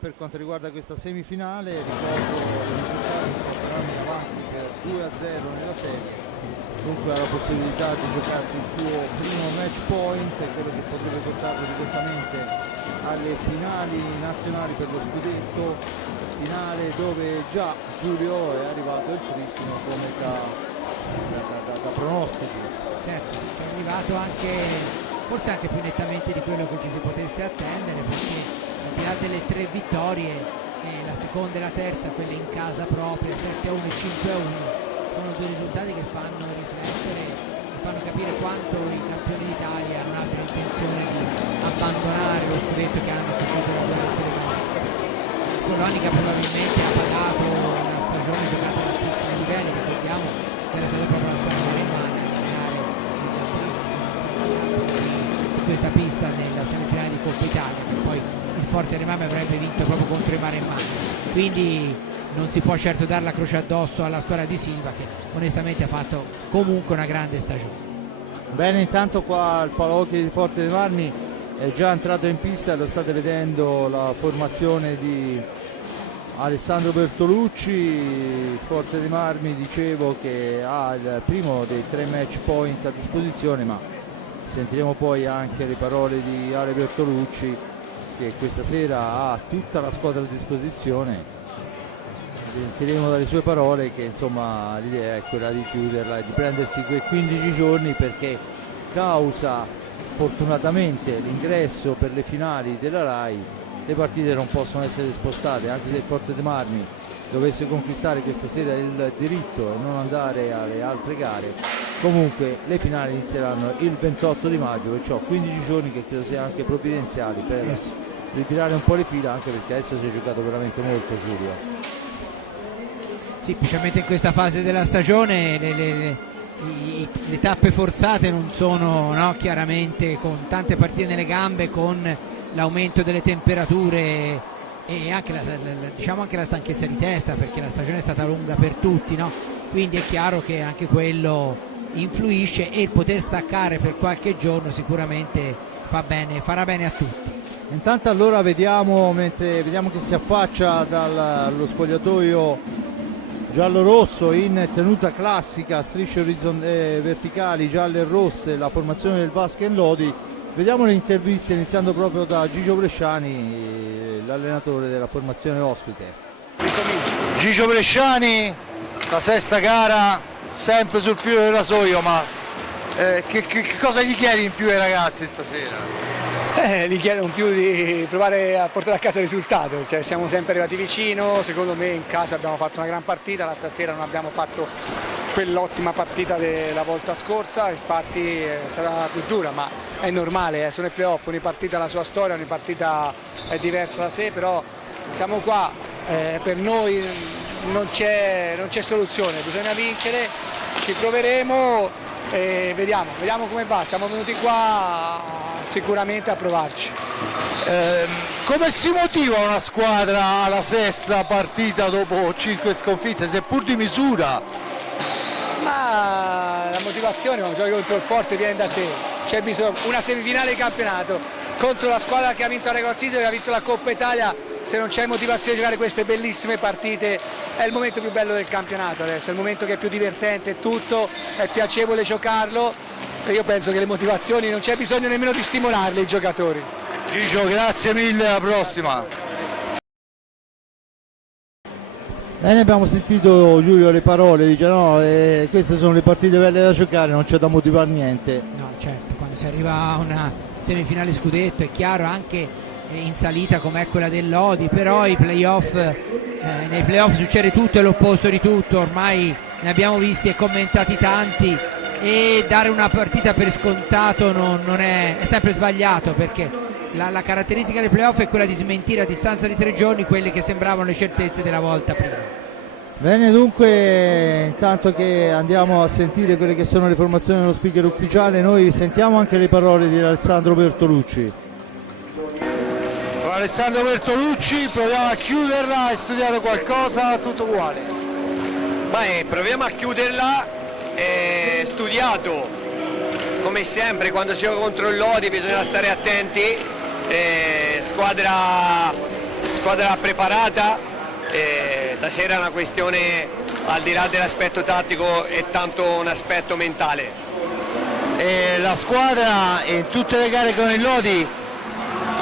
Per quanto riguarda questa semifinale, ricordo i risultati saranno avanti per 2-0 nella serie, dunque ha la possibilità di giocarsi il suo primo match point, quello che potrebbe portarlo direttamente alle finali nazionali per lo scudetto, finale dove già Giulio è arrivato il trissimo come da pronostici. Certo, sì, è arrivato anche, forse anche più nettamente di quello che ci si potesse attendere, perché al di là delle 3 vittorie, la seconda e la terza, quelle in casa propria, 7-1 e 5-1, sono 2 risultati che fanno riflettere e fanno capire quanto i campioni d'Italia non abbiano intenzione di abbandonare lo scudetto che hanno acquisito la guerra federale. Colonica probabilmente ha pagato una stagione giocata ad altissimi livelli, ricordiamo che era stata proprio la squadra maremmana a eliminare su questa pista nella semifinale di Coppa Italia, che poi il Forte Maremmano avrebbe vinto proprio contro i maremmani, quindi non si può certo dare la croce addosso alla squadra di Silva, che onestamente ha fatto comunque una grande stagione. Bene, intanto qua il Palaocchi di Forte dei Marmi è già entrato in pista, lo state vedendo la formazione di Alessandro Bertolucci. Forte dei Marmi, dicevo, che ha il primo dei 3 match point a disposizione, ma sentiremo poi anche le parole di Ale Bertolucci, che questa sera ha tutta la squadra a disposizione. Sentiremo dalle sue parole che insomma l'idea è quella di chiuderla e di prendersi quei 15 giorni, perché causa fortunatamente l'ingresso per le finali della RAI le partite non possono essere spostate, anche se il Forte dei Marmi dovesse conquistare questa sera il diritto e non andare alle altre gare. Comunque le finali inizieranno il 28 di maggio, perciò 15 giorni che credo siano anche provvidenziali per ritirare un po' le fila, anche perché adesso si è giocato veramente molto, Giulio. Sì, specialmente in questa fase della stagione le tappe forzate non sono, no, chiaramente, con tante partite nelle gambe, con l'aumento delle temperature e anche diciamo anche la stanchezza di testa, perché la stagione è stata lunga per tutti, no? Quindi è chiaro che anche quello influisce, e il poter staccare per qualche giorno sicuramente fa bene, farà bene a tutti. Intanto allora vediamo che si affaccia dallo spogliatoio giallo-rosso in tenuta classica, strisce verticali gialle e rosse, la formazione del Vasken Lodi. Vediamo le interviste, iniziando proprio da Gigio Bresciani, l'allenatore della formazione ospite. Gigio Bresciani, la sesta gara, sempre sul filo del rasoio, ma che cosa gli chiedi in più ai ragazzi stasera? Gli chiedo in più di provare a portare a casa il risultato, cioè, siamo sempre arrivati vicino, secondo me in casa abbiamo fatto una gran partita, l'altra sera non abbiamo fatto quell'ottima partita della volta scorsa, infatti è stata più dura, ma è normale, sono i playoff, ogni partita ha la sua storia, ogni partita è diversa da sé, però siamo qua, per noi non c'è soluzione, bisogna vincere, ci proveremo e vediamo come va, siamo venuti qua sicuramente a provarci. Come si motiva una squadra alla sesta partita dopo 5 sconfitte, seppur di misura? Ma la motivazione quando giochi contro il Forte viene da sé, c'è bisogno, una semifinale di campionato contro la squadra che ha vinto la Record Season, che ha vinto la Coppa Italia, se non c'è motivazione di giocare queste bellissime partite è il momento più bello del campionato adesso, è il momento che è più divertente, tutto, è piacevole giocarlo e io penso che le motivazioni non c'è bisogno nemmeno di stimolarle i giocatori. Gigio, grazie mille, alla prossima. Bene, abbiamo sentito Giulio le parole, dice no, queste sono le partite belle da giocare, non c'è da motivare niente. No, certo, quando si arriva a una semifinale scudetto è chiaro, anche in salita come è quella del Lodi, però i playoff, nei playoff succede tutto e l'opposto di tutto, ormai ne abbiamo visti e commentati tanti, e dare una partita per scontato non è sempre sbagliato, perché la caratteristica del playoff è quella di smentire a distanza di 3 giorni quelle che sembravano le certezze della volta prima. Bene, dunque intanto che andiamo a sentire quelle che sono le formazioni dello speaker ufficiale, noi sentiamo anche le parole di Alessandro Bertolucci. Alessandro Bertolucci, proviamo a chiuderla, hai studiato qualcosa, tutto uguale? Beh, proviamo a chiuderla, studiato come sempre quando si gioca contro il Lodi bisogna stare attenti, squadra preparata, stasera è una questione, al di là dell'aspetto tattico, è tanto un aspetto mentale. La squadra in tutte le gare con il Lodi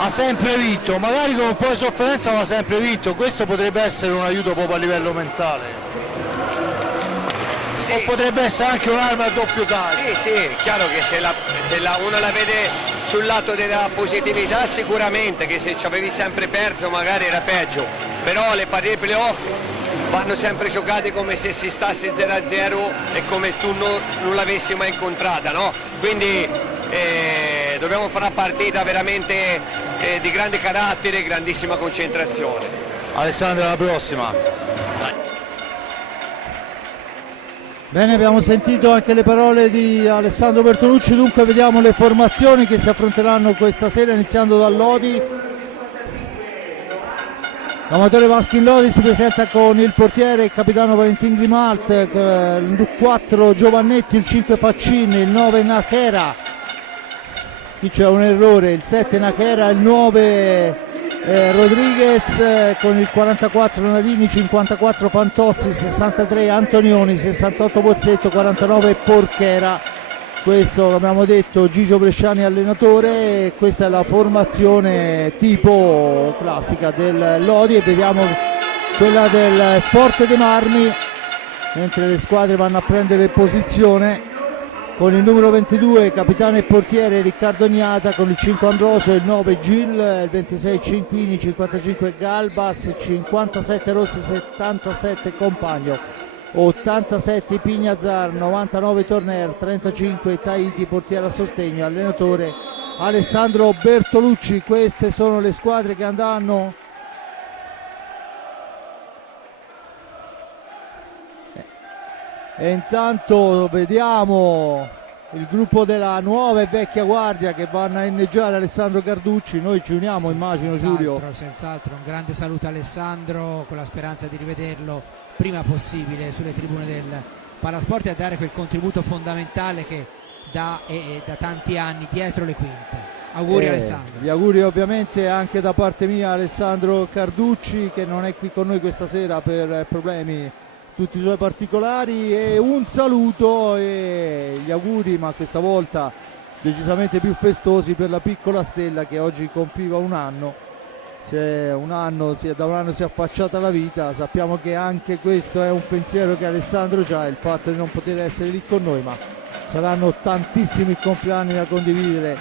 ha sempre vinto, magari con un po' di sofferenza ma ha sempre vinto. Questo potrebbe essere un aiuto proprio a livello mentale. Sì. O potrebbe essere anche un'arma a doppio taglio. Sì, è chiaro che se uno la vede sul lato della positività, sicuramente che se ci avevi sempre perso magari era peggio, però le partite playoff vanno sempre giocate come se si stasse 0-0 e come tu non l'avessi mai incontrata, no? Quindi dobbiamo fare una partita veramente di grande carattere e grandissima concentrazione. Alessandro, alla prossima. Bene, abbiamo sentito anche le parole di Alessandro Bertolucci, dunque vediamo le formazioni che si affronteranno questa sera, iniziando dal Lodi. L'amatore Vaschi in Lodi si presenta con il portiere il capitano Valentin Grimalt, il 4 Giovannetti, il 5 Faccini, il 9 Nachera, qui c'è un errore, il 7 Nachera, il 9 Rodriguez, con il 44 Nadini, 54 Fantozzi, 63 Antonioni, 68 Pozzetto, 49 Porchera. Questo abbiamo detto Gigio Bresciani allenatore, e questa è la formazione tipo classica del Lodi, e vediamo quella del Forte dei Marmi mentre le squadre vanno a prendere posizione. Con il numero 22 capitano e portiere Riccardo Gnata, con il 5 Ambrosio, il 9 Gil, il 26 Cinquini, 55 Galbas, 57 Rossi, 77 Compagno, 87 Pignazar, 99 Torner, 35 Tahiti, portiere a sostegno, allenatore Alessandro Bertolucci. Queste sono le squadre che andranno e intanto vediamo il gruppo della nuova e vecchia guardia che vanno a inneggiare Alessandro Carducci. Noi ci uniamo, immagino, Giulio. Senz'altro, un grande saluto a Alessandro, con la speranza di rivederlo prima possibile sulle tribune del Palasport e a dare quel contributo fondamentale che dà da tanti anni dietro le quinte. Auguri Alessandro. Gli auguri ovviamente anche da parte mia a Alessandro Carducci, che non è qui con noi questa sera per problemi tutti i suoi particolari, e un saluto e gli auguri, ma questa volta decisamente più festosi, per la piccola Stella che oggi compiva un anno. Da un anno si è affacciata alla vita. Sappiamo che anche questo è un pensiero che Alessandro ha, il fatto di non poter essere lì con noi, ma saranno tantissimi compleanni da condividere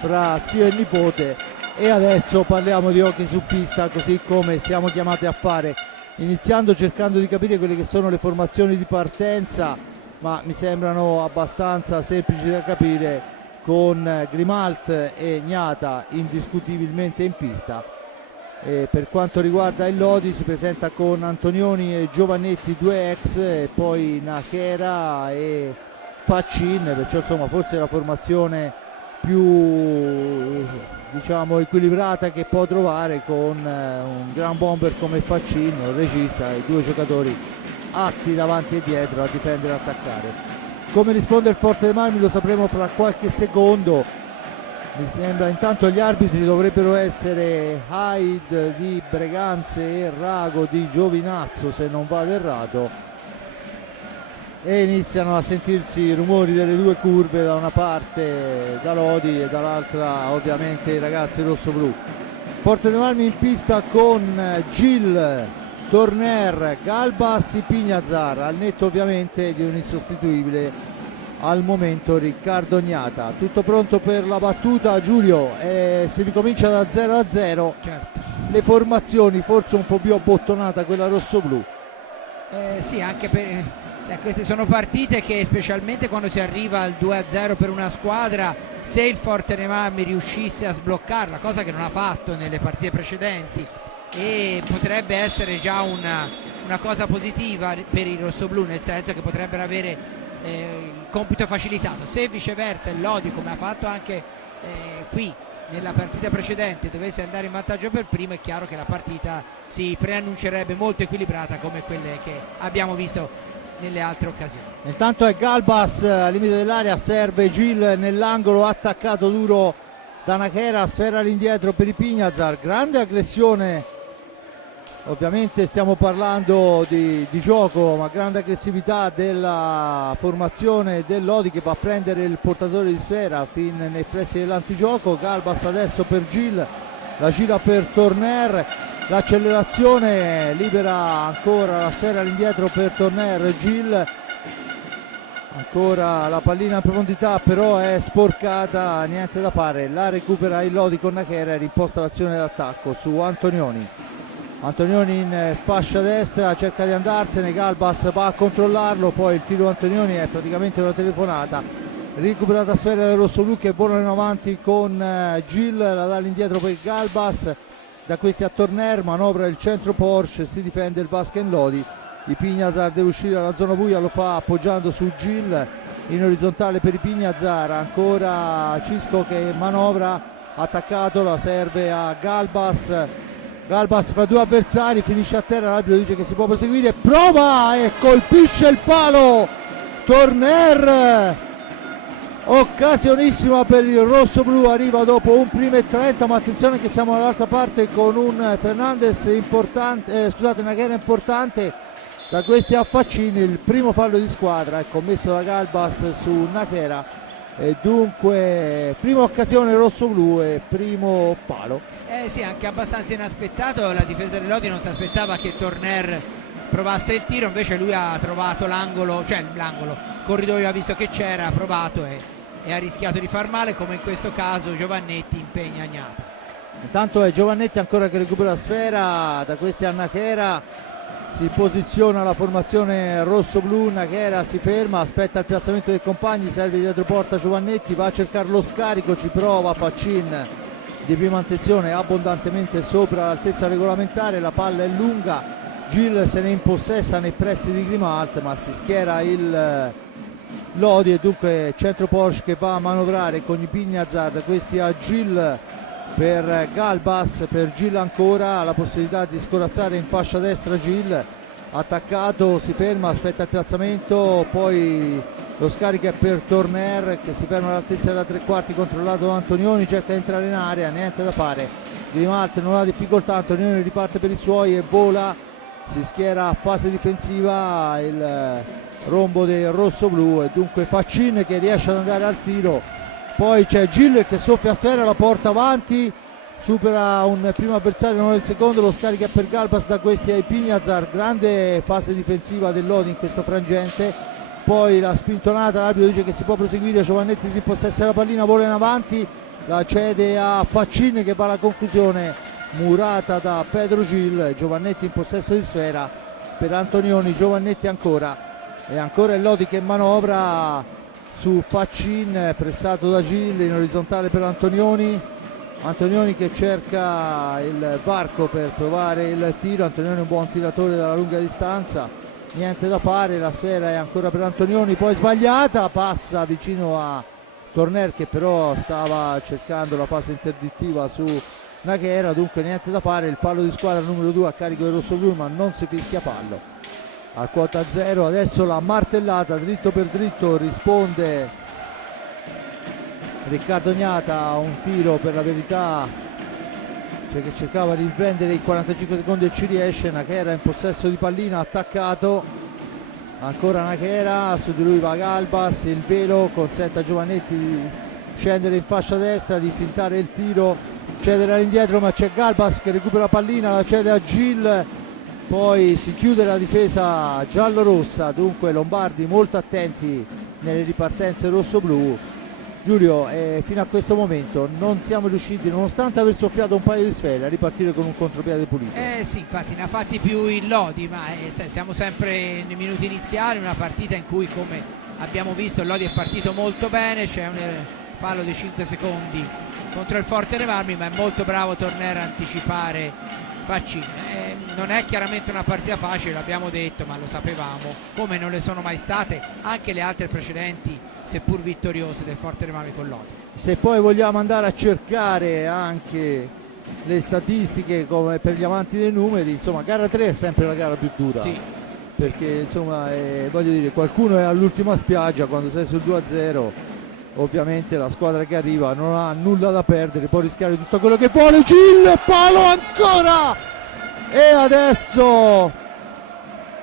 fra zio e nipote. E adesso parliamo di hockey su pista, così come siamo chiamati a fare, iniziando cercando di capire quelle che sono le formazioni di partenza, ma mi sembrano abbastanza semplici da capire, con Grimalt e Gnata indiscutibilmente in pista. E per quanto riguarda il Lodi si presenta con Antonioni e Giovannetti, due ex, e poi Nachera e Faccin, perciò insomma forse la formazione più, diciamo, equilibrata che può trovare, con un gran bomber come Faccin, un regista, e due giocatori atti davanti e dietro a difendere e attaccare. Come risponde il Forte dei Marmi lo sapremo fra qualche secondo. Mi sembra intanto gli arbitri dovrebbero essere Haid di Breganze e Rago di Giovinazzo, se non vado errato, e iniziano a sentirsi i rumori delle due curve, da una parte da Lodi e dall'altra ovviamente i ragazzi rossoblù. Forte dei Marmi in pista con Gil, Torner, Galbas, Pignazar, al netto ovviamente di un insostituibile al momento Riccardo Gnata. Tutto pronto per la battuta, Giulio? Si ricomincia da 0-0. Certo. Le formazioni forse un po' più abbottonata quella rossoblù. Sì, anche per queste sono partite che, specialmente quando si arriva al 2-0 per una squadra, se il Forte dei Marmi riuscisse a sbloccarla, cosa che non ha fatto nelle partite precedenti, e potrebbe essere già una cosa positiva per i rossoblù, nel senso che potrebbero avere il compito facilitato. Se viceversa il Lodi, come ha fatto anche qui nella partita precedente, dovesse andare in vantaggio per primo, è chiaro che la partita si preannuncerebbe molto equilibrata, come quelle che abbiamo visto nelle altre occasioni. Intanto è Galbas al limite dell'area, serve Gil nell'angolo, attaccato duro da Nachera, sfera all'indietro per i Pignazar, grande aggressione, ovviamente stiamo parlando di gioco, ma grande aggressività della formazione del Lodi che va a prendere il portatore di sfera fin nei pressi dell'antigioco. Galbas adesso per Gil, la gira per Torner, l'accelerazione libera ancora la sfera all'indietro per Torner, Gil ancora la pallina in profondità, però è sporcata, niente da fare, la recupera il Lodi con Nachera e rimposta l'azione d'attacco su Antonioni. Antonioni in fascia destra, cerca di andarsene, Galbas va a controllarlo, poi il tiro Antonioni è praticamente una telefonata, recuperata sfera del rossoblu che volano in avanti con Gil, la dà all'indietro per Galbas, da questi a Torner, manovra il centro Porsche, si difende il Vasken Lodi. I Pignazar deve uscire dalla zona buia, lo fa appoggiando su Gil in orizzontale per i Pignazar, ancora Cisco che manovra, attaccato, la serve a Galbas, Galbas fra due avversari, finisce a terra, l'arbitro dice che si può proseguire, prova e colpisce il palo Torner, occasionissima per il rossoblu, arriva dopo un primo e 30, ma attenzione che siamo dall'altra parte con un Fernandez importante, Nachera importante. Da questi a Faccini il primo fallo di squadra è commesso da Galbas su Nachera e dunque prima occasione rossoblu e primo palo. Sì, anche abbastanza inaspettato, la difesa del Lodi non si aspettava che Torner provasse il tiro, invece lui ha trovato l'angolo, il corridoio ha visto che c'era, ha provato e ha rischiato di far male, come in questo caso Giovannetti impegna Agnata. Intanto è Giovannetti ancora che recupera la sfera, da questi a Nachera. Si posiziona la formazione rosso-blu, Nachera si ferma, aspetta il piazzamento dei compagni, serve dietro porta Giovannetti, va a cercare lo scarico, ci prova Faccin di prima attenzione abbondantemente sopra l'altezza regolamentare, la palla è lunga, Gil se ne impossessa nei pressi di Grimalt, ma si schiera il Lodi e dunque centro Porsche che va a manovrare con i Pignazar, questi a Gil per Galbas, per Gil ancora la possibilità di scorazzare in fascia destra Gil, attaccato, si ferma, aspetta il piazzamento, poi lo scarico è per Torner che si ferma all'altezza della tre quarti, controllato da Antonioni, cerca di entrare in area, niente da fare, Grimalt non ha difficoltà, Antonioni riparte per i suoi e vola, si schiera a fase difensiva il rombo del rosso-blu e dunque Faccin che riesce ad andare al tiro. Poi c'è Gil che soffia a sfera, la porta avanti, supera un primo avversario, non il secondo, lo scarica per Galbas, da questi ai Pignazar, grande fase difensiva del Lodi in questo frangente, poi la spintonata, l'arbitro dice che si può proseguire, Giovannetti si impossessa la pallina, vola in avanti, la cede a Faccin che va alla conclusione, murata da Pedro Gil, Giovannetti in possesso di sfera per Antonioni, Giovannetti ancora, e ancora il Lodi che manovra su Faccin, pressato da Gil in orizzontale per Antonioni, Antonioni che cerca il varco per provare il tiro, Antonioni è un buon tiratore dalla lunga distanza, niente da fare, la sfera è ancora per Antonioni, poi sbagliata, passa vicino a Torner che però stava cercando la fase interdittiva su Nachera, dunque niente da fare, il fallo di squadra numero 2 a carico del rossoblu, ma non si fischia fallo. A quota 0 adesso la martellata dritto per dritto, risponde Riccardo Agnata, un tiro per la verità, cioè che cercava di riprendere i 45 secondi e ci riesce, Nachera in possesso di pallina, attaccato, ancora Nachera, su di lui va Galbas, il velo consente a Giovannetti di scendere in fascia destra, di fintare il tiro, cedere all'indietro, ma c'è Galbas che recupera la pallina, la cede a Gil, poi si chiude la difesa giallo-rossa, dunque Lombardi molto attenti nelle ripartenze rosso-blu. Giulio, fino a questo momento non siamo riusciti, nonostante aver soffiato un paio di sfere, a ripartire con un contropiede pulito. Sì, infatti ne ha fatti più il Lodi, ma siamo sempre nei minuti iniziali, una partita in cui, come abbiamo visto, il Lodi è partito molto bene, c'è un fallo di 5 secondi contro il Forte dei Marmi, ma è molto bravo Torner a anticipare Faccin. Non è chiaramente una partita facile, l'abbiamo detto, ma lo sapevamo, come non le sono mai state anche le altre precedenti, seppur vittoriose, del Forte dei Marmi con Lodi. Se poi vogliamo andare a cercare anche le statistiche come per gli amanti dei numeri, insomma gara 3 è sempre la gara più dura. Sì. perché insomma voglio dire, qualcuno è all'ultima spiaggia. Quando sei sul 2-0 ovviamente la squadra che arriva non ha nulla da perdere, può rischiare tutto quello che vuole. Gil, palo ancora, e adesso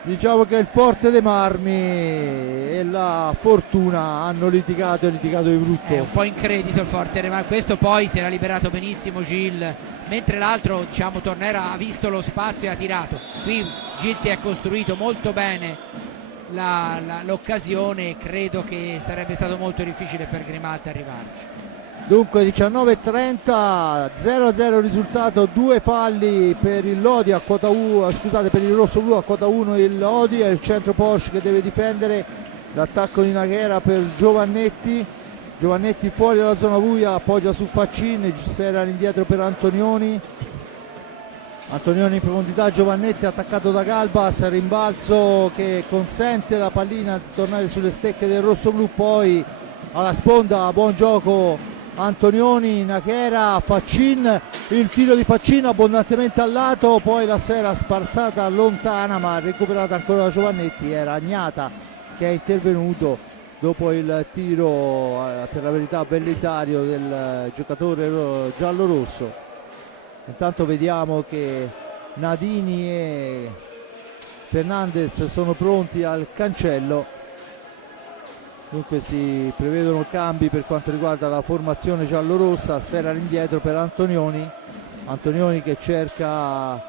diciamo che il Forte dei Marmi e la Fortuna hanno litigato di brutto. È un po' in credito il Forte dei Marmi, questo poi si era liberato benissimo Gil, mentre l'altro, diciamo, Tornera ha visto lo spazio e ha tirato. Qui Gil si è costruito molto bene l'occasione, e credo che sarebbe stato molto difficile per Grimaldi arrivarci. Dunque 19:30, 0-0 risultato, 2 falli per il Lodi a quota 1, scusate, per il Rosso Blu a quota 1 il Lodi, è il centro Porsche che deve difendere l'attacco di Nachera per Giovannetti. Giovannetti fuori dalla zona buia, appoggia su Faccin, sfera all'indietro per Antonioni. Antonioni in profondità, Giovannetti attaccato da Galbas, rimbalzo che consente la pallina di tornare sulle stecche del Rosso Blu, poi alla sponda, buon gioco Antonioni, Nachera, Faccin, il tiro di Faccin abbondantemente al lato, poi la sfera sparzata lontana ma recuperata ancora da Giovannetti. Era Agnata che è intervenuto dopo il tiro per la verità velleitario del giocatore giallorosso. Intanto vediamo che Nadini e Fernandez sono pronti al cancello. Dunque si prevedono cambi per quanto riguarda la formazione giallorossa. Sfera all'indietro per Antonioni, Antonioni che cerca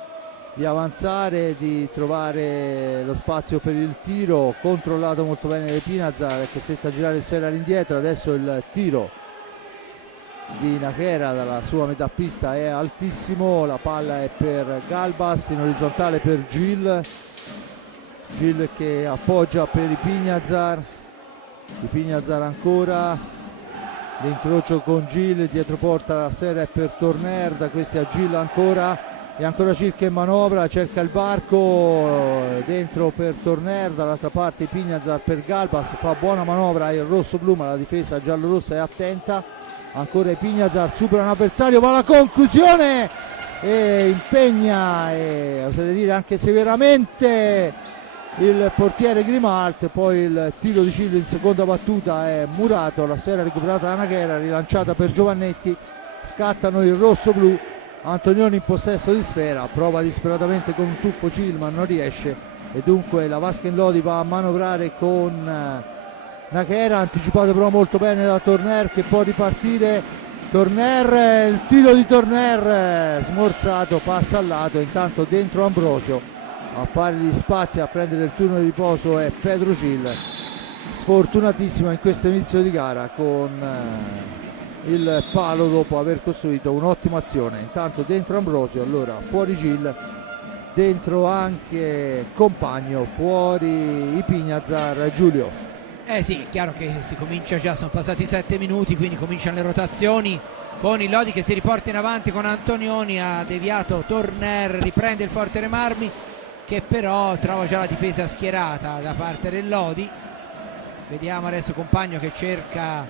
di avanzare, di trovare lo spazio per il tiro, controllato molto bene da Pinazar, è costretto a girare sfera all'indietro. Adesso il tiro di Nachera dalla sua metà pista è altissimo, la palla è per Galbas, in orizzontale per Gil che appoggia per Ipignazar. Ipignazar ancora, l'incrocio con Gil, dietro porta la sfera è per Torner, da questi a Gil ancora, e ancora Gil che manovra, cerca il varco, dentro per Torner, dall'altra parte Ipignazar per Galbas, fa buona manovra il Rosso Blu ma la difesa giallorossa è attenta. Ancora Ipignazar, supera un avversario, va alla conclusione e impegna, e oserei dire anche severamente, il portiere Grimaldi. Poi il tiro di Gil in seconda battuta è murato, la sfera recuperata da Nachera, rilanciata per Giovannetti, scattano il Rosso Blu. Antonioni in possesso di sfera, prova disperatamente con un tuffo Gil ma non riesce, e dunque la Vasken Lodi va a manovrare con Nachera, anticipato però molto bene da Torner che può ripartire. Torner, il tiro di Torner smorzato, passa al lato. Intanto dentro Ambrosio a fare gli spazi, a prendere il turno di riposo è Pedro Gil, sfortunatissimo in questo inizio di gara con il palo dopo aver costruito un'ottima azione. Intanto dentro Ambrosio, allora fuori Gil, dentro anche Compagno, fuori Ipignazar. Giulio. Sì, è chiaro che si comincia già, sono passati 7 minuti, quindi cominciano le rotazioni con il Lodi che si riporta in avanti con Antonioni, ha deviato Torner, riprende il Forte dei Marmi che però trova già la difesa schierata da parte del Lodi. Vediamo adesso Compagno che cerca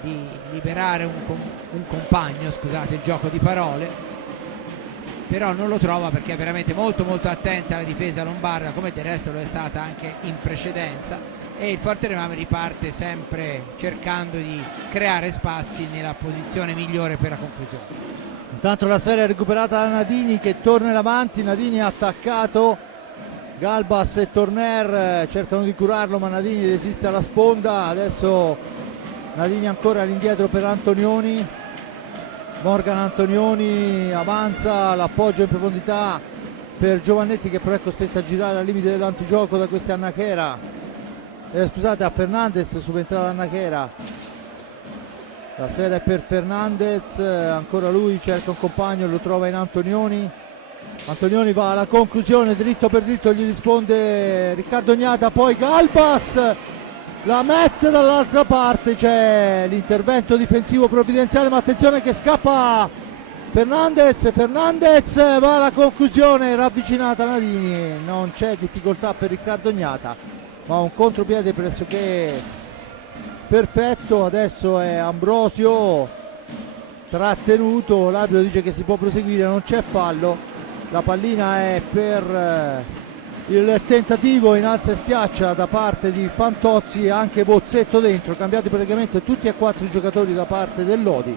di liberare un compagno, scusate il gioco di parole, però non lo trova perché è veramente molto attenta alla difesa lombarda, come del resto lo è stata anche in precedenza, e il Forte dei Marmi riparte sempre cercando di creare spazi nella posizione migliore per la conclusione. Intanto la sfera è recuperata da Nadini che torna in avanti, Nadini attaccato, Galbas e Torner cercano di curarlo ma Nadini resiste alla sponda. Adesso Nadini ancora all'indietro per Antonioni, Morgan Antonioni avanza, l'appoggio in profondità per Giovannetti che però è costretto a girare al limite dell'antigioco da questi a Nachera, scusate, a Fernandez, subentrata a Nachera. La sfera è per Fernandez, ancora lui cerca un compagno, lo trova in Antonioni. Antonioni va alla conclusione, dritto per dritto gli risponde Riccardo Gnata, poi Galbas la mette dall'altra parte, c'è l'intervento difensivo provvidenziale ma attenzione che scappa Fernandez va alla conclusione, ravvicinata Nadini, non c'è difficoltà per Riccardo Gnata ma un contropiede pressoché perfetto. Adesso è Ambrosio trattenuto, l'arbitro dice che si può proseguire, non c'è fallo, la pallina è per il tentativo in alza e schiaccia da parte di Fantozzi e anche Bozzetto dentro, cambiati praticamente tutti e 4 i giocatori da parte del Lodi.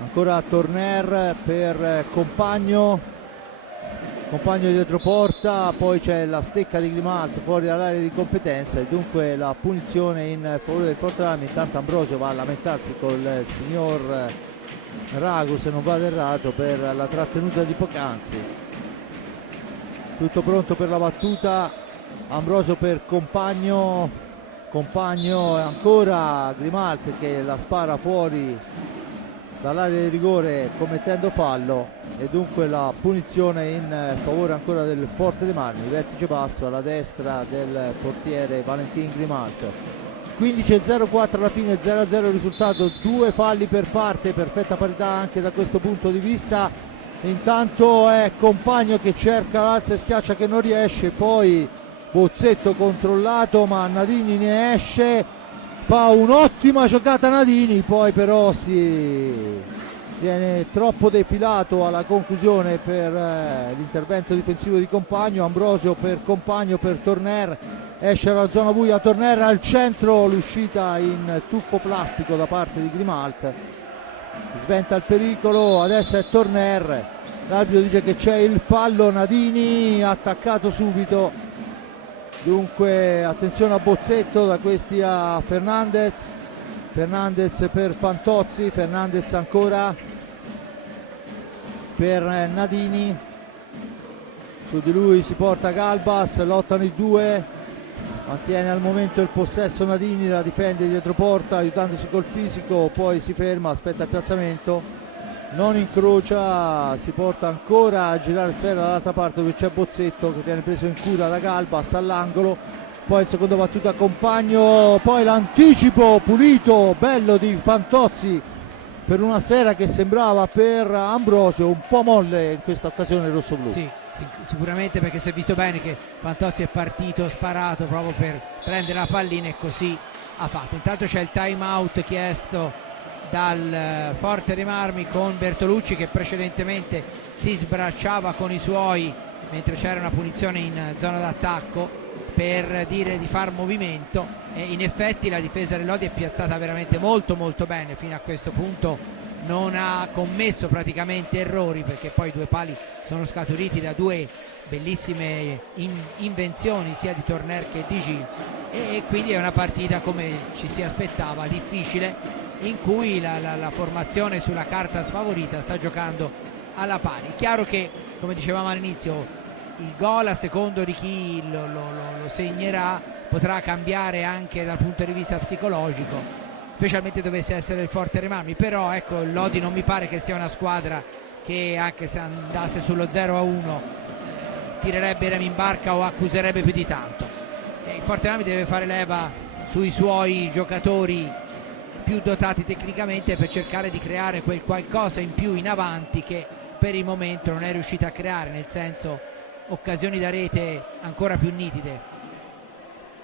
Ancora Torner per Compagno dietro porta, poi c'è la stecca di Grimalt fuori dall'area di competenza e dunque la punizione in favore del Forte Marmi. Intanto Ambrosio va a lamentarsi col signor Ragu, se non vado errato, per la trattenuta di poc'anzi. Tutto pronto per la battuta, Ambrosio per Compagno e ancora Grimalt che la spara fuori dall'area di rigore commettendo fallo, e dunque la punizione in favore ancora del Forte dei Marmi. Vertice basso alla destra del portiere Valentin Grimalt. 15:04 alla fine, 0-0 il risultato, 2 falli per parte, perfetta parità anche da questo punto di vista. Intanto è Compagno che cerca l'alza e schiaccia che non riesce, poi Bozzetto controllato ma Nadini ne esce, fa un'ottima giocata Nadini, poi però si viene troppo defilato alla conclusione per l'intervento difensivo di Compagno. Ambrosio per Compagno per Torner, esce dalla zona buia Torner, al centro l'uscita in tuffo plastico da parte di Grimalt, sventa il pericolo, adesso è Torner, l'arbitro dice che c'è il fallo, Nadini attaccato subito, dunque attenzione a Bozzetto, da questi a Fernandez per Fantozzi, Fernandez ancora per Nadini, su di lui si porta Galbas, lottano i due, mantiene al momento il possesso Nadini, la difende dietro porta aiutandosi col fisico, poi si ferma, aspetta il piazzamento, non incrocia, si porta ancora a girare sfera dall'altra parte dove c'è Bozzetto che viene preso in cura da Galbas all'angolo, poi in seconda battuta Compagno, poi l'anticipo pulito bello di Fantozzi per una sfera che sembrava per Ambrosio, un po' molle in questa occasione il rossoblu. Sì, sicuramente, perché si è visto bene che Fantozzi è partito sparato proprio per prendere la pallina e così ha fatto. Intanto c'è il time out chiesto dal Forte dei Marmi con Bertolucci che precedentemente si sbracciava con i suoi mentre c'era una punizione in zona d'attacco per dire di far movimento, e in effetti la difesa del Lodi è piazzata veramente molto bene, fino a questo punto non ha commesso praticamente errori, perché poi i due pali sono scaturiti da due bellissime invenzioni sia di Torner che di Gil, e quindi è una partita, come ci si aspettava, difficile, in cui la formazione sulla carta sfavorita sta giocando alla pari. Chiaro che, come dicevamo all'inizio, il gol a secondo di chi lo segnerà potrà cambiare anche dal punto di vista psicologico, specialmente dovesse essere il Forte dei Marmi, però ecco, il Lodi non mi pare che sia una squadra che, anche se andasse sullo 0-1, tirerebbe remi in barca o accuserebbe più di tanto. Il Forte dei Marmi deve fare leva sui suoi giocatori più dotati tecnicamente per cercare di creare quel qualcosa in più in avanti che per il momento non è riuscita a creare, nel senso occasioni da rete ancora più nitide.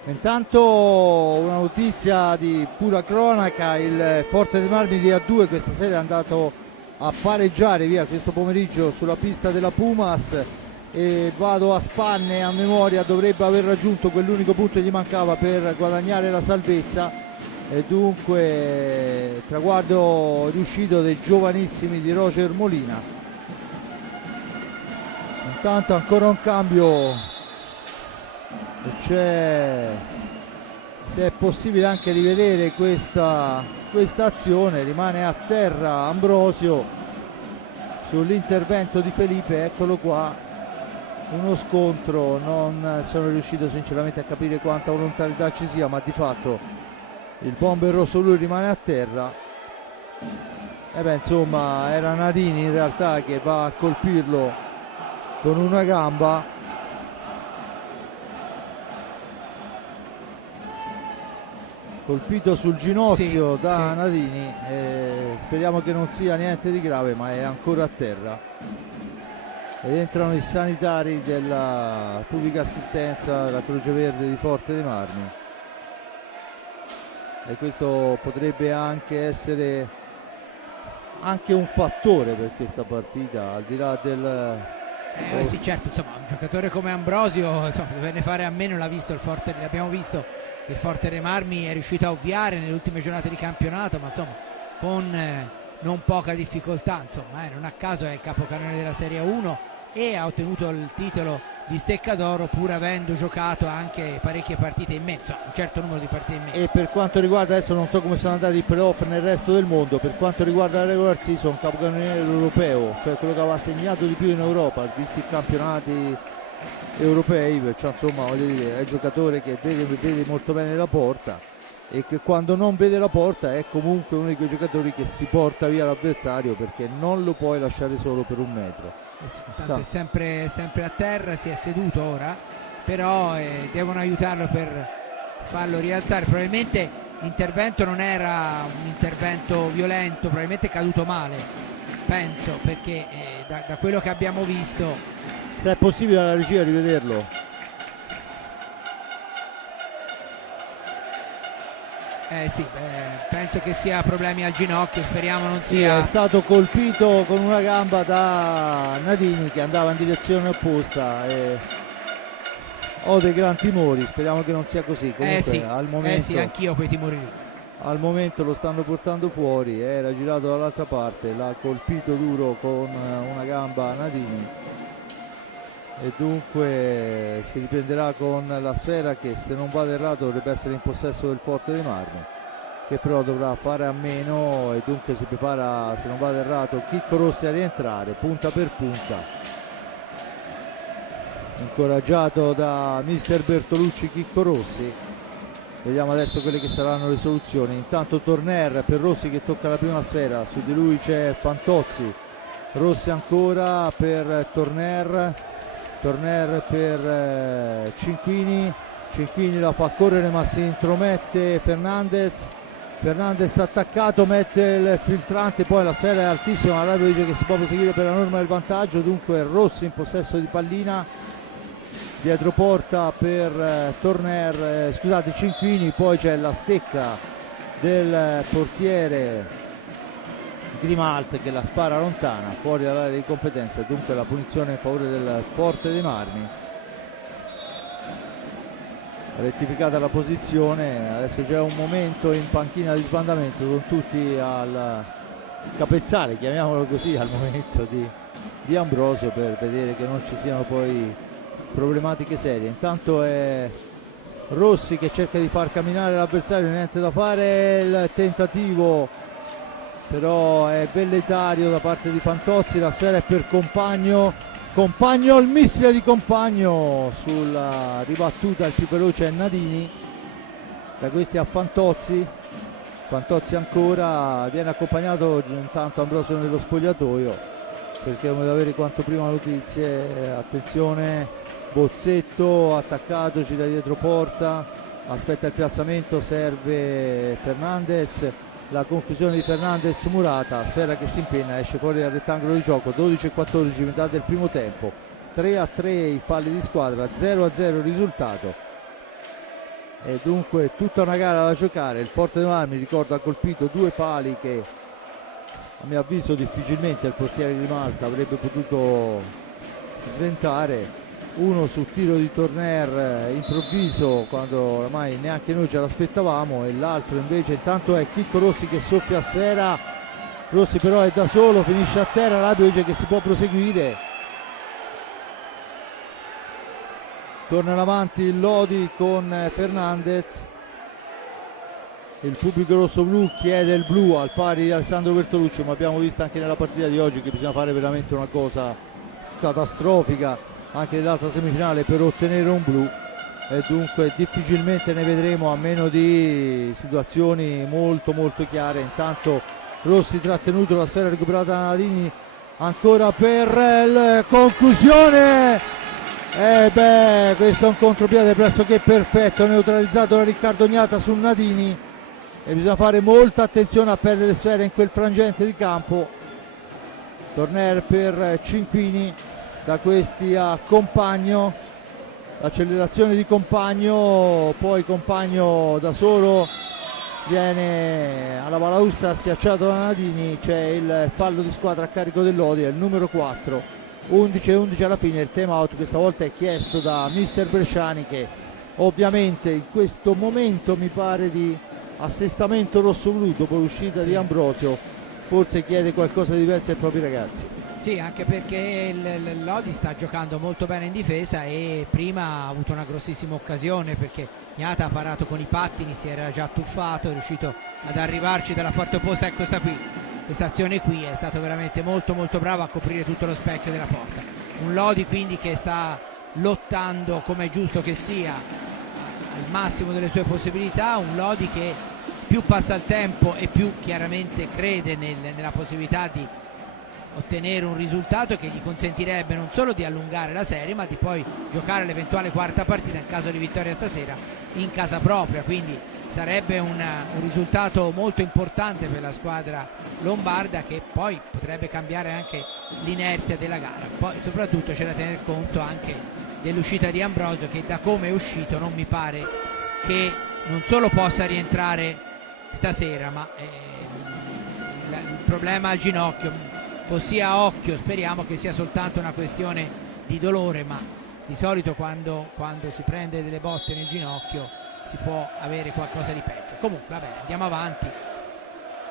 Intanto una notizia di pura cronaca: il Forte dei Marmi di A2 questa sera è andato a pareggiare via questo pomeriggio sulla pista della Pumas, e vado a spanne, a memoria dovrebbe aver raggiunto quell'unico punto che gli mancava per guadagnare la salvezza, e dunque traguardo riuscito dei giovanissimi di Roger Molina. Intanto ancora un cambio, e c'è, se è possibile, anche rivedere questa azione. Rimane a terra Ambrosio sull'intervento di Felipe, eccolo qua, uno scontro, non sono riuscito sinceramente a capire quanta volontarietà ci sia, ma di fatto il bomber rosso lui rimane a terra. E beh, insomma, era Nadini in realtà che va a colpirlo con una gamba, colpito sul ginocchio da Nadini, speriamo che non sia niente di grave, ma è ancora a terra, ed entrano i sanitari della pubblica assistenza della Croce Verde di Forte dei Marmi, e questo potrebbe anche essere un fattore per questa partita, al di là del Sì, certo, insomma, un giocatore come Ambrosio, insomma, doverne fare a meno, l'abbiamo visto che il Forte dei Marmi è riuscito a ovviare nelle ultime giornate di campionato, ma insomma con non poca difficoltà, insomma, non a caso è il capocannoniere della Serie 1 e ha ottenuto il titolo di Stecca d'Oro pur avendo giocato anche parecchie partite in meno, un certo numero di partite in meno. E per quanto riguarda, adesso non so come sono andati i playoff nel resto del mondo, per quanto riguarda la regular season, capocannoniere europeo, cioè quello che aveva segnato di più in Europa, visti i campionati europei, perciò insomma voglio dire, è un giocatore che vede molto bene la porta e che quando non vede la porta è comunque uno di quei giocatori che si porta via l'avversario, perché non lo puoi lasciare solo per un metro. Sì, intanto è sempre a terra, si è seduto ora, però devono aiutarlo per farlo rialzare. Probabilmente l'intervento non era un intervento violento, probabilmente è caduto male, penso, perché da quello che abbiamo visto, se è possibile alla regia rivederlo. Sì, penso che sia problemi al ginocchio, speriamo non sia. Sì, è stato colpito con una gamba da Nadini che andava in direzione opposta e ho dei gran timori, speriamo che non sia così. Comunque Sì, al momento, sì, anch'io ho quei timori lì. al momento lo stanno portando fuori, era girato dall'altra parte, l'ha colpito duro con una gamba Nadini e dunque si riprenderà con la Sfera che, se non vado errato, dovrebbe essere in possesso del Forte dei Marmi, che però dovrà fare a meno e dunque si prepara, se non vado errato, Chicco Rossi a rientrare punta per punta, incoraggiato da mister Bertolucci Chicco Rossi. Vediamo adesso quelle che saranno le soluzioni. Intanto Torner per Rossi che tocca la prima sfera, su di lui c'è Fantozzi, Rossi ancora per Torner per Cinquini la fa correre ma si intromette Fernandez attaccato, mette il filtrante, poi la sfera è altissima, l'arbitro dice che si può proseguire per la norma del vantaggio, dunque Rossi in possesso di pallina dietro porta per Cinquini, poi c'è la stecca del portiere Grimalt che la spara lontana fuori dall'area di competenza, dunque la punizione in favore del Forte dei Marmi. Rettificata la posizione, adesso c'è un momento in panchina di sbandamento con tutti al capezzale, chiamiamolo così, al momento di Ambrosio, per vedere che non ci siano poi problematiche serie. Intanto è Rossi che cerca di far camminare l'avversario, niente da fare, il tentativo però è velleitario da parte di Fantozzi, la sfera è per Compagno, il missile di Compagno sulla ribattuta, il più veloce è Nadini, da questi a Fantozzi ancora, viene accompagnato intanto Ambrosio nello spogliatoio perché dobbiamo avere quanto prima notizie. Attenzione, Bozzetto attaccato, gira dietro porta, aspetta il piazzamento, serve Fernandez, la conclusione di Fernandez Murata, sfera che si impenna, esce fuori dal rettangolo di gioco. 12-14 metà del primo tempo, 3-3 i falli di squadra, 0-0 il risultato e dunque tutta una gara da giocare. Il Forte dei Marmi, ricordo, ha colpito due pali che a mio avviso difficilmente il portiere di Malta avrebbe potuto sventare, uno sul tiro di Torner improvviso quando ormai neanche noi ce l'aspettavamo e l'altro invece intanto è Chicco Rossi che soffia a sfera, Rossi però è da solo, finisce a terra, l'arbitro dice che si può proseguire, torna in avanti il Lodi con Fernandez, il pubblico rosso-blu chiede il blu al pari di Alessandro Bertolucci, ma abbiamo visto anche nella partita di oggi che bisogna fare veramente una cosa catastrofica anche nell'altra semifinale per ottenere un blu e dunque difficilmente ne vedremo a meno di situazioni molto chiare. Intanto Rossi trattenuto, la sfera recuperata da Nadini ancora per la conclusione questo è un contropiede pressoché perfetto, neutralizzato da Riccardo Gnata su Nadini e bisogna fare molta attenzione a perdere sfere in quel frangente di campo. Torner per Cinquini, da questi a Compagno, l'accelerazione di Compagno, poi Compagno da solo viene alla balaustra schiacciato da Nadini, c'è il fallo di squadra a carico dell'Odi, è il numero 4 11-11 alla fine. Il time out questa volta è chiesto da mister Bresciani, che ovviamente in questo momento mi pare di assestamento rosso-blu dopo l'uscita di Ambrosio, forse chiede qualcosa di diverso ai propri ragazzi. Sì, anche perché Lodi sta giocando molto bene in difesa e prima ha avuto una grossissima occasione, perché Gnata ha parato con i pattini, si era già tuffato, è riuscito ad arrivarci dalla parte opposta. Ecco, questa azione qui è stato veramente molto molto bravo a coprire tutto lo specchio della porta. Un Lodi quindi che sta lottando, come è giusto che sia, al massimo delle sue possibilità. Un Lodi che più passa il tempo e più chiaramente crede nella possibilità di ottenere un risultato che gli consentirebbe non solo di allungare la serie, ma di poi giocare l'eventuale quarta partita in caso di vittoria stasera in casa propria. Quindi sarebbe un risultato molto importante per la squadra lombarda, che poi potrebbe cambiare anche l'inerzia della gara. Poi soprattutto c'è da tener conto anche dell'uscita di Ambrosio, che da come è uscito non mi pare che non solo possa rientrare stasera, ma il problema al ginocchio, ossia a occhio, speriamo che sia soltanto una questione di dolore, ma di solito quando si prende delle botte nel ginocchio si può avere qualcosa di peggio. Comunque vabbè, andiamo avanti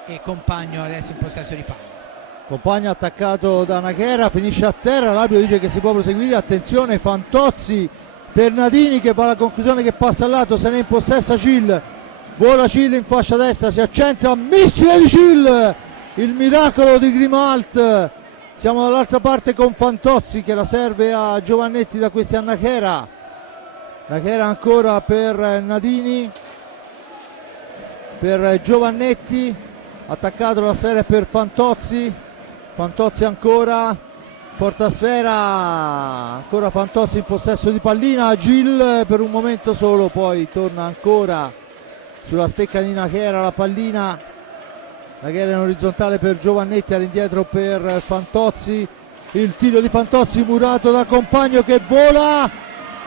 e Compagno adesso in possesso di palla. Compagno attaccato da Nachera, finisce a terra, l'arbitro dice che si può proseguire. Attenzione, Fantozzi per Nadini che va alla conclusione, che passa al lato, se ne impossessa Cil, vola Cil in fascia destra, si accentra, missile di Cil, il miracolo di Grimalt. Siamo dall'altra parte con Fantozzi che la serve a Giovannetti, da questi a Nachera. Nachera ancora per Nadini, per Giovannetti, attaccato la sfera per Fantozzi. Fantozzi ancora, portasfera, ancora Fantozzi in possesso di pallina. Gil per un momento solo, poi torna ancora sulla stecca di Nachera la pallina. Nachera in orizzontale per Giovannetti, all'indietro per Fantozzi. Il tiro di Fantozzi murato da Compagno che vola.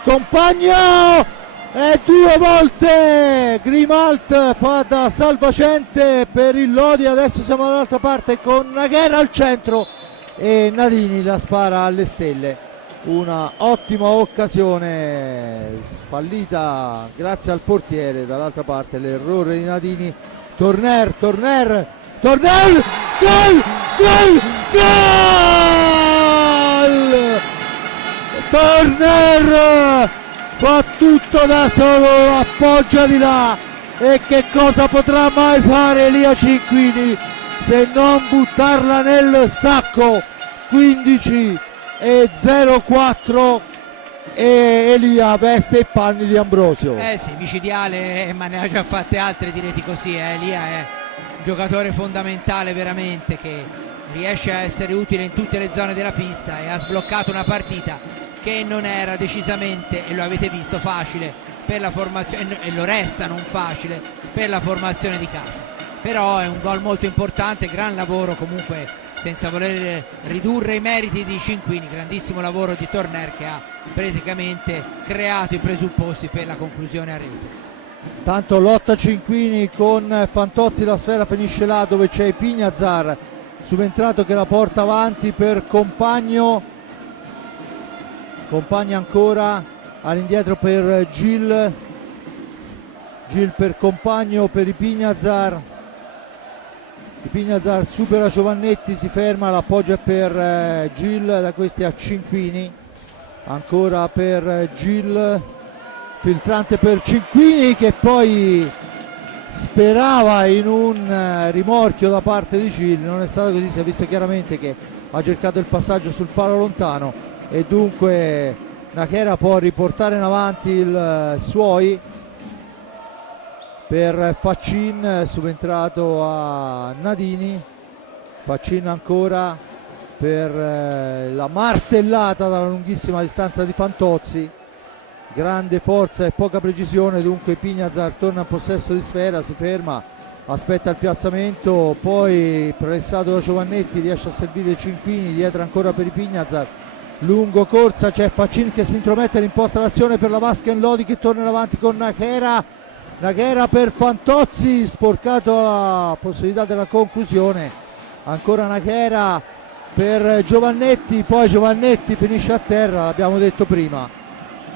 Compagno e due volte Grimalt fa da salvacente per il Lodi. Adesso siamo dall'altra parte con Nachera al centro e Nadini la spara alle stelle. Una ottima occasione fallita grazie al portiere. Dall'altra parte l'errore di Nadini. Torner, gol, gol, Torner fa tutto da solo, appoggia di là, e che cosa potrà mai fare Elia Cinquini se non buttarla nel sacco. 15-04 e Elia veste i panni di Ambrosio. Sì, micidiale, ma ne ha già fatte altre, direti così. Elia è un giocatore fondamentale veramente, che riesce a essere utile in tutte le zone della pista e ha sbloccato una partita che non era decisamente, e lo avete visto, facile per la formazione, e lo resta non facile per la formazione di casa. Però è un gol molto importante, gran lavoro comunque, senza voler ridurre i meriti di Cinquini, grandissimo lavoro di Torner che ha praticamente creato i presupposti per la conclusione a rete. Tanto lotta Cinquini con Fantozzi, la sfera finisce là dove c'è Pignazar subentrato che la porta avanti per Compagno. Compagno ancora, all'indietro per Gil per Compagno, per Pignazar. Pignazar supera Giovannetti, si ferma, l'appoggia per Gil, da questi a Cinquini, ancora per Gil, filtrante per Cinquini che poi sperava in un rimorchio da parte di Gil. Non è stato così, si è visto chiaramente che ha cercato il passaggio sul palo lontano e dunque Nachera può riportare in avanti il suoi per Faccin, subentrato a Nadini. Faccin ancora per la martellata dalla lunghissima distanza di Fantozzi, grande forza e poca precisione, dunque Pignazar torna in possesso di sfera, si ferma, aspetta il piazzamento, poi pressato da Giovannetti riesce a servire Cinquini, dietro ancora per Pignazar, lungo corsa, c'è Faccin che si intromette, l'imposta l'azione per la Vasca in Lodi che torna in avanti con Nachera per Fantozzi, sporcato la possibilità della conclusione, ancora Nachera per Giovannetti, poi Giovannetti finisce a terra, l'abbiamo detto prima,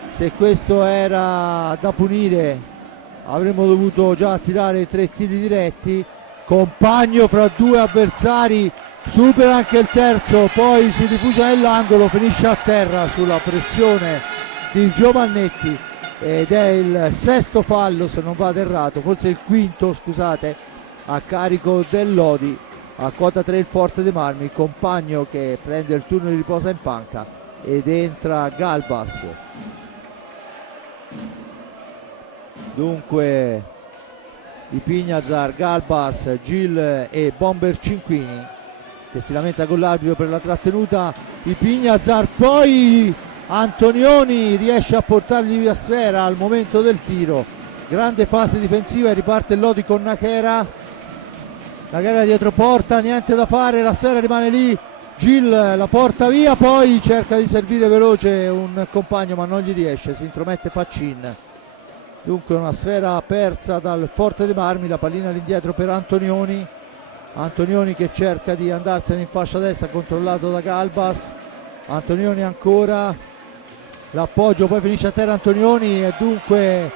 se questo era da punire avremmo dovuto già tirare 3 tiri diretti. Compagno fra 2 avversari, supera anche il terzo, poi si rifugia nell'angolo, finisce a terra sulla pressione di Giovannetti ed è il 6º fallo, se non vado errato, forse il 5º, scusate, a carico del Lodi. A quota 3 il Forte dei Marmi, Compagno che prende il turno di riposa in panca ed entra Galbas. Dunque i Pignazar, Galbas, Gil e Bomber Cinquini che si lamenta con l'arbitro per la trattenuta. I Pignazar, poi Antonioni riesce a portargli via sfera al momento del tiro, grande fase difensiva e riparte il Lodi con Nachera dietro porta, niente da fare, la sfera rimane lì, Gil la porta via, poi cerca di servire veloce un compagno ma non gli riesce, si intromette Faccin. Dunque una sfera persa dal Forte dei Marmi, la pallina all'indietro per Antonioni che cerca di andarsene in fascia destra, controllato da Galbas. Antonioni ancora, l'appoggio, poi finisce a terra Antonioni e dunque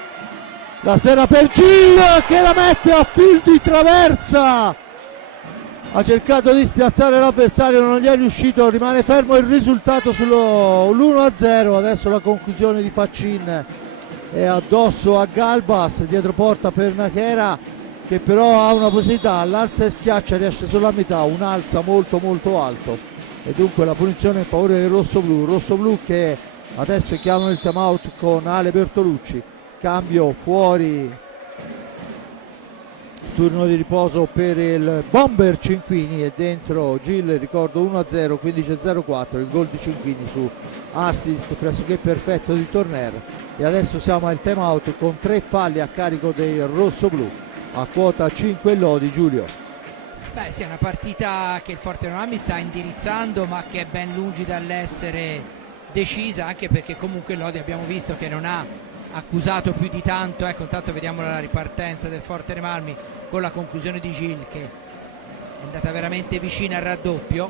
la sfera per Gil che la mette a fil di traversa, ha cercato di spiazzare l'avversario, non gli è riuscito, rimane fermo il risultato sull'1-0. Adesso la conclusione di Faccin è addosso a Galbas, dietro porta per Nachera che però ha una possibilità, all'alza e schiaccia, riesce sulla metà, un'alza molto molto alto e dunque la punizione in favore del rossoblu che adesso chiamano il time out con Ale Bertolucci. Cambio fuori, turno di riposo per il Bomber Cinquini e dentro Gil, ricordo 1-0, 15-04, il gol di Cinquini su assist pressoché perfetto di Torner. E adesso siamo al time out con 3 falli a carico dei rossoblu, a quota 5 Lodi. Giulio. Beh sì, è una partita che il Forte Marmi sta indirizzando ma che è ben lungi dall'essere decisa, anche perché comunque Lodi abbiamo visto che non ha accusato più di tanto. Ecco, intanto vediamo la ripartenza del Forte dei Marmi con la conclusione di Gil che è andata veramente vicina al raddoppio.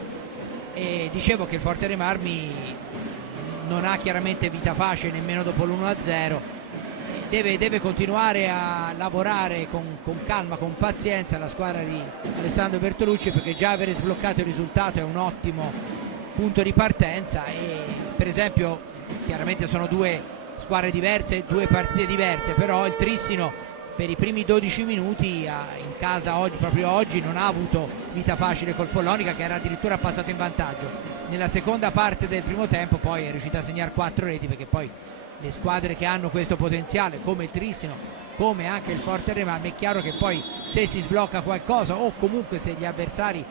E dicevo che il Forte dei Marmi non ha chiaramente vita facile nemmeno dopo l'1-0, deve continuare a lavorare con calma, con pazienza la squadra di Alessandro Bertolucci, perché già avere sbloccato il risultato è un ottimo punto di partenza. E per esempio chiaramente sono 2 squadre diverse, 2 partite diverse, però il Trissino per i primi 12 minuti in casa proprio oggi non ha avuto vita facile col Follonica, che era addirittura passato in vantaggio. Nella seconda parte del primo tempo poi è riuscita a segnare 4 reti, perché poi le squadre che hanno questo potenziale come il Trissino, come anche il Forte dei Marmi, è chiaro che poi se si sblocca qualcosa o comunque se gli avversari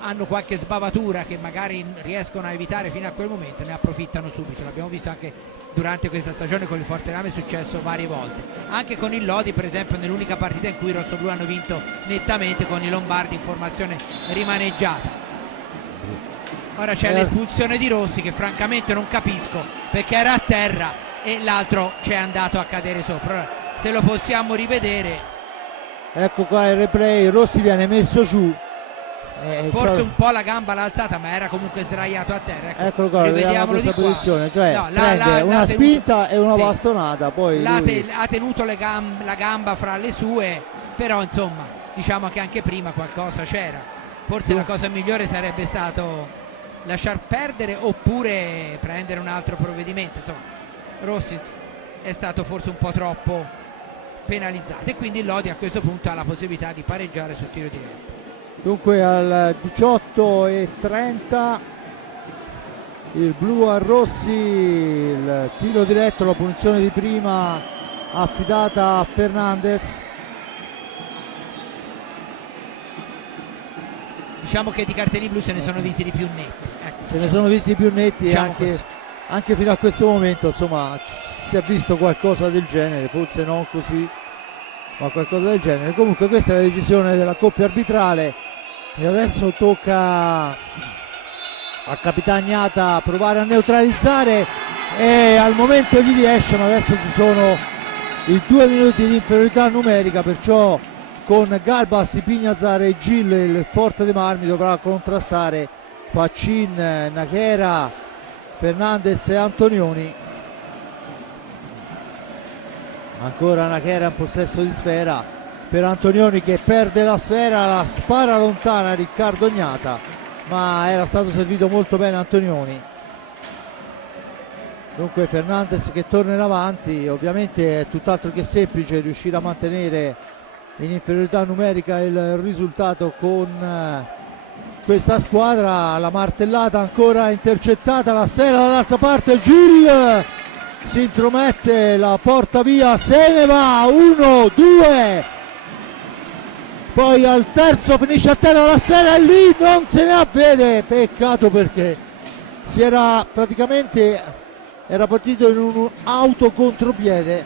hanno qualche sbavatura che magari riescono a evitare fino a quel momento, ne approfittano subito. L'abbiamo visto anche durante questa stagione con il Forte Marmi, è successo varie volte, anche con il Lodi per esempio nell'unica partita in cui i rossoblu hanno vinto nettamente con i Lombardi in formazione rimaneggiata. Ora c'è l'espulsione di Rossi che francamente non capisco, perché era a terra e l'altro c'è andato a cadere sopra. Ora, se lo possiamo rivedere, ecco qua il replay, Rossi viene messo giù, forse un po' la gamba l'ha alzata ma era comunque sdraiato a terra. Eccolo qua, vediamo questa posizione, cioè no, prende una spinta e una bastonata, poi ha tenuto la gamba fra le sue, però insomma diciamo che anche prima qualcosa c'era. Forse la cosa migliore sarebbe stato lasciar perdere oppure prendere un altro provvedimento. Insomma, Rossi è stato forse un po' troppo penalizzato e quindi Lodi a questo punto ha la possibilità di pareggiare sul tiro diretto. Dunque al 18:30 il blu a Rossi, il tiro diretto, la punizione di prima affidata a Fernandez. Diciamo che di cartellini blu se ne sono visti di più netti, ecco. Se ne sono visti più netti, diciamo anche fino a questo momento insomma si è visto qualcosa del genere, forse non così ma qualcosa del genere. Comunque questa è la decisione della coppia arbitrale e adesso tocca a Capitagnata provare a neutralizzare e al momento gli riesce, ma adesso ci sono i 2 minuti di inferiorità numerica, perciò con Galbas, Pignazar e Gil il Forte dei Marmi dovrà contrastare Faccin, Nachera, Fernandez e Antonioni. Ancora Nachera in possesso di sfera per Antonioni che perde la sfera, la spara lontana Riccardo Gnata, ma era stato servito molto bene Antonioni. Dunque Fernandez che torna in avanti, ovviamente è tutt'altro che semplice riuscire a mantenere in inferiorità numerica il risultato con questa squadra. La martellata ancora intercettata, la sfera dall'altra parte, Gil si intromette, la porta via, se ne va, 1-2, poi al terzo finisce a terra la sfera e lì non se ne avvede, peccato perché si era praticamente partito in un autocontropiede.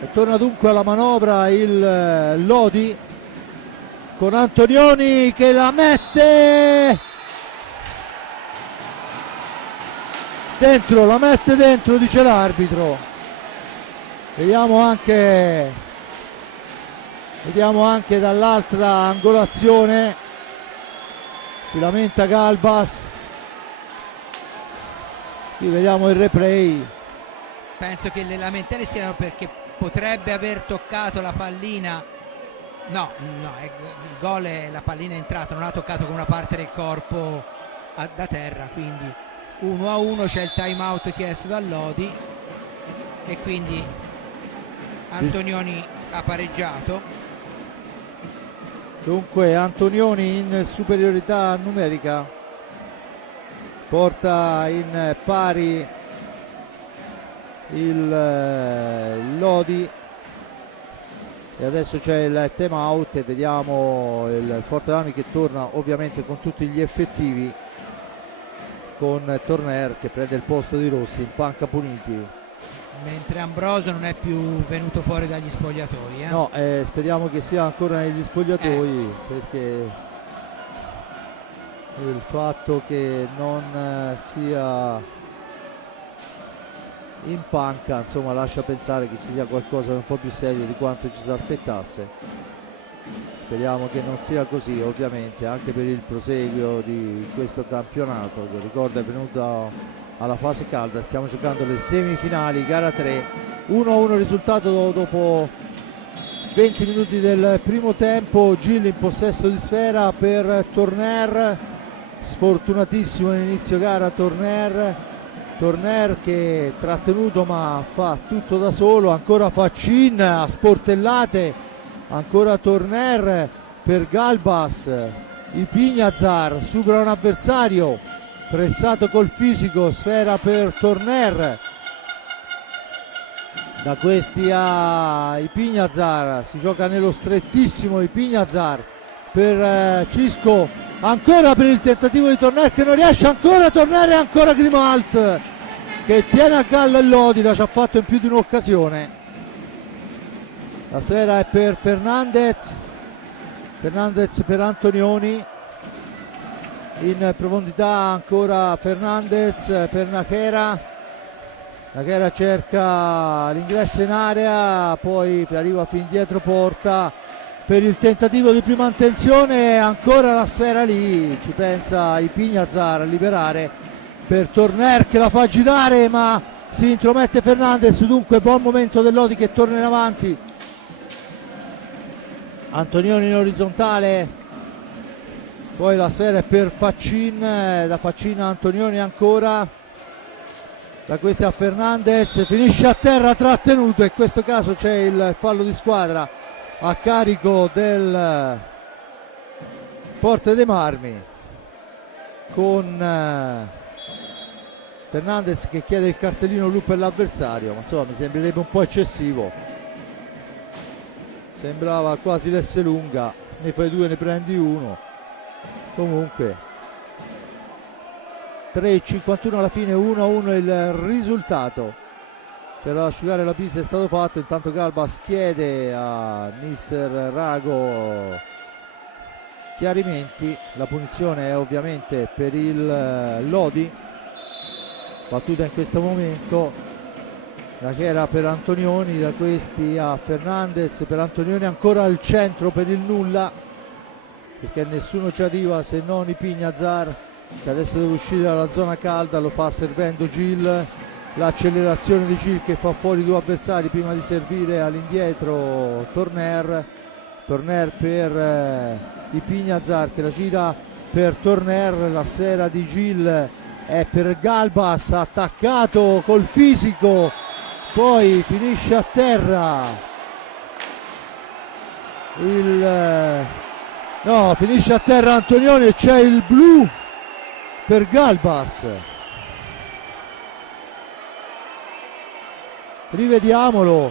E torna dunque alla manovra il Lodi con Antonioni che la mette dentro, dice l'arbitro. Vediamo anche dall'altra angolazione, si lamenta Galbas. Qui vediamo il replay. Penso che le lamentele siano perché potrebbe aver toccato la pallina. No, il gol è, la pallina è entrata, non ha toccato con una parte del corpo da terra, quindi 1-1, c'è il time out chiesto dal Lodi e quindi Antonioni ha pareggiato. Dunque Antonioni in superiorità numerica porta in pari il Lodi e adesso c'è il time out e vediamo il Forte dei Marmi che torna ovviamente con tutti gli effettivi, con Torner che prende il posto di Rossi in panca puniti, mentre Ambrosio non è più venuto fuori dagli spogliatoi. No, speriamo che sia ancora negli spogliatoi perché il fatto che non sia in panca insomma lascia pensare che ci sia qualcosa di un po' più serio di quanto ci si aspettasse. Speriamo che non sia così, ovviamente, anche per il proseguio di questo campionato che, ricordo, è venuto alla fase calda. Stiamo giocando le semifinali, gara 3, 1-1 risultato dopo 20 minuti del primo tempo. Gil in possesso di sfera per Torner, sfortunatissimo all'inizio gara Torner che è trattenuto ma fa tutto da solo. Ancora Faccin a sportellate, ancora Torner per Galbas, Ipignazar supera un avversario pressato col fisico, sfera per Torner, da questi a Ipignazar, si gioca nello strettissimo. Ipignazar per Cisco, ancora per il tentativo di Torner che non riesce, ancora Torner e ancora Grimalt che tiene a galla il Lodi, l'ha già fatto in più di un'occasione. La sfera è per Fernandez per Antonioni, in profondità ancora Fernandez per Nachera cerca l'ingresso in area, poi arriva fin dietro porta per il tentativo di prima intenzione, ancora la sfera lì, ci pensa Ipignazar a liberare per Torner che la fa girare ma si intromette Fernandez. Dunque buon momento del Lodi che torna in avanti. Antonioni in orizzontale, poi la sfera è per Faccin, da Faccin a Antonioni ancora, da questi a Fernandez, finisce a terra trattenuto e in questo caso c'è il fallo di squadra a carico del Forte dei Marmi, con Fernandez che chiede il cartellino blu per l'avversario, ma insomma mi sembrerebbe un po' eccessivo, sembrava quasi l'esse lunga, ne fai due ne prendi uno. Comunque 3:51 alla fine, 1-1 il risultato. Per asciugare la pista è stato fatto, intanto Galbas chiede a mister Rago chiarimenti. La punizione è ovviamente per il Lodi, battuta in questo momento la che era per Antonioni, da questi a Fernandez per Antonioni, ancora al centro per il nulla perché nessuno ci arriva se non Ipignazar che adesso deve uscire dalla zona calda, lo fa servendo Gil, l'accelerazione di Gil che fa fuori due avversari prima di servire all'indietro Torner per Ipiñazar che la gira per Torner, la sfera di Gil è per Galbas, attaccato col fisico, poi finisce a terra finisce a terra Antonioni e c'è il blu per Galbas. Rivediamolo,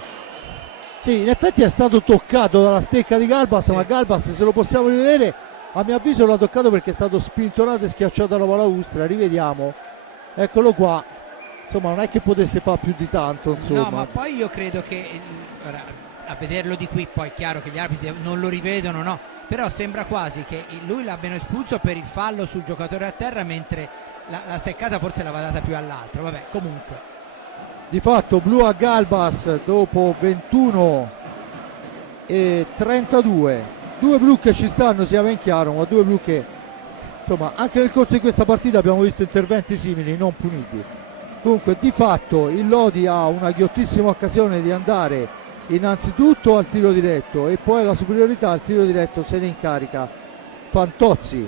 sì, in effetti è stato toccato dalla stecca di Galbas, ma Galbas, se lo possiamo rivedere, a mio avviso l'ha toccato perché è stato spintonato e schiacciato dalla balaustra. Rivediamo, eccolo qua, insomma non è che potesse fare più di tanto, insomma. No, ma poi io credo che a vederlo di qui, poi è chiaro che gli arbitri non lo rivedono, no, però sembra quasi che lui l'abbiano espulso per il fallo sul giocatore a terra, mentre la steccata forse l'aveva data più all'altro. Vabbè, comunque di fatto blu a Galbas dopo 21 e 32, due blu che ci stanno, sia ben chiaro, ma due blu che insomma anche nel corso di questa partita abbiamo visto interventi simili non puniti. Comunque di fatto il Lodi ha una ghiottissima occasione di andare innanzitutto al tiro diretto e poi la superiorità al tiro diretto se ne incarica Fantozzi.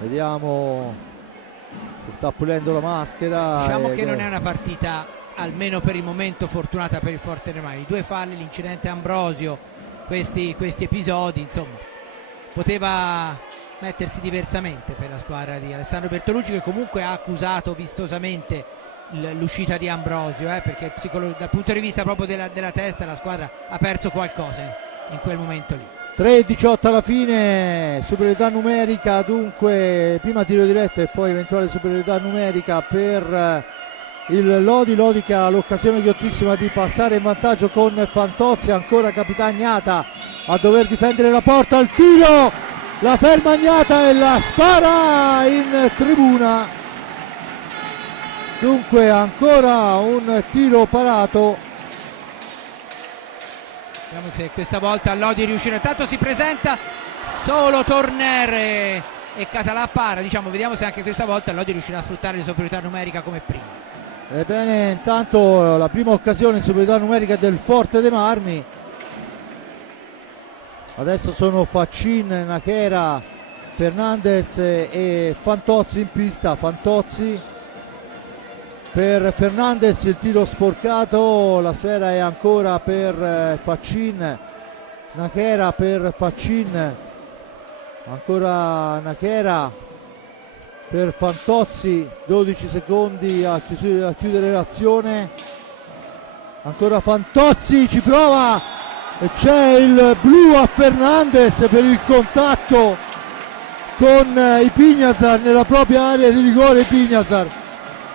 Vediamo, si sta pulendo la maschera. Diciamo che non è una partita, almeno per il momento, fortunata per il Forte dei Marmi. I due falli, l'incidente Ambrosio, questi episodi, insomma, poteva mettersi diversamente per la squadra di Alessandro Bertolucci, che comunque ha accusato vistosamente l'uscita di Ambrosio, perché dal punto di vista proprio della testa la squadra ha perso qualcosa in quel momento lì. 3-18 alla fine, superiorità numerica, dunque prima tiro diretto e poi eventuale superiorità numerica per il Lodi che ha l'occasione ghiottissima di passare in vantaggio con Fantozzi, ancora Capitagnata a dover difendere la porta, al tiro, la ferma Agnata e la spara in tribuna. Dunque ancora un tiro parato. Vediamo se questa volta Lodi riuscirà. Intanto si presenta solo Torner e Català para, diciamo, vediamo se anche questa volta Lodi riuscirà a sfruttare la superiorità numerica come prima. Ebbene, intanto la prima occasione in superiorità numerica del Forte dei Marmi. Adesso sono Faccin, Nachera, Fernandez e Fantozzi in pista. Fantozzi per Fernandez, il tiro sporcato, la sfera è ancora per Faccin, Nachera per Faccin, ancora Nachera per Fantozzi, 12 secondi a chiudere l'azione, ancora Fantozzi, ci prova e c'è il blu a Fernandez per il contatto con Ipiñazar nella propria area di rigore. Ipiñazar,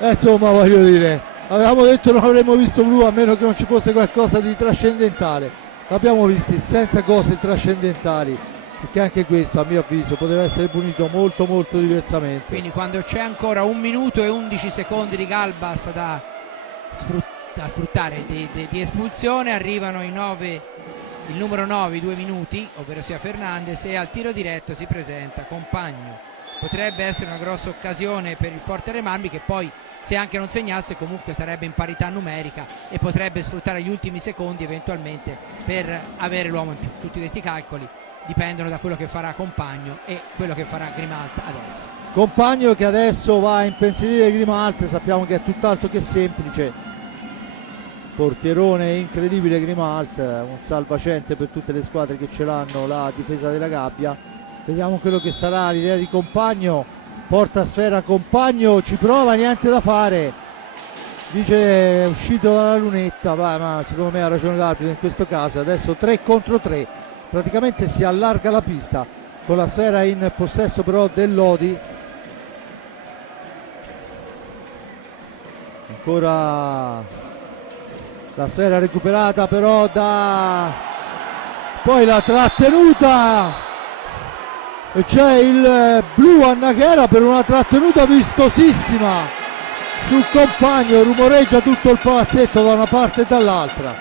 insomma, voglio dire, avevamo detto non avremmo visto blu a meno che non ci fosse qualcosa di trascendentale, l'abbiamo visti senza cose trascendentali, perché anche questo a mio avviso poteva essere punito molto molto diversamente. Quindi quando c'è ancora 1 minuto e 11 secondi di Galbas da sfruttare di espulsione, arrivano il numero 9, i 2 minuti, ovvero sia Fernandez, e al tiro diretto si presenta Compagno. Potrebbe essere una grossa occasione per il Forte dei Marmi, che poi, se anche non segnasse, comunque sarebbe in parità numerica e potrebbe sfruttare gli ultimi secondi eventualmente per avere l'uomo in più. Tutti questi calcoli dipendono da quello che farà Compagno e quello che farà Grimalt adesso. Compagno che adesso va a impensierire Grimalt, sappiamo che è tutt'altro che semplice, portierone incredibile Grimalt, un salvacente per tutte le squadre che ce l'hanno, la difesa della gabbia. Vediamo quello che sarà l'idea di Compagno, porta sfera Compagno, ci prova, niente da fare, dice è uscito dalla lunetta, ma secondo me ha ragione l'arbitro in questo caso. Adesso 3 contro 3, praticamente si allarga la pista con la sfera in possesso però del Lodi. Ancora la sfera recuperata però poi la trattenuta e c'è il blu a Nachera per una trattenuta vistosissima sul Compagno, rumoreggia tutto il palazzetto da una parte e dall'altra.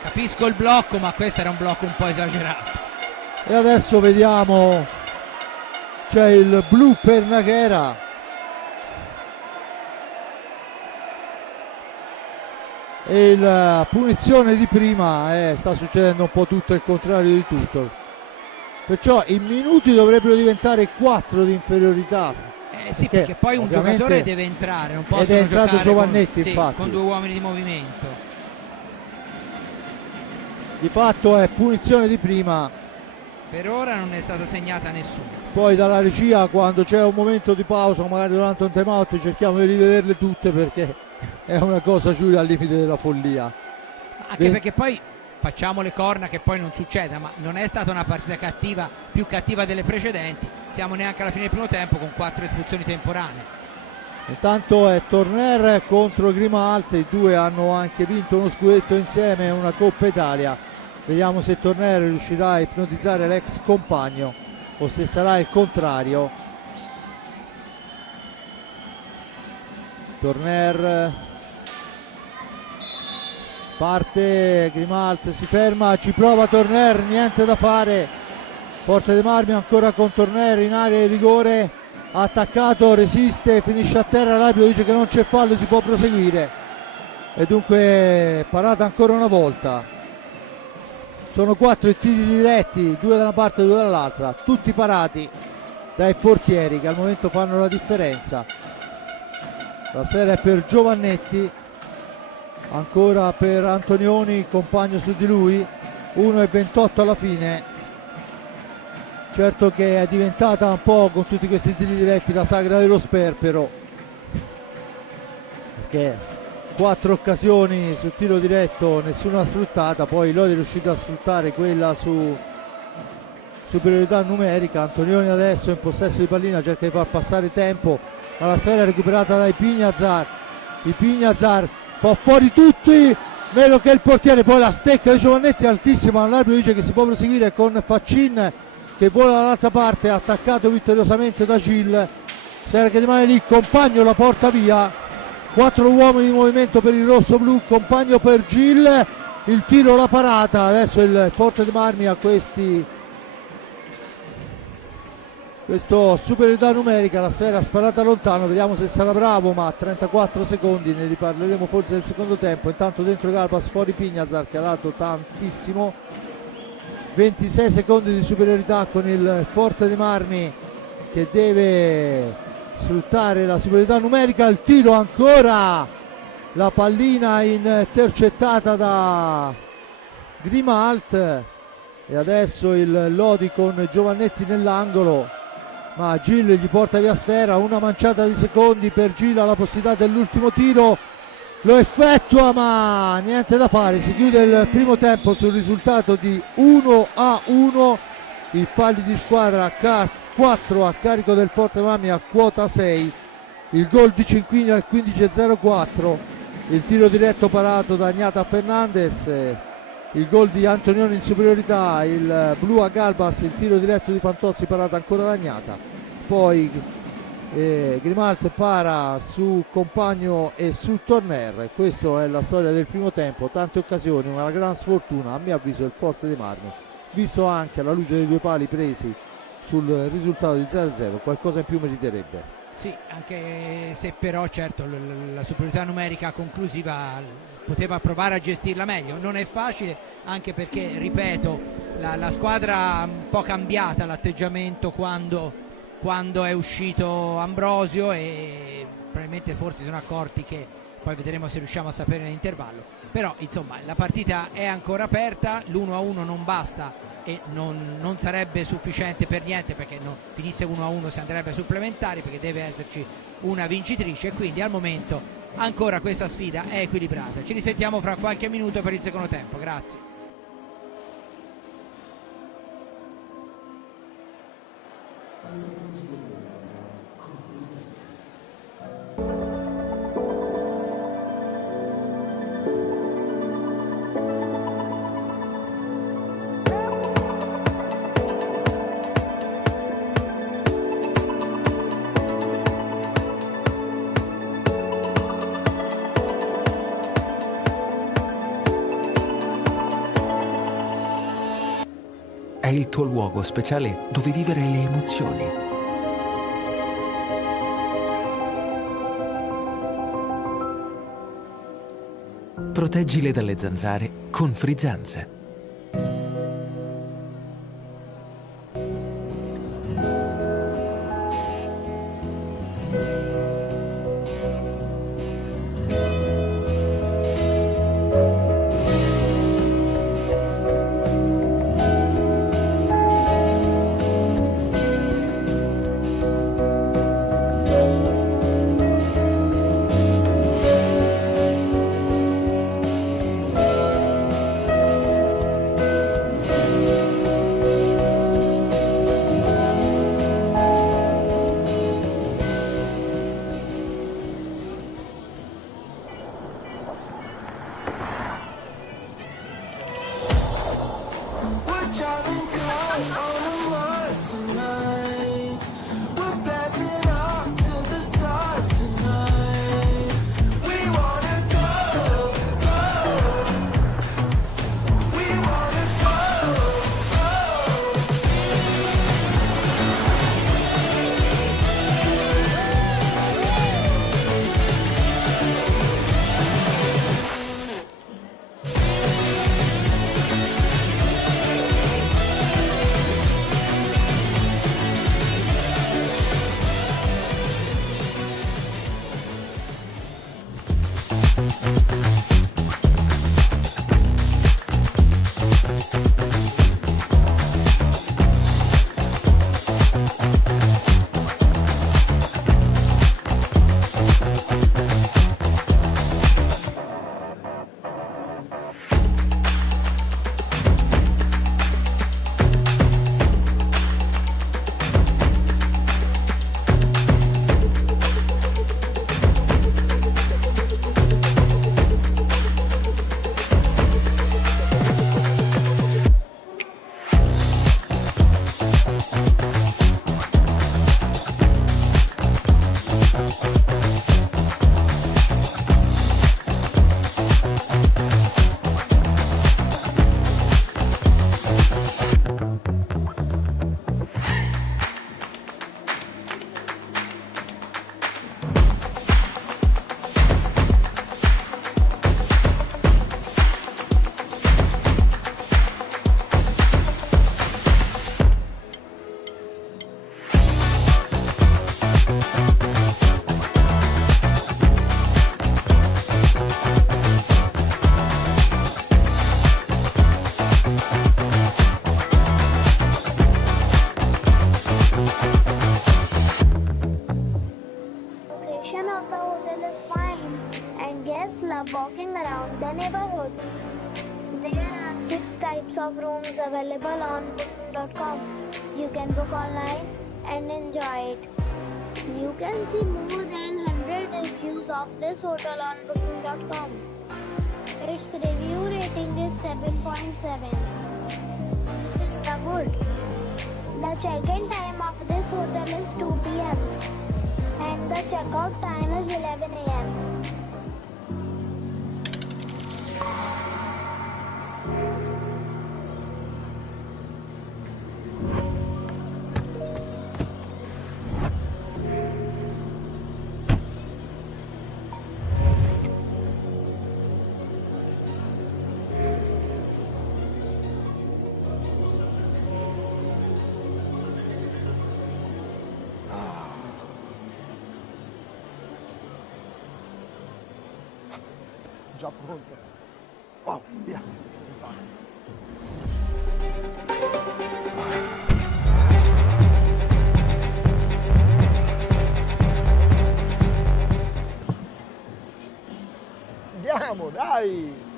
Capisco il blocco, ma questo era un blocco un po' esagerato. E adesso vediamo, c'è il blu per Naghera. E la punizione di prima, sta succedendo un po' tutto il contrario di tutto, perciò i minuti dovrebbero diventare 4 di inferiorità. Sì, perché poi un giocatore deve entrare, non possono ed è entrato giocare Giovannetti, con, infatti. con 2 uomini di movimento. Di fatto è punizione di prima. Per ora non è stata segnata nessuna. Poi dalla regia, quando c'è un momento di pausa, magari durante un time out, cerchiamo di rivederle tutte, perché è una cosa giù al limite della follia. Anche perché poi facciamo le corna che poi non succeda, ma non è stata una partita cattiva, più cattiva delle precedenti. Siamo neanche alla fine del primo tempo con 4 espulsioni temporanee. Intanto è Torner contro Grimalt, i due hanno anche vinto uno scudetto insieme e una Coppa Italia. Vediamo se Torner riuscirà a ipnotizzare l'ex compagno o se sarà il contrario. Torner parte, Grimalt si ferma, ci prova Torner, niente da fare. Forte dei Marmi ancora con Torner in area di rigore, attaccato, resiste, finisce a terra, l'arbitro dice che non c'è fallo, si può proseguire e dunque parata ancora una volta. Sono 4 i tiri diretti, 2 da una parte e 2 dall'altra, tutti parati dai portieri che al momento fanno la differenza. La sfera è per Giovannetti, ancora per Antonioni, compagno su di lui, 1:28 alla fine. Certo che è diventata un po' con tutti questi tiri diretti la sagra dello sperpero, perché 4 occasioni sul tiro diretto, nessuna sfruttata, poi Lodi è riuscito a sfruttare quella su superiorità numerica. Antonioni adesso in possesso di pallina, cerca di far passare tempo, ma la sfera è recuperata dai Pignazar. Il Pignazar fa fuori tutti, meno che il portiere, poi la stecca di Giovannetti è altissima, l'arbitro dice che si può proseguire con Faccin che vola dall'altra parte, attaccato vittoriosamente da Gil. Sfera che rimane lì, compagno la porta via. 4 uomini di movimento per il rosso-blu, compagno per Gil, il tiro, la parata. Adesso il Forte dei Marmi ha questo superiorità numerica, la sfera sparata lontano, vediamo se sarà bravo, ma a 34 secondi, ne riparleremo forse nel secondo tempo. Intanto dentro Galpas, fuori Pignazar che ha dato tantissimo, 26 secondi di superiorità con il Forte dei Marmi che deve sfruttare la superiorità numerica. Il tiro ancora, la pallina intercettata da Grimalt e adesso il Lodi con Giovannetti nell'angolo, ma Gil gli porta via sfera, una manciata di secondi per Gil, ha la possibilità dell'ultimo tiro, lo effettua ma niente da fare, si chiude il primo tempo sul risultato di 1-1. I falli di squadra 4 a carico del Forte Marmi a quota 6, il gol di Cinquini al 15:04, il tiro diretto parato da Agnata Fernandez, il gol di Antonioni in superiorità, il blu a Galbas, il tiro diretto di Fantozzi parato ancora da Agnata, poi Grimalt para su compagno e su Torner. Questa è la storia del primo tempo, tante occasioni, ma la gran sfortuna a mio avviso è il Forte dei Marmi, visto anche alla luce dei 2 pali presi sul risultato di 0-0, qualcosa in più meriterebbe. Sì, anche se però certo la superiorità numerica conclusiva poteva provare a gestirla meglio, non è facile anche perché, ripeto, la squadra ha un po' cambiata l'atteggiamento quando è uscito Ambrosio e probabilmente forse si sono accorti che, poi vedremo se riusciamo a sapere nell'intervallo, però insomma la partita è ancora aperta, l'1-1 non basta e non sarebbe sufficiente per niente, perché finisse 1-1 si andrebbe ai supplementari, perché deve esserci una vincitrice e quindi al momento ancora questa sfida è equilibrata. Ci risentiamo fra qualche minuto per il secondo tempo, grazie. è il tuo luogo speciale dove vivere le emozioni. Proteggile dalle zanzare con Frizzanze. Walking around the neighborhood. There are 6 types of rooms available on booking.com. You can book online and enjoy it. You can see more than 100 reviews of this hotel on booking.com. Its review rating is 7.7. It's good. The check-in time of this hotel is 2 p.m. and the check-out time is 11 a.m. Già pronto. Wow, via. Andiamo, dai!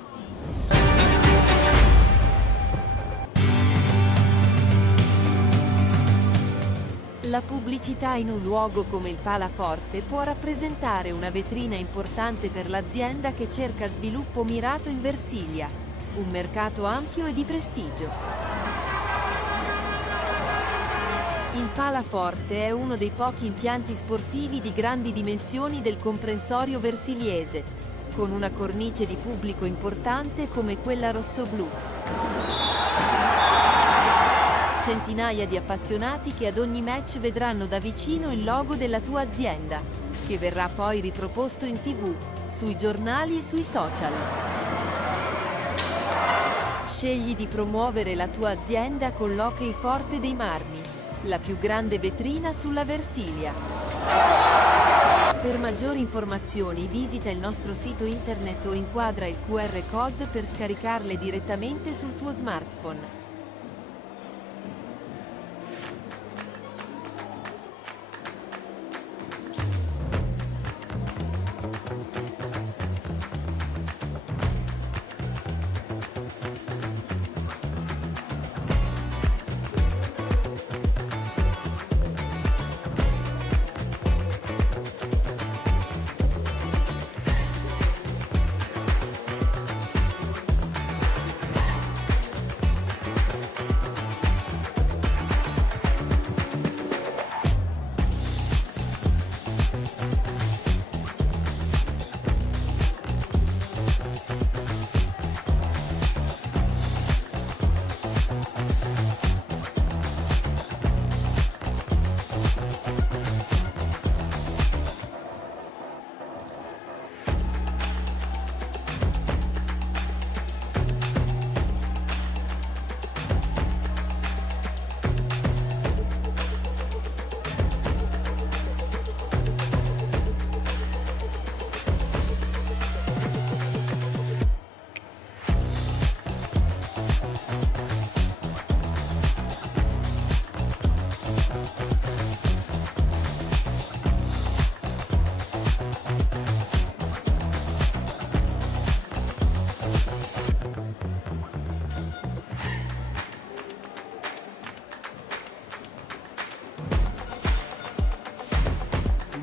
La pubblicità in un luogo come il Palaforte può rappresentare una vetrina importante per l'azienda che cerca sviluppo mirato in Versilia, un mercato ampio e di prestigio. Il Palaforte è uno dei pochi impianti sportivi di grandi dimensioni del comprensorio versiliese, con una cornice di pubblico importante come quella rossoblù. centinaia di appassionati che ad ogni match vedranno da vicino il logo della tua azienda, che verrà poi riproposto in TV, sui giornali e sui social. Scegli di promuovere la tua azienda con l'Hockey Forte dei Marmi, la più grande vetrina sulla Versilia. Per maggiori informazioni visita il nostro sito internet o inquadra il QR code per scaricarle direttamente sul tuo smartphone.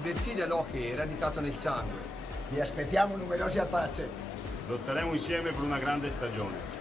Versilia l'hockey è radicato nel sangue. Vi aspettiamo numerosi al palazzetto. Lotteremo insieme per una grande stagione.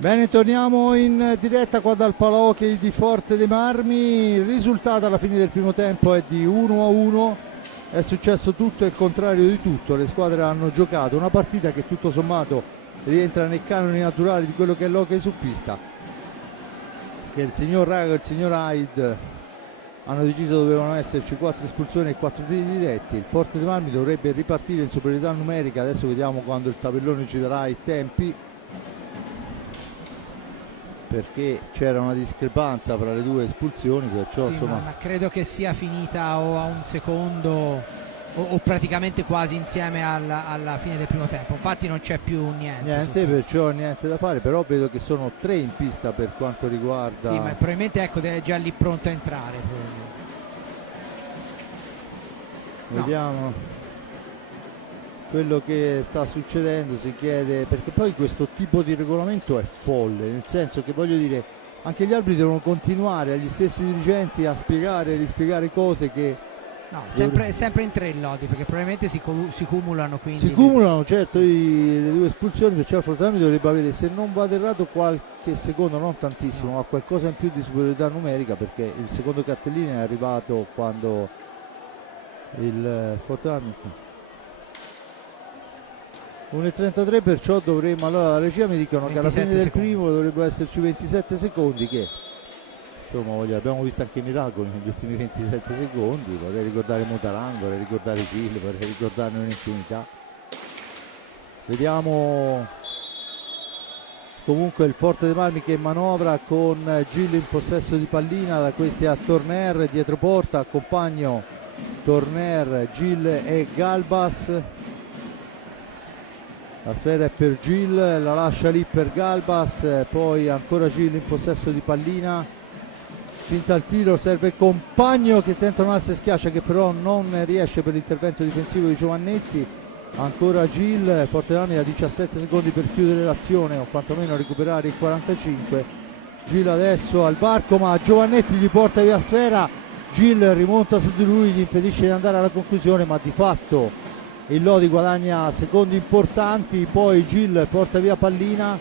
Bene, torniamo in diretta qua dal Palahockey di Forte dei Marmi. Il risultato alla fine del primo tempo è di 1-1. È successo tutto e il contrario di tutto. Le squadre hanno giocato una partita che tutto sommato rientra nei canoni naturali di quello che è l'hockey su pista, che il signor Rago e il signor Hyde hanno deciso dovevano esserci 4 espulsioni e 4 tiri diretti. Il Forte dei Marmi dovrebbe ripartire in superiorità numerica. Adesso vediamo quando il tabellone ci darà i tempi, perché c'era una discrepanza fra le due espulsioni, perciò sì, insomma... ma credo che sia finita o a un secondo o praticamente quasi insieme alla fine del primo tempo. Infatti non c'è più niente, perciò niente da fare, però vedo che sono 3 in pista per quanto riguarda... Sì, ma probabilmente ecco è già lì pronto a entrare Vediamo quello che sta succedendo. Si chiede, perché poi questo tipo di regolamento è folle, nel senso che, voglio dire, anche gli arbitri devono continuare agli stessi dirigenti a spiegare e rispiegare cose che No, sempre in 3 il Lodi, perché probabilmente si cumulano, quindi si cumulano, certo, le 2 espulsioni, perciò il Frosinone dovrebbe avere, se non vado errato, qualche secondo, non tantissimo, ma qualcosa in più di superiorità numerica, perché il secondo cartellino è arrivato quando il Frosinone 1,33, perciò dovremmo, allora la regia mi dicono che alla fine del primo dovrebbero esserci 27 secondi, che insomma abbiamo visto anche miracoli negli ultimi 27 secondi. Vorrei ricordare Mutaran, vorrei ricordare Gil, vorrei ricordarne un'infinità. Vediamo comunque il Forte dei Marmi che manovra con Gil in possesso di pallina, da questi a Torner, dietro porta, compagno Torner, Gil e Galbas. La sfera è per Gil, la lascia lì per Galbas, poi ancora Gil in possesso di pallina, finta il tiro, serve Compagno che tenta un alzo e schiaccia, che però non riesce per l'intervento difensivo di Giovannetti. Ancora Gil, Forte dei Marmi a 17 secondi per chiudere l'azione, o quantomeno recuperare i 45. Gil adesso al varco, ma Giovannetti gli porta via sfera, Gil rimonta su di lui, gli impedisce di andare alla conclusione, ma di fatto il Lodi guadagna secondi importanti. Poi Gil porta via pallina,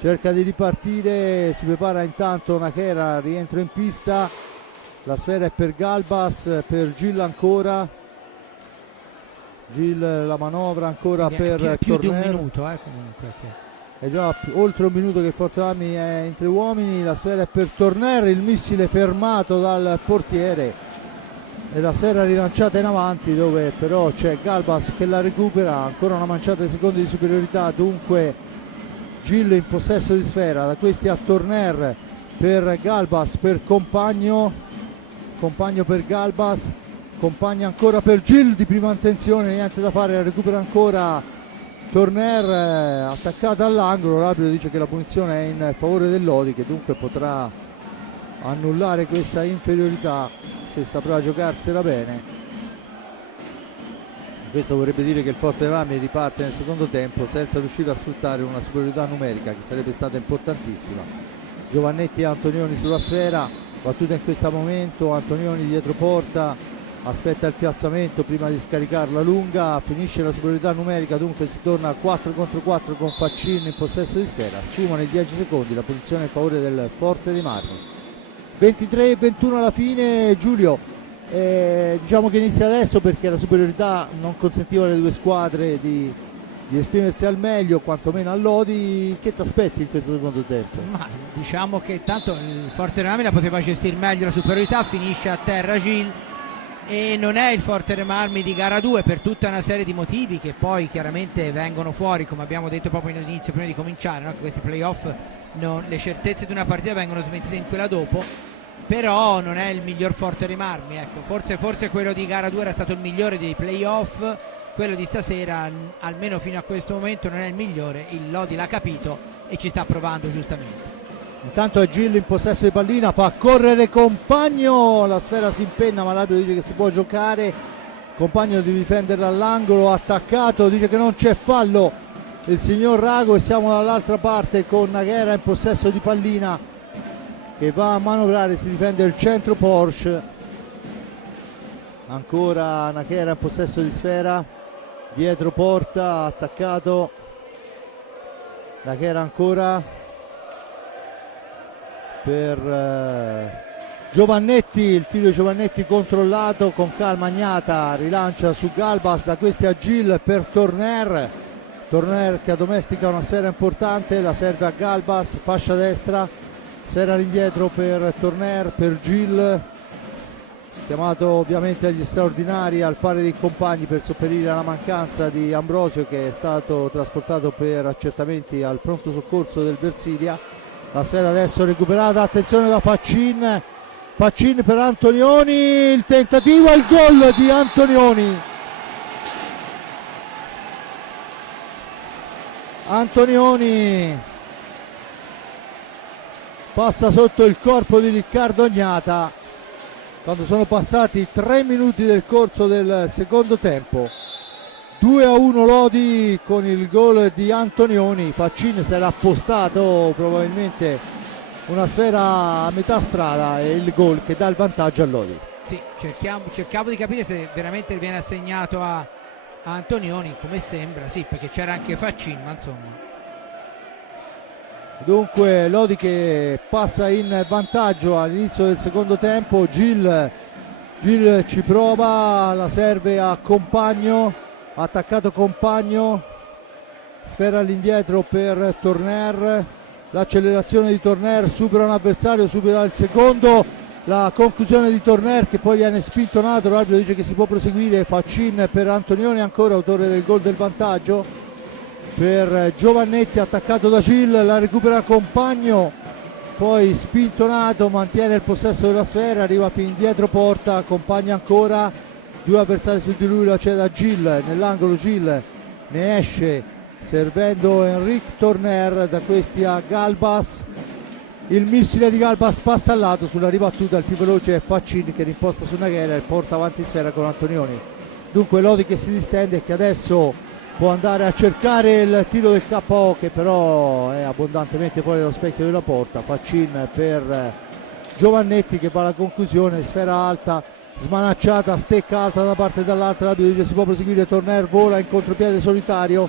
cerca di ripartire, si prepara intanto Nakera, rientro in pista, la sfera è per Galbas, per Gil ancora, Gil la manovra ancora. Quindi per più Torner. di un minuto comunque. È già oltre un minuto che il Forte dei Marmi è in 3 uomini, la sfera è per Torner, il missile fermato dal portiere e la sfera rilanciata in avanti, dove però c'è Galbas che la recupera. Ancora una manciata di secondi di superiorità, dunque Gil in possesso di sfera, da questi a Torner, per Galbas, per Compagno per Galbas, Compagno ancora per Gil di prima intenzione, niente da fare, la recupera ancora Torner, attaccata all'angolo. L'arbitro dice che la punizione è in favore del Lodi, che dunque potrà annullare questa inferiorità se saprà giocarsela bene. Questo vorrebbe dire che il Forte dei Marmi riparte nel secondo tempo senza riuscire a sfruttare una superiorità numerica che sarebbe stata importantissima. Giovannetti e Antonioni sulla sfera, battuta in questo momento, Antonioni dietro porta, aspetta il piazzamento prima di scaricarla lunga, finisce la superiorità numerica, dunque si torna a 4 contro 4 con Faccin in possesso di sfera, sfumano i 10 secondi, la posizione in favore del Forte dei Marmi. 23-21 alla fine, Giulio, diciamo che inizia adesso perché la superiorità non consentiva alle 2 squadre di esprimersi al meglio, quantomeno a Lodi. Che ti aspetti in questo secondo tempo? Ma diciamo che tanto il Forte dei Marmi la poteva gestire meglio la superiorità, finisce a terra Gil e non è il Forte dei Marmi di gara 2 per tutta una serie di motivi che poi chiaramente vengono fuori, come abbiamo detto proprio all'inizio prima di cominciare, no? Che questi playoff, le certezze di una partita vengono smentite in quella dopo, però non è il miglior Forte dei Marmi, ecco. Forse quello di gara 2 era stato il migliore dei playoff, quello di stasera almeno fino a questo momento non è il migliore. Il Lodi l'ha capito e ci sta provando giustamente. Intanto è Gil in possesso di pallina, fa correre Compagno, la sfera si impenna ma l'arbitro dice che si può giocare. Compagno deve difenderla all'angolo, attaccato, dice che non c'è fallo il signor Rago, e siamo dall'altra parte con Nakera in possesso di pallina che va a manovrare, si difende il centro Porsche. Ancora Nakera in possesso di sfera, dietro porta, attaccato Nakera ancora per Giovannetti, il tiro di Giovannetti controllato con calma, Agnata rilancia su Galbas, da questi a Gil per Torner che addomestica una sfera importante, la serve a Galbas, fascia destra, sfera all'indietro per Torner, per Gil, chiamato ovviamente agli straordinari al pari dei compagni per sopperire alla mancanza di Ambrosio, che è stato trasportato per accertamenti al pronto soccorso del Versilia. La sfera adesso recuperata, attenzione da Faccin per Antonioni, il tentativo e il gol di Antonioni passa sotto il corpo di Riccardo Agnata quando sono passati 3 minuti del corso del secondo tempo. 2-1 Lodi con il gol di Antonioni. Faccin si era appostato probabilmente una sfera a metà strada e il gol che dà il vantaggio a Lodi. Sì, cercavo di capire se veramente viene assegnato a Antonioni, come sembra, sì, perché c'era anche Faccin, ma insomma. Dunque Lodi che passa in vantaggio all'inizio del secondo tempo. Gil ci prova, la serve a Compagno, attaccato Compagno, sfera all'indietro per Torner, l'accelerazione di Torner, supera un avversario, supera il secondo, la conclusione di Torner che poi viene spintonato, l'arbitro dice che si può proseguire. Faccin per Antonioni, ancora autore del gol del vantaggio per Giovannetti, attaccato da Gil, la recupera Compagno, poi spintonato, mantiene il possesso della sfera, arriva fin dietro porta, Compagno ancora, due avversari su di lui, la cede a Gil, nell'angolo Gil ne esce servendo Enric Torner, da questi a Galbas, il missile di Galbas passa al lato, sulla ribattuta il più veloce è Faccin che rimposta su Naghera e porta avanti sfera con Antonioni. Dunque Lodi che si distende e che adesso può andare a cercare il tiro del KO, che però è abbondantemente fuori dallo specchio della porta. Faccin per Giovannetti che va alla conclusione, sfera alta, smanacciata, stecca alta da una parte e dall'altra, l'arbitro dice si può proseguire. Torner vola in contropiede solitario,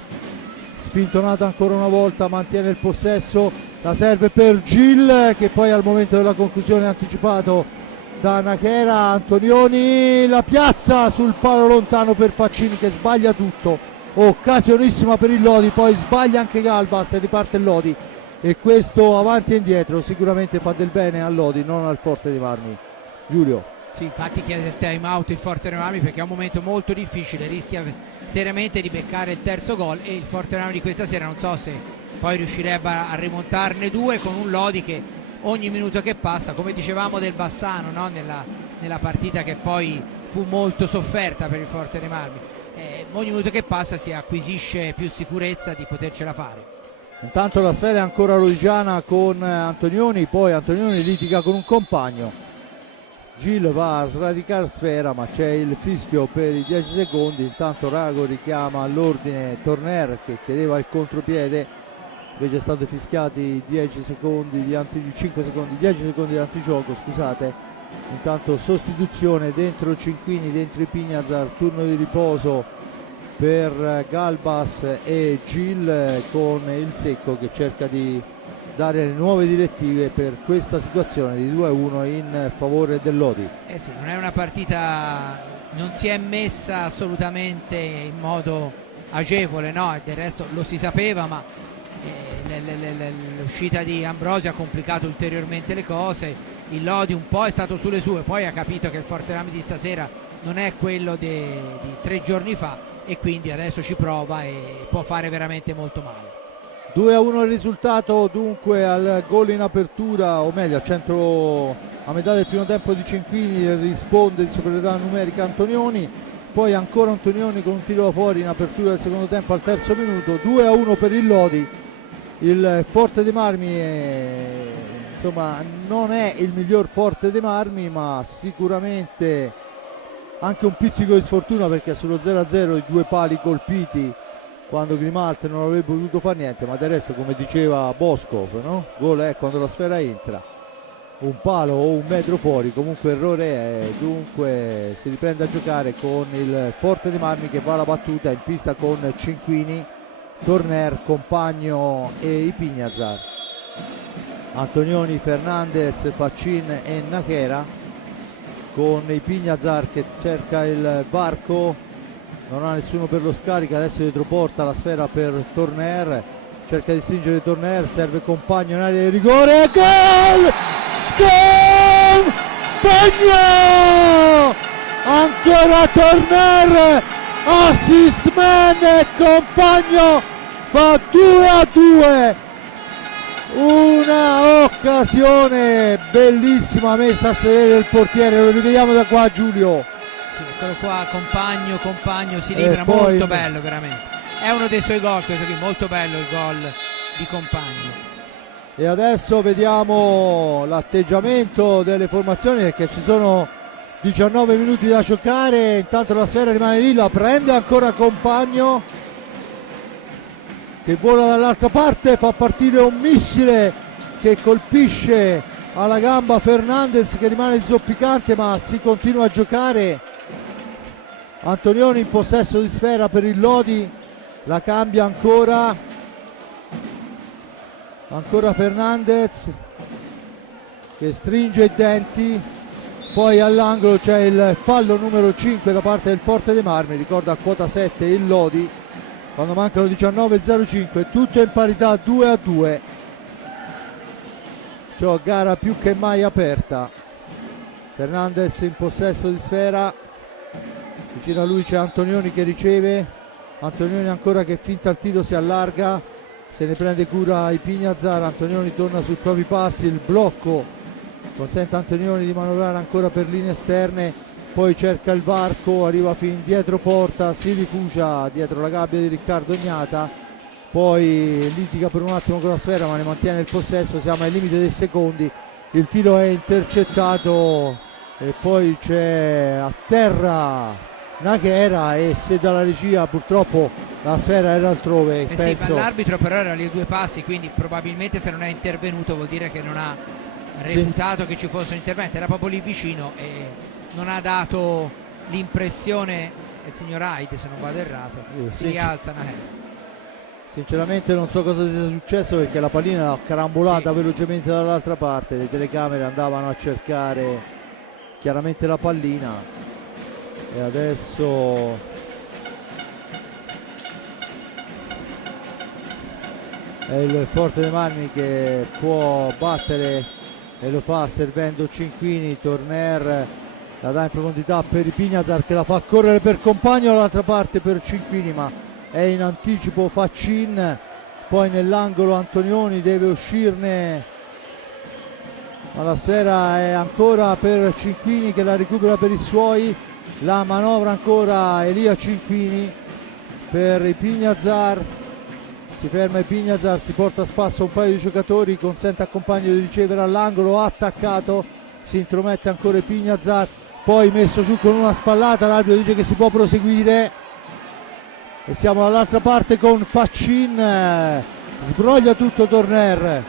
spintonato ancora una volta, mantiene il possesso, la serve per Gil che poi al momento della conclusione è anticipato da Naghera. Antonioni, la piazza sul palo lontano per Faccin che sbaglia tutto, occasionissima per il Lodi, poi sbaglia anche Galbas e riparte il Lodi, e questo avanti e indietro sicuramente fa del bene al Lodi, non al Forte dei Marmi. Giulio. Sì, infatti chiede il time out il Forte dei Marmi perché è un momento molto difficile, rischia seriamente di beccare il terzo gol, e il Forte dei Marmi di questa sera non so se poi riuscirebbe a rimontarne due con un Lodi che ogni minuto che passa, come dicevamo del Bassano, no? nella partita che poi fu molto sofferta per il Forte dei Marmi, ogni minuto che passa si acquisisce più sicurezza di potercela fare. Intanto la sfera è ancora lodigiana con Antonioni, poi Antonioni litiga con un compagno, Gil va a sradicare sfera ma c'è il fischio per i 10 secondi. Intanto Rago richiama all'ordine Torner che chiedeva il contropiede, invece è stato fischiati 10 secondi di 10 secondi di antigioco, scusate. Intanto sostituzione dentro Cinquini, dentro i Pignazar, turno di riposo per Galbas e Gil, con il Secco che cerca di dare le nuove direttive per questa situazione di 2-1 in favore del Lodi. Sì, non è una partita, non si è messa assolutamente in modo agevole, no? Del resto lo si sapeva, ma l'uscita di Ambrosio ha complicato ulteriormente le cose. Il Lodi un po' è stato sulle sue, poi ha capito che il Forte Rami di stasera non è quello di 3 giorni fa, e quindi adesso ci prova e può fare veramente molto male. 2-1 il risultato dunque al gol in apertura, o meglio a metà del primo tempo di Cinquini, risponde di superiorità numerica Antonioni, poi ancora Antonioni con un tiro da fuori in apertura del secondo tempo al terzo minuto. 2-1 per il Lodi. Il Forte dei Marmi insomma non è il miglior Forte dei Marmi, ma sicuramente anche un pizzico di sfortuna, perché sullo 0-0 i due pali colpiti quando Grimalt non avrebbe potuto fare niente, ma del resto, come diceva Boscov, no? Gol è quando la sfera entra, un palo o un metro fuori, comunque errore è. Dunque si riprende a giocare con il Forte dei Marmi che va alla battuta in pista con Cinquini, Torner, Compagno e i Pignazar, Antonioni, Fernandez, Faccin e Naghera, con i Pignazar che cerca il varco, non ha nessuno per lo scarico, adesso dietro porta la sfera per Torner, cerca di stringere Torner, serve Compagno in area di rigore, gol! Gol! Bagno! Ancora Torner, assist man, e Compagno fa 2-2. Una occasione bellissima messa a sedere il portiere, lo rivediamo da qua, Giulio. Sì, eccolo qua, Compagno si libera, molto bello veramente, è uno dei suoi gol questo qui, molto bello il gol di Compagno. E adesso vediamo l'atteggiamento delle formazioni, perché ci sono 19 minuti da giocare. Intanto la sfera rimane lì, la prende ancora Compagno che vola dall'altra parte, fa partire un missile che colpisce alla gamba Fernandez che rimane zoppicante, ma si continua a giocare. Antonioni in possesso di sfera per il Lodi, la cambia ancora Fernandez che stringe i denti. Poi all'angolo c'è il fallo numero 5 da parte del Forte dei Marmi, ricorda a quota 7 il Lodi quando mancano 19:05, tutto in parità 2-2. Cioè gara più che mai aperta. Fernandez in possesso di sfera, vicino a lui c'è Antonioni che riceve, Antonioni ancora che finta il tiro, si allarga, se ne prende cura Ipiñazar. Antonioni torna sui propri passi, il blocco consente a Antonioni di manovrare ancora per linee esterne, poi cerca il varco, arriva fin dietro porta, si rifugia dietro la gabbia di Riccardo Ognata, poi litiga per un attimo con la sfera ma ne mantiene il possesso. Siamo al limite dei secondi, il tiro è intercettato e poi c'è a terra Nachera, e se dalla regia purtroppo la sfera era altrove, sì, ma l'arbitro però era lì a 2 passi, quindi probabilmente se non è intervenuto vuol dire che non ha reputato che ci fosse un intervento, era proprio lì vicino e non ha dato l'impressione. Il signor Hyde, se non vado errato, si rialza Nachera. Sinceramente non so cosa sia successo, perché la pallina l'ha carambolata velocemente dall'altra parte, le telecamere andavano a cercare chiaramente la pallina e adesso è il Forte dei Marmi che può battere e lo fa servendo Cinquini. Torner la dà in profondità per Ipiñazar che la fa correre per compagno, dall'altra parte per Cinquini ma è in anticipo Faccin, poi nell'angolo Antonioni deve uscirne, ma la sfera è ancora per Cinquini che la recupera per i suoi, la manovra ancora Elia Cinquini per Ipiñazar, si ferma Ipiñazar, si porta a spasso un paio di giocatori, consente al compagno di ricevere all'angolo, attaccato, si intromette ancora Ipiñazar, poi messo giù con una spallata, l'arbitro dice che si può proseguire e siamo dall'altra parte con Faccin, sbroglia tutto Torner,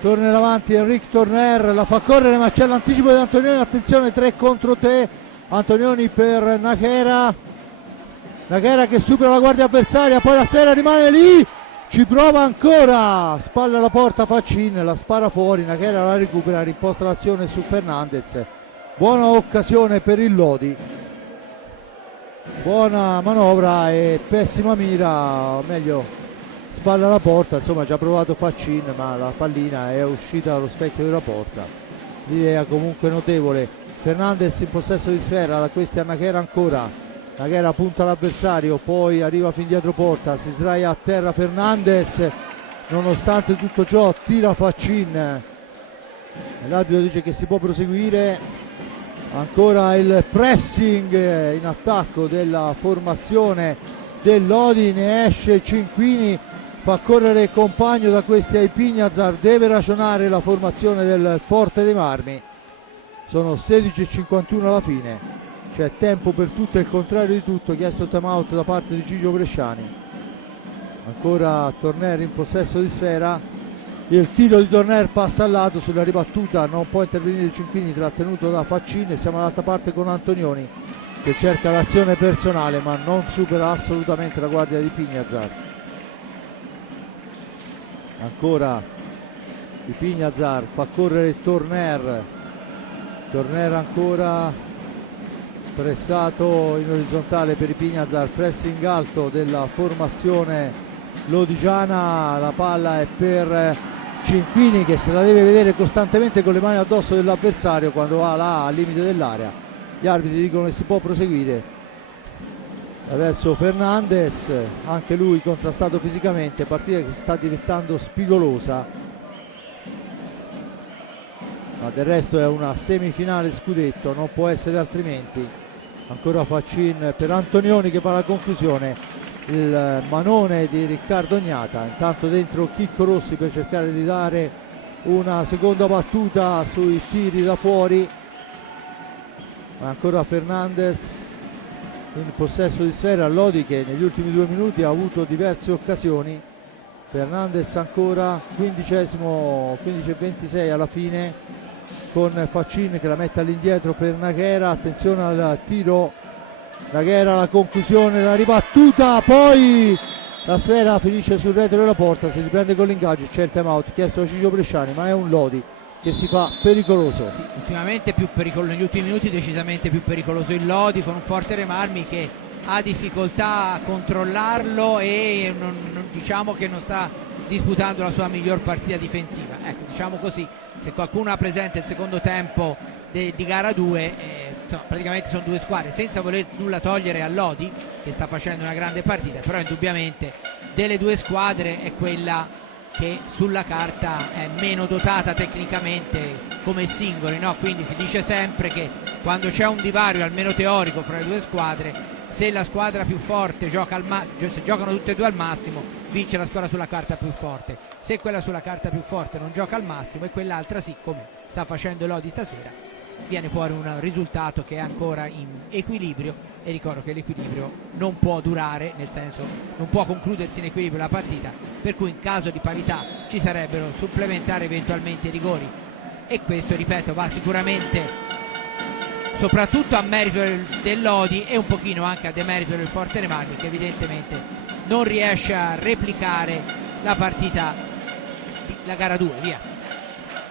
torna avanti Enric Torner, la fa correre ma c'è l'anticipo di Antonioni, attenzione 3 contro 3, Antonioni per Nachera che supera la guardia avversaria, poi la sfera rimane lì, ci prova ancora, spalla alla porta Faccin, la spara fuori, Nachera la recupera, rimposta l'azione su Fernandez, buona occasione per il Lodi, buona manovra e pessima mira, o meglio spalla alla porta, insomma ci ha provato Faccin ma la pallina è uscita dallo specchio della porta, l'idea comunque notevole. Fernandez in possesso di sfera, da questi a Nachera ancora, Nachera punta l'avversario, poi arriva fin dietro porta, si sdraia a terra Fernandez, nonostante tutto ciò tira Faccin, l'arbitro dice che si può proseguire, ancora il pressing in attacco della formazione del Lodi, ne esce Cinquini, fa correre il compagno da questi a Ipiñazar, deve ragionare la formazione del Forte dei Marmi, sono 16:51 alla fine, c'è tempo per tutto e il contrario di tutto, chiesto time out da parte di Gigio Bresciani, ancora Torner in possesso di sfera, il tiro di Torner passa al lato, sulla ribattuta non può intervenire Cinquini, trattenuto da Faccin, e siamo dall'altra parte con Antonioni che cerca l'azione personale ma non supera assolutamente la guardia di Ipiñazar, ancora Ipiñazar fa correre Torner ancora pressato in orizzontale per Ipiñazar, pressing alto della formazione lodigiana, la palla è per Cinquini che se la deve vedere costantemente con le mani addosso dell'avversario quando va là al limite dell'area, gli arbitri dicono che si può proseguire, adesso Fernandez anche lui contrastato fisicamente, partita che sta diventando spigolosa, ma del resto è una semifinale scudetto, non può essere altrimenti. Ancora Faccin per Antonioni che va alla conclusione, il manone di Riccardo Ognata, intanto dentro Chicco Rossi per cercare di dare una seconda battuta sui tiri da fuori, ancora Fernandez in possesso di sfera, Lodi che negli ultimi 2 minuti ha avuto diverse occasioni, Fernandez ancora, 15-26 alla fine, con Faccin che la mette all'indietro per Naghera. Attenzione al tiro, Naghera, la conclusione, la ribattuta, poi la sfera finisce sul retro della porta, si riprende con l'ingaggio, c'è il time out chiesto da Ciccio Bresciani, ma è un Lodi che si fa pericoloso. Sì, ultimamente più pericoloso, negli ultimi minuti decisamente più pericoloso il Lodi, con un forte Remarmi che ha difficoltà a controllarlo e diciamo che non sta disputando la sua miglior partita difensiva. Ecco, diciamo così, se qualcuno ha presente il secondo tempo di gara 2, praticamente sono due squadre, senza voler nulla togliere a Lodi che sta facendo una grande partita, però indubbiamente delle due squadre è quella che sulla carta è meno dotata tecnicamente come singoli, no? Quindi si dice sempre che quando c'è un divario almeno teorico fra le due squadre, se la squadra più forte gioca se giocano tutte e due al massimo, vince la squadra sulla carta più forte. Se quella sulla carta più forte non gioca al massimo e quell'altra sì, come sta facendo Lodi stasera, viene fuori un risultato che è ancora in equilibrio. E ricordo che l'equilibrio non può durare, nel senso non può concludersi in equilibrio la partita, per cui in caso di parità ci sarebbero supplementari, eventualmente rigori, e questo, ripeto, va sicuramente soprattutto a merito del Lodi e un pochino anche a demerito del Forte Remarmi, che evidentemente non riesce a replicare la partita la gara 2. Via.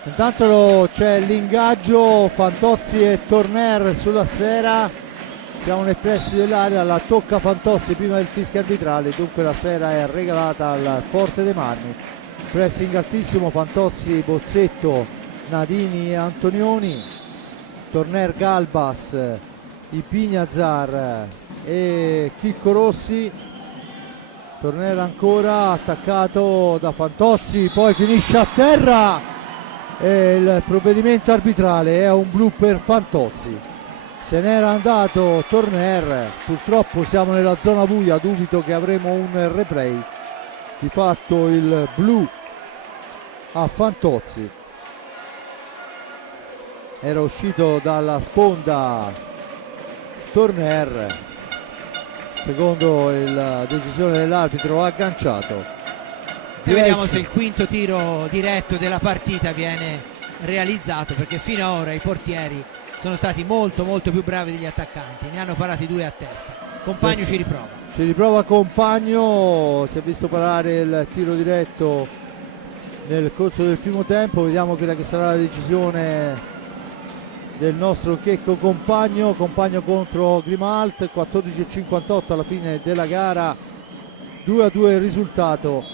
Intanto c'è l'ingaggio, Fantozzi e Torner sulla sfera. Siamo nei pressi dell'area, la tocca Fantozzi prima del fischio arbitrale, dunque la sfera è regalata al Forte dei Marmi. Pressing altissimo, Fantozzi, Bozzetto, Nadini e Antonioni, Torner, Galbas, Ipignazar e Chicco Rossi. Torner ancora attaccato da Fantozzi, poi finisce a terra e il provvedimento arbitrale è un blu per Fantozzi. Se n'era andato Torner, purtroppo siamo nella zona buia, dubito che avremo un replay. Di fatto il blu a Fantozzi, era uscito dalla sponda Torner, secondo la decisione dell'arbitro agganciato. E vediamo se il quinto tiro diretto della partita viene realizzato, perché fino ad ora i portieri sono stati molto più bravi degli attaccanti, ne hanno parati 2 a testa. Compagno ci riprova Compagno, si è visto parare il tiro diretto nel corso del primo tempo. Vediamo quella che sarà la decisione del nostro Checco Compagno contro Grimalt. 14:58 alla fine della gara, 2-2 il risultato.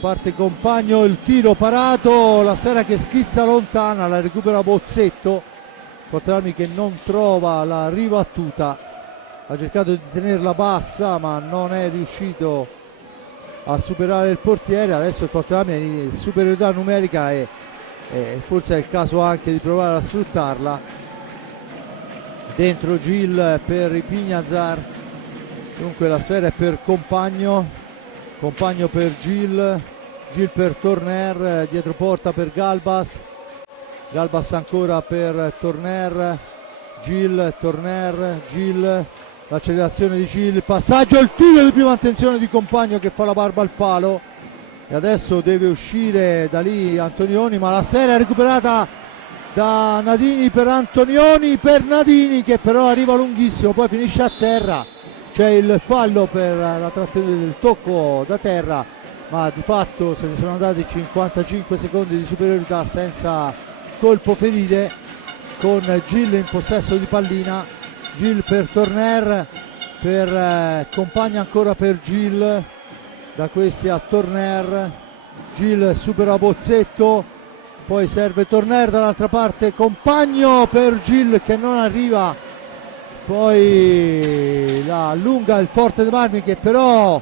Parte Compagno, il tiro parato, la sfera che schizza lontana, la recupera Bozzetto. Fortemarmi che non trova la ribattuta, ha cercato di tenerla bassa ma non è riuscito a superare il portiere. Adesso il Fortemarmi è in superiorità numerica e forse è il caso anche di provare a sfruttarla. Dentro Gil per Ipignazar, dunque la sfera è per Compagno per Gil per Torner, dietro porta per Galbas ancora per Torner, Torner, Gil, l'accelerazione di Gil, il passaggio, il tiro di prima attenzione di Compagno che fa la barba al palo e adesso deve uscire da lì Antonioni, ma la serie è recuperata da Nadini per Antonioni, per Nadini che però arriva lunghissimo, poi finisce a terra. C'è il fallo per la trattenuta del tocco da terra, ma di fatto se ne sono andati 55 secondi di superiorità senza colpo ferire, con Gil in possesso di pallina. Gil per Torner, per Compagno ancora per Gil, da questi a Torner. Gil supera Bozzetto, poi serve Torner, dall'altra parte Compagno per Gil che non arriva, poi la allunga il Forte dei Marmi che però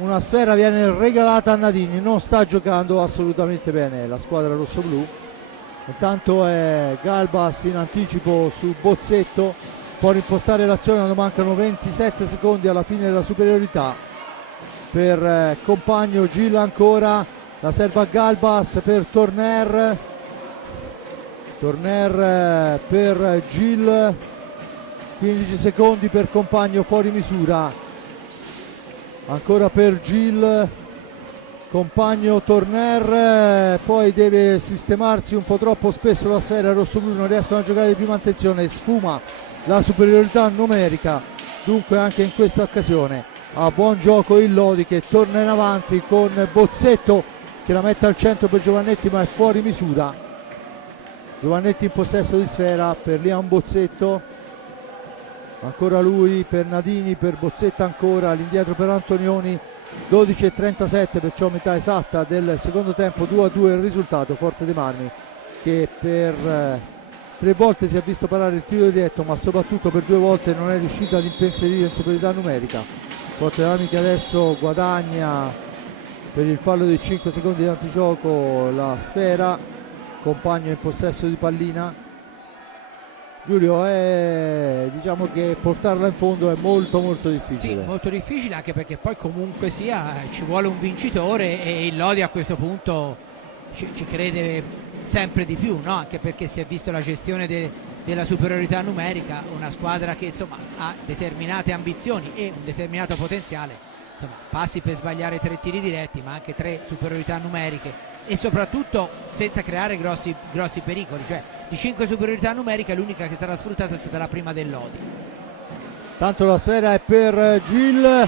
una sfera viene regalata a Nadini. Non sta giocando assolutamente bene la squadra rossoblù. Intanto è Galbas in anticipo su Bozzetto, può rimpostare l'azione quando mancano 27 secondi alla fine della superiorità per Compagno. Gil ancora, la serve a Galbas per Torner per Gil, 15 secondi per Compagno fuori misura, ancora per Gil compagno Torner, poi deve sistemarsi un po' troppo spesso la sfera, i rossoblu non riescono a giocare di prima attenzione, sfuma la superiorità numerica, dunque anche in questa occasione a buon gioco il Lodi che torna in avanti con Bozzetto che la mette al centro per Giovannetti ma è fuori misura. Giovannetti in possesso di sfera per Liam Bozzetto, ancora lui per Nadini, per Bozzetto ancora, all'indietro per Antonioni. 12:37, perciò metà esatta del secondo tempo, 2-2 il risultato. Forte dei Marmi che per 3 volte si è visto parare il tiro diretto, ma soprattutto per 2 volte non è riuscita ad impensierire in superiorità numerica. Forte dei Marmi che adesso guadagna per il fallo di 5 secondi di antigioco la sfera. Compagno in possesso di pallina. Giulio, diciamo che portarla in fondo è molto difficile. Sì, molto difficile, anche perché poi comunque sia ci vuole un vincitore e il Lodi a questo punto ci crede sempre di più, no? Anche perché si è visto la gestione della superiorità numerica, una squadra che insomma ha determinate ambizioni e un determinato potenziale, insomma passi per sbagliare 3 tiri diretti ma anche 3 superiorità numeriche e soprattutto senza creare grossi pericoli, cioè di 5 superiorità numeriche l'unica che è stata sfruttata è stata la prima del Lodi. Tanto la sfera è per Gil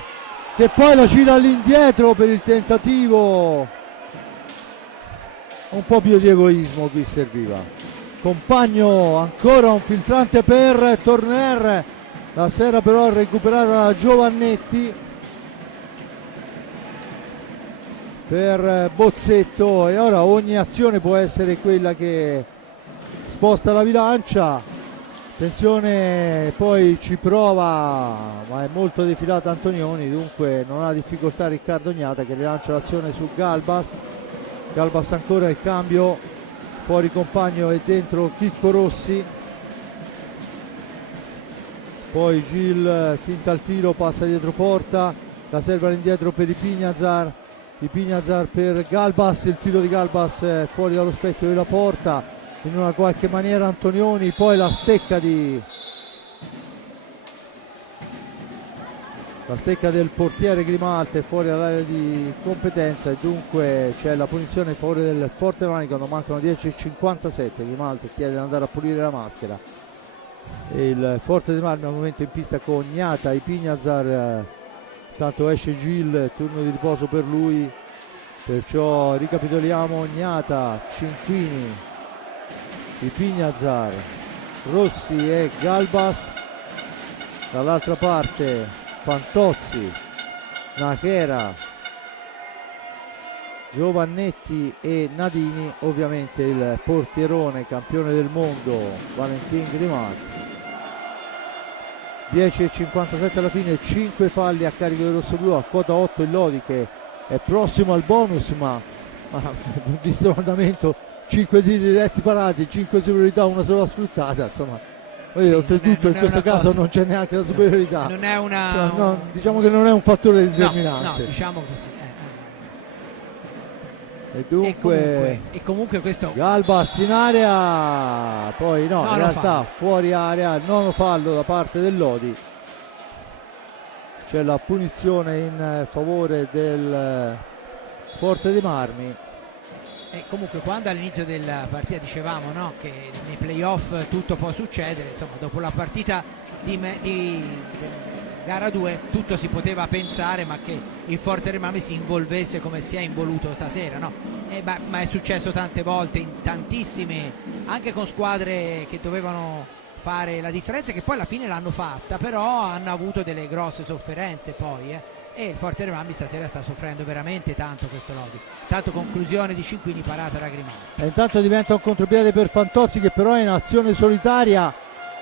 che poi la gira all'indietro per il tentativo, un po' più di egoismo qui serviva. Compagno, ancora un filtrante per Torner, la sfera però recuperata da Giovannetti per Bozzetto e ora ogni azione può essere quella che sposta la bilancia. Attenzione, poi ci prova ma è molto defilata Antonioni, dunque non ha difficoltà Riccardo Gnata che rilancia l'azione su Galbas. Galbas ancora il cambio, fuori compagno e dentro Chicco Rossi, poi Gil finta il tiro, passa dietro porta, la serve all'indietro per Ipignazar per Galbas, il tiro di Galbas è fuori dallo specchio della porta, in una qualche maniera Antonioni, poi la stecca del portiere Grimaldi è fuori dall'area di competenza e dunque c'è la punizione in favore del Forte Mani quando mancano 10:57. Grimaldi chiede di andare a pulire la maschera e il Forte dei Marmi al momento in pista con Gnata, Ipignazar, tanto esce Gil, turno di riposo per lui, perciò ricapitoliamo: Gnata, Cinquini, Ipignazar, Rossi e Galbas, dall'altra parte Fantozzi, Nachera, Giovannetti e Nadini, ovviamente il portierone campione del mondo Valentin Grimaldi. 10:57 alla fine, 5 falli a carico del rossoblu, a quota 8 il Lodi che è prossimo al bonus ma visto l'andamento 5 tiri diretti parati, 5 superiorità, una sola sfruttata, insomma sì, oltretutto in questo caso non c'è neanche la superiorità, non è una no, diciamo che non è un fattore determinante, no, diciamo così. E dunque e comunque questo Galbas in area, poi no in realtà fallo. Fuori area, nono fallo da parte del Lodi, c'è la punizione in favore del Forte dei Marmi. E comunque quando all'inizio della partita dicevamo, no, che nei playoff tutto può succedere, insomma dopo la partita di gara 2 tutto si poteva pensare ma che il Forte dei Marmi si involvesse come si è involuto stasera, no? Ma è successo tante volte, in tantissime, anche con squadre che dovevano fare la differenza, che poi alla fine l'hanno fatta, però hanno avuto delle grosse sofferenze poi e il Forte dei Marmi stasera sta soffrendo veramente tanto questo Lodi. Tanto conclusione di Cinquini, parata da Grimaldi. E intanto diventa un contropiede per Fantozzi che però è in azione solitaria,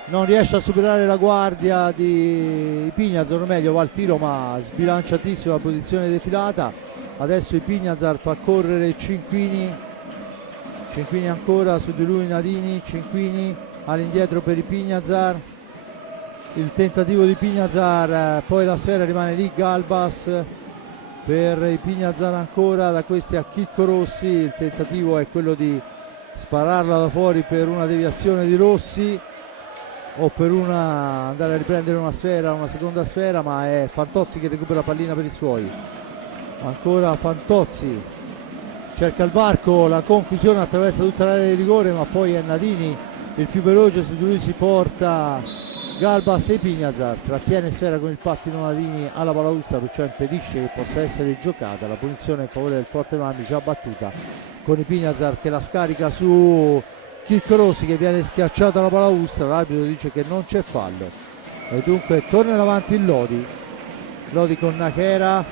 non riesce a superare la guardia di Ipignazar, o meglio va al tiro ma sbilanciatissima posizione defilata. Adesso Ipignazar fa correre Cinquini ancora su di lui Nadini, Cinquini all'indietro per Ipignazar, il tentativo di Ipignazar, poi la sfera rimane lì, Galbas per Ipignazar ancora, da questi a Chicco Rossi, il tentativo è quello di spararla da fuori per una deviazione di Rossi o per andare a riprendere una seconda sfera, ma è Fantozzi che recupera la pallina per i suoi. Ancora Fantozzi cerca il varco, la conclusione attraversa tutta l'area di rigore, ma poi è Nadini il più veloce, su di lui si porta Galbas e Pignazar, trattiene Sfera con il pattino Nadini alla balaustra, perciò impedisce che possa essere giocata. La punizione in favore del Forte Marmi già battuta, con Pignazar che la scarica su Chicco Rossi che viene schiacciato alla balaustra, l'arbitro dice che non c'è fallo e dunque torna in avanti il Lodi con Nachera,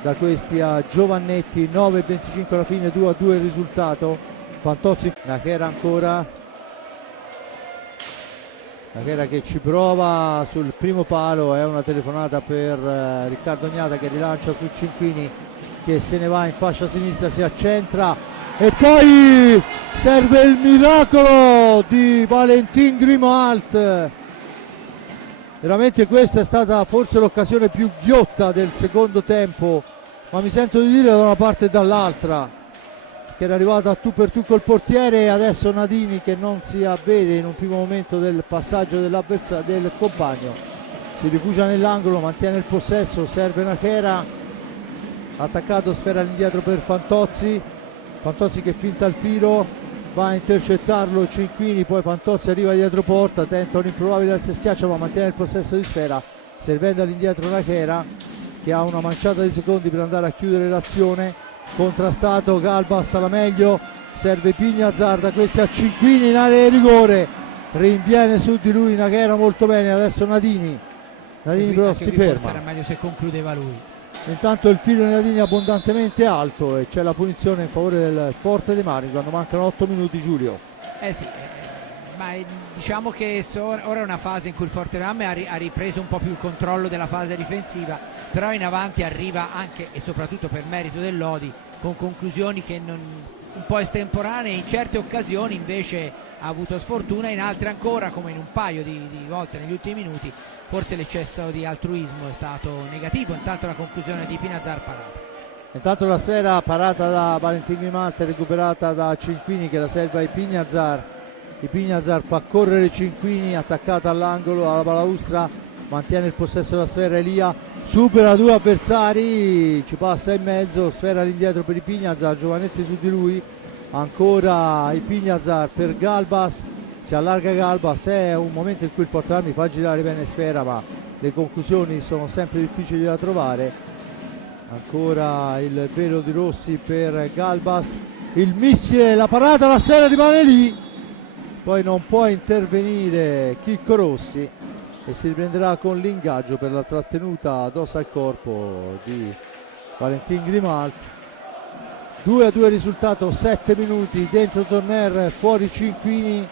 da questi a Giovannetti, 9:25 alla fine, 2-2 il risultato. Fantozzi, Nachera ancora, Nachera che ci prova sul primo palo, è una telefonata per Riccardo Gnata che rilancia su Cinquini che se ne va in fascia sinistra, si accentra e poi serve il miracolo di Valentin Grimalt. Veramente questa è stata forse l'occasione più ghiotta del secondo tempo, ma mi sento di dire da una parte e dall'altra, che era arrivata a tu per tu col portiere, e adesso Nadini che non si avvede in un primo momento del passaggio del compagno, si rifugia nell'angolo, mantiene il possesso, serve Nachera, attaccato Sfera all'indietro per Fantozzi che finta il tiro, va a intercettarlo Cinquini, poi Fantozzi arriva dietro porta, tenta un improbabile alza e schiaccia, ma mantiene il possesso di Sfera, servendo all'indietro Nachera che ha una manciata di secondi per andare a chiudere l'azione. Contrastato Galbas alla meglio, serve Pignazar, da questi a Cinquini in area di rigore, rinviene su di lui Nachera molto bene, adesso Nadini però si ferma. Forse era meglio se concludeva lui. Intanto il tiro di Nadini è abbondantemente alto e c'è la punizione in favore del Forte dei Marmi quando mancano 8 minuti, Giulio. Sì, ma diciamo che ora è una fase in cui il Forte dei Marmi ha ripreso un po' più il controllo della fase difensiva, però in avanti arriva anche e soprattutto per merito del Lodi con conclusioni che un po' estemporanee, in certe occasioni invece ha avuto sfortuna, in altre ancora, come in un paio di volte negli ultimi minuti, forse l'eccesso di altruismo è stato negativo. Intanto la conclusione di Pignazar parata. Intanto la sfera parata da Valentin Grimalt, recuperata da Cinquini che la serve ai Pignazar. Il Pignazar fa correre Cinquini, attaccato all'angolo, alla balaustra, mantiene il possesso della sfera Elia, supera due avversari, ci passa in mezzo, sfera all'indietro per i Pignazar, Giovannetti su di lui, ancora i Pignazar per Galbas, si allarga Galbas, è un momento in cui il Forte Marmi fa girare bene sfera, ma le conclusioni sono sempre difficili da trovare. Ancora il velo di Rossi per Galbas, il missile, la parata, la sfera rimane lì, poi non può intervenire Chicco Rossi e si riprenderà con l'ingaggio per la trattenuta addosso al corpo di Valentin Grimalt. 2-2 risultato, 7 minuti, dentro Torner, fuori Cinquini.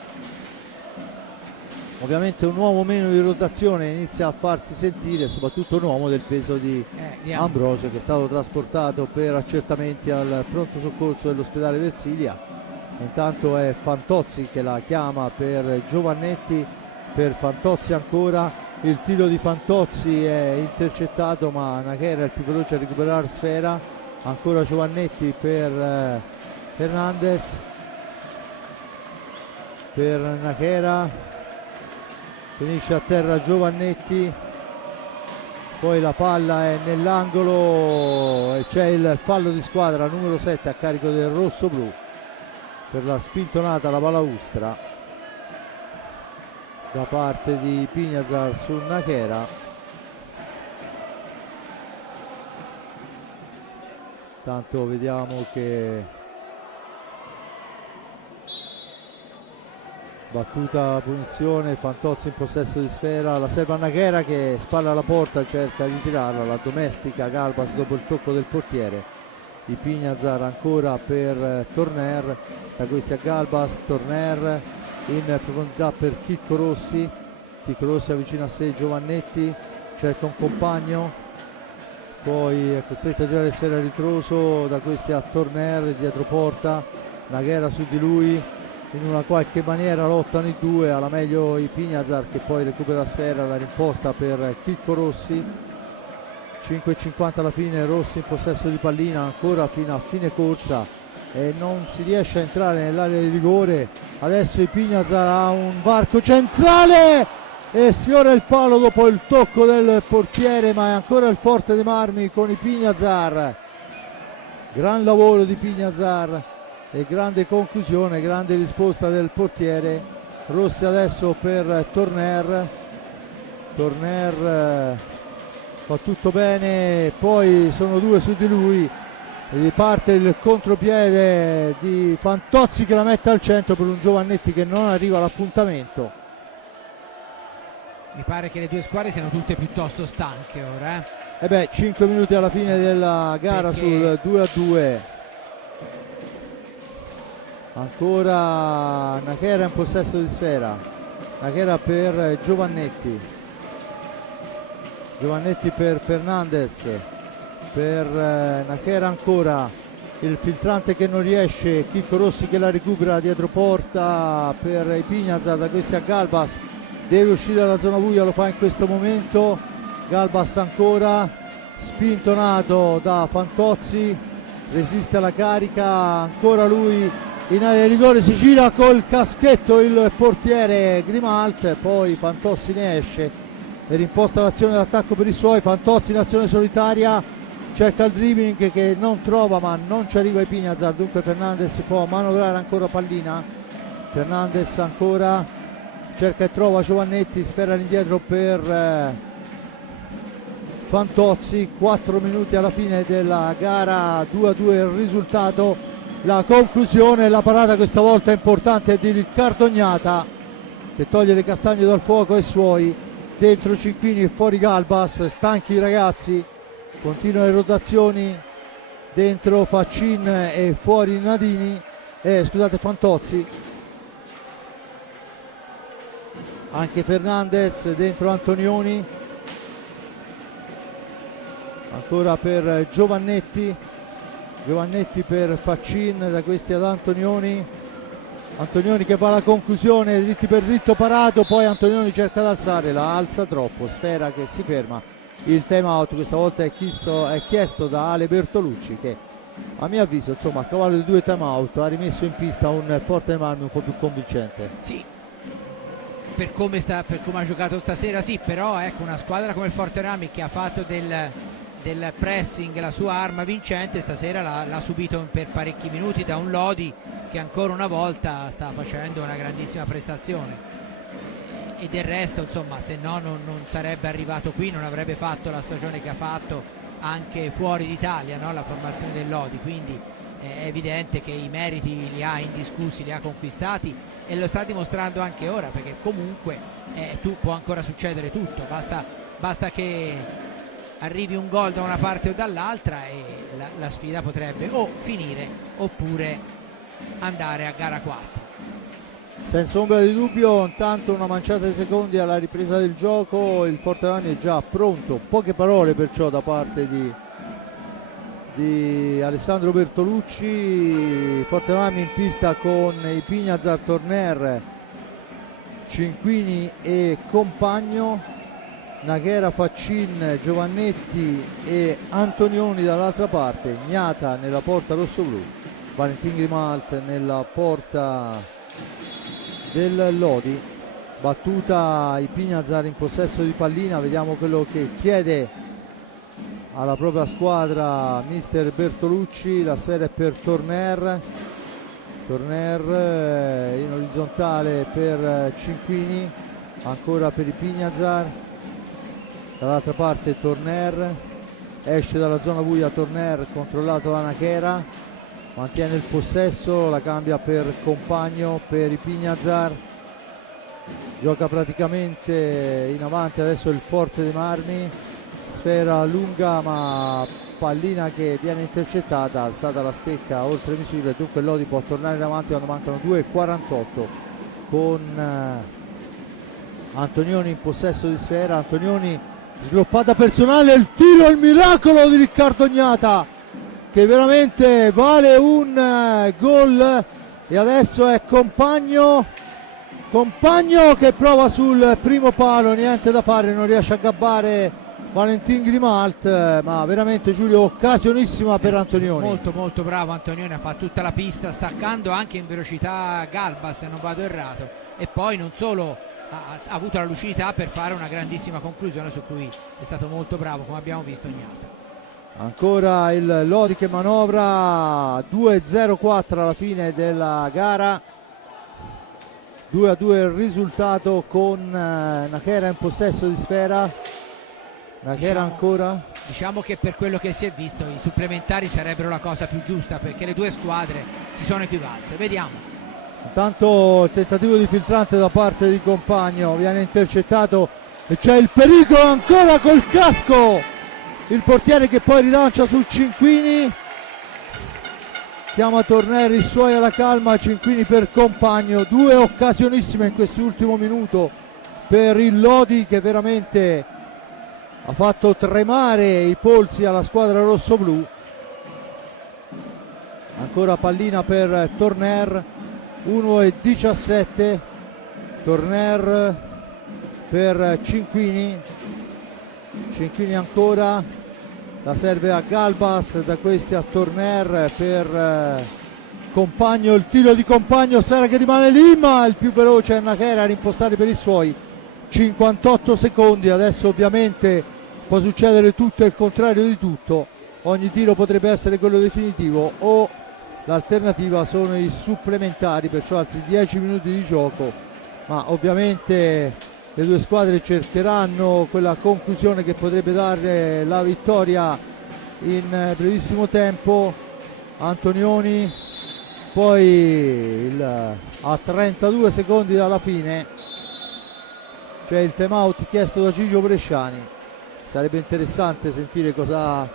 Ovviamente un uomo meno di rotazione inizia a farsi sentire, soprattutto un uomo del peso di Ambrosio, che è stato trasportato per accertamenti al pronto soccorso dell'ospedale Versilia. Intanto è Fantozzi che la chiama per Giovannetti, per Fantozzi ancora, il tiro di Fantozzi è intercettato, ma Nachera è il più veloce a recuperare sfera. Ancora Giovannetti per Fernandez, per Nachera, finisce a terra Giovannetti, poi la palla è nell'angolo e c'è il fallo di squadra numero 7 a carico del rosso-blu per la spintonata alla balaustra da parte di Pignazar su Nachera. Tanto vediamo che battuta la punizione, Fantozzi in possesso di sfera, la serva Nachera che spalla alla porta, cerca di tirarla, la domestica Galbas dopo il tocco del portiere. Di Pignazar ancora per Torner, da questi a Galbas, Torner in profondità per Chicco Rossi avvicina a sé Giovannetti, cerca un compagno, poi è costretto a girare sfera a ritroso, da questi a Torner dietro porta, Nachera su di lui, in una qualche maniera lottano i due, alla meglio i Pignazar che poi recupera sfera, la rimposta per Chicco Rossi. 5:50 alla fine, Rossi in possesso di pallina ancora fino a fine corsa e non si riesce a entrare nell'area di rigore. Adesso i Pignazar ha un varco centrale e sfiora il palo dopo il tocco del portiere, ma è ancora il Forte dei Marmi con i Pignazar Gran lavoro di Pignazar e grande conclusione, grande risposta del portiere. Rossi adesso per Torner fa tutto bene, poi sono due su di lui e gli parte il contropiede di Fantozzi che la mette al centro per un Giovannetti che non arriva all'appuntamento. Mi pare che le due squadre siano tutte piuttosto stanche ora. 5 minuti alla fine della gara sul 2-2. Ancora Nachera in possesso di sfera. Nachera per Giovannetti per Fernandez, per Nachera ancora, il filtrante che non riesce, Chicco Rossi che la recupera dietro porta per i Pignazar, da questi a Galbas, deve uscire dalla zona buia, lo fa in questo momento. Galbas ancora, spintonato da Fantozzi, resiste alla carica, ancora lui in area di rigore, si gira col caschetto il portiere Grimalt, poi Fantozzi ne esce e rimposta l'azione d'attacco per i suoi. Fantozzi in azione solitaria, cerca il dribbling che non trova, ma non ci arriva i Pignazar, dunque Fernandez può manovrare ancora pallina. Fernandez ancora cerca e trova Giovannetti, sfera all'indietro per Fantozzi. 4 minuti alla fine della gara, 2-2 il risultato. La conclusione, la parata questa volta importante di Riccardo Gnata che toglie le castagne dal fuoco ai suoi. Dentro Cinquini e fuori Galbas, stanchi i ragazzi, continuano le rotazioni, dentro Faccin e fuori Nadini, Fantozzi. Anche Fernandez, dentro Antonioni, ancora per Giovannetti per Faccin, da questi ad Antonioni che va alla conclusione, dritti per dritto parato, poi Antonioni cerca di alzare, la alza troppo, sfera che si ferma. Il time out questa volta è chiesto da Ale Bertolucci che a mio avviso a cavallo di 2 time out ha rimesso in pista un Forte dei Marmi un po' più convincente. Sì, per come ha giocato stasera sì, però ecco, una squadra come il Forte Rami che ha fatto del pressing la sua arma vincente, stasera l'ha subito per parecchi minuti da un Lodi che ancora una volta sta facendo una grandissima prestazione, e del resto se no non sarebbe arrivato qui, non avrebbe fatto la stagione che ha fatto anche fuori d'Italia, no? La formazione del Lodi, quindi è evidente che i meriti li ha indiscussi, li ha conquistati e lo sta dimostrando anche ora, perché comunque può ancora succedere tutto, basta che arrivi un gol da una parte o dall'altra e la sfida potrebbe o finire oppure andare a gara 4. Senza ombra di dubbio, intanto una manciata di secondi alla ripresa del gioco, il Forte Rami è già pronto, poche parole perciò da parte di Alessandro Bertolucci. Forte Rami in pista con i Pignazar, Torner, Cinquini e compagno, Nachera, Faccin, Giovannetti e Antonioni dall'altra parte, Gnata nella porta rossoblu, Valentin Grimalt nella porta del Lodi. Battuta i Pignazar in possesso di pallina, vediamo quello che chiede alla propria squadra mister Bertolucci. La sfera è per Torner in orizzontale per Cinquini, ancora per i Pignazar, dall'altra parte Torner, esce dalla zona buia Torner, controllato da Nachera, mantiene il possesso, la cambia per compagno per i Pignazar, gioca praticamente in avanti adesso il Forte dei Marmi, sfera lunga ma pallina che viene intercettata, alzata la stecca oltre misura, dunque Lodi può tornare in avanti quando mancano 2:48 con Antonioni in possesso di sfera. Antonioni, sgroppata personale, il tiro, il miracolo di Riccardo Gnata che veramente vale un gol, e adesso è compagno che prova sul primo palo, niente da fare, non riesce a gabbare Valentin Grimalt, ma veramente Giulio occasionissima per Antonioni. Molto molto bravo Antonioni, ha fatto tutta la pista staccando anche in velocità Galbas se non vado errato, e poi non solo ha avuto la lucidità per fare una grandissima conclusione su cui è stato molto bravo, come abbiamo visto Gnata. Ancora il Lodi che manovra, 2-0-4 alla fine della gara, 2-2 il risultato con Nakera in possesso di sfera. Nakera ancora. Diciamo che per quello che si è visto i supplementari sarebbero la cosa più giusta, perché le due squadre si sono equivalse. Vediamo. Intanto il tentativo di filtrante da parte di Compagno viene intercettato e c'è il pericolo ancora col casco. Il portiere che poi rilancia su Cinquini, chiama Torner i suoi alla calma, Cinquini per Compagno. Due occasionissime in quest'ultimo minuto per il Lodi, che veramente ha fatto tremare i polsi alla squadra rossoblù. Ancora pallina per Torner, 1-17, Torner per Cinquini, Cinquini ancora, la serve a Galbas, da questi a Torner per Compagno, il tiro di Compagno, sfera che rimane lì, ma il più veloce è Nakera a rimpostare per i suoi. 58 secondi, adesso ovviamente può succedere tutto e il contrario di tutto, ogni tiro potrebbe essere quello definitivo o l'alternativa sono i supplementari, perciò altri 10 minuti di gioco, ma ovviamente le due squadre cercheranno quella conclusione che potrebbe dare la vittoria in brevissimo tempo. Antonioni poi a 32 secondi dalla fine c'è il time out chiesto da Ciccio Bresciani. Sarebbe interessante sentire qual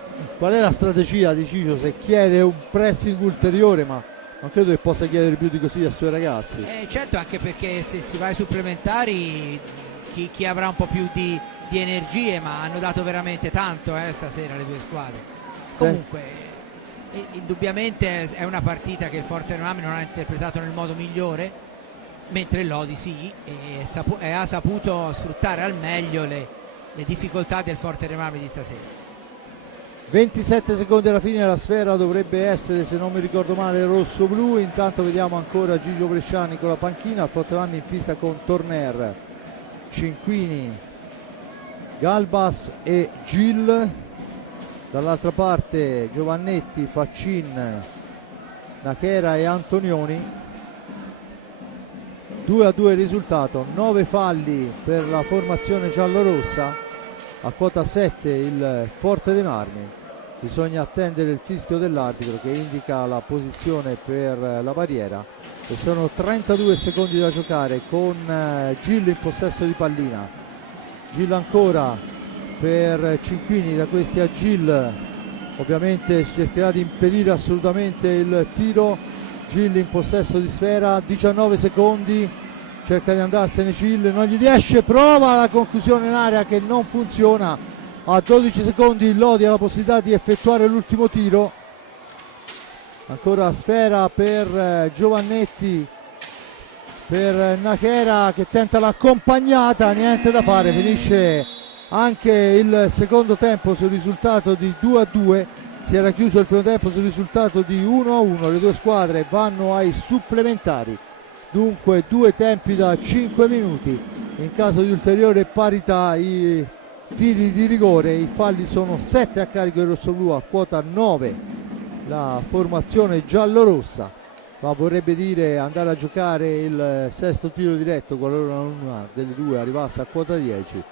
è la strategia di Ciccio, se chiede un pressing ulteriore, ma non credo che possa chiedere più di così ai suoi ragazzi. Certo, anche perché se si va ai supplementari chi avrà un po' più di energie, ma hanno dato veramente tanto stasera le due squadre. Comunque indubbiamente è una partita che il Forte Remami non ha interpretato nel modo migliore, mentre il Lodi sì, e ha saputo sfruttare al meglio le difficoltà del Forte Remami di stasera. 27 secondi alla fine, la sfera dovrebbe essere, se non mi ricordo male, rosso-blu. Intanto vediamo ancora Gigio Bresciani con la panchina, il Forte Remami in pista con Torner, Cinquini, Galbas e Gil, dall'altra parte Giovannetti, Faccin, Nakera e Antonioni. 2-2 il risultato, 9 falli per la formazione giallorossa, a quota 7 il Forte dei Marmi. Bisogna attendere il fischio dell'arbitro che indica la posizione per la barriera e sono 32 secondi da giocare con Gil in possesso di pallina. Gil ancora per Cinquini, da questi a Gil, ovviamente cercherà di impedire assolutamente il tiro. Gil in possesso di sfera, 19 secondi, cerca di andarsene Gil, non gli riesce, prova la conclusione in area che non funziona. A 12 secondi il Lodi ha la possibilità di effettuare l'ultimo tiro. Ancora sfera per Giovannetti, per Nakera che tenta l'accompagnata, niente da fare, finisce anche il secondo tempo sul risultato di 2-2. Si era chiuso il primo tempo sul risultato di 1-1, le due squadre vanno ai supplementari, dunque due tempi da 5 minuti. In caso di ulteriore parità i tiri di rigore, i falli sono 7 a carico del rossoblù, a quota 9 la formazione giallorossa, ma vorrebbe dire andare a giocare il sesto tiro diretto qualora una delle due arrivasse a quota 10.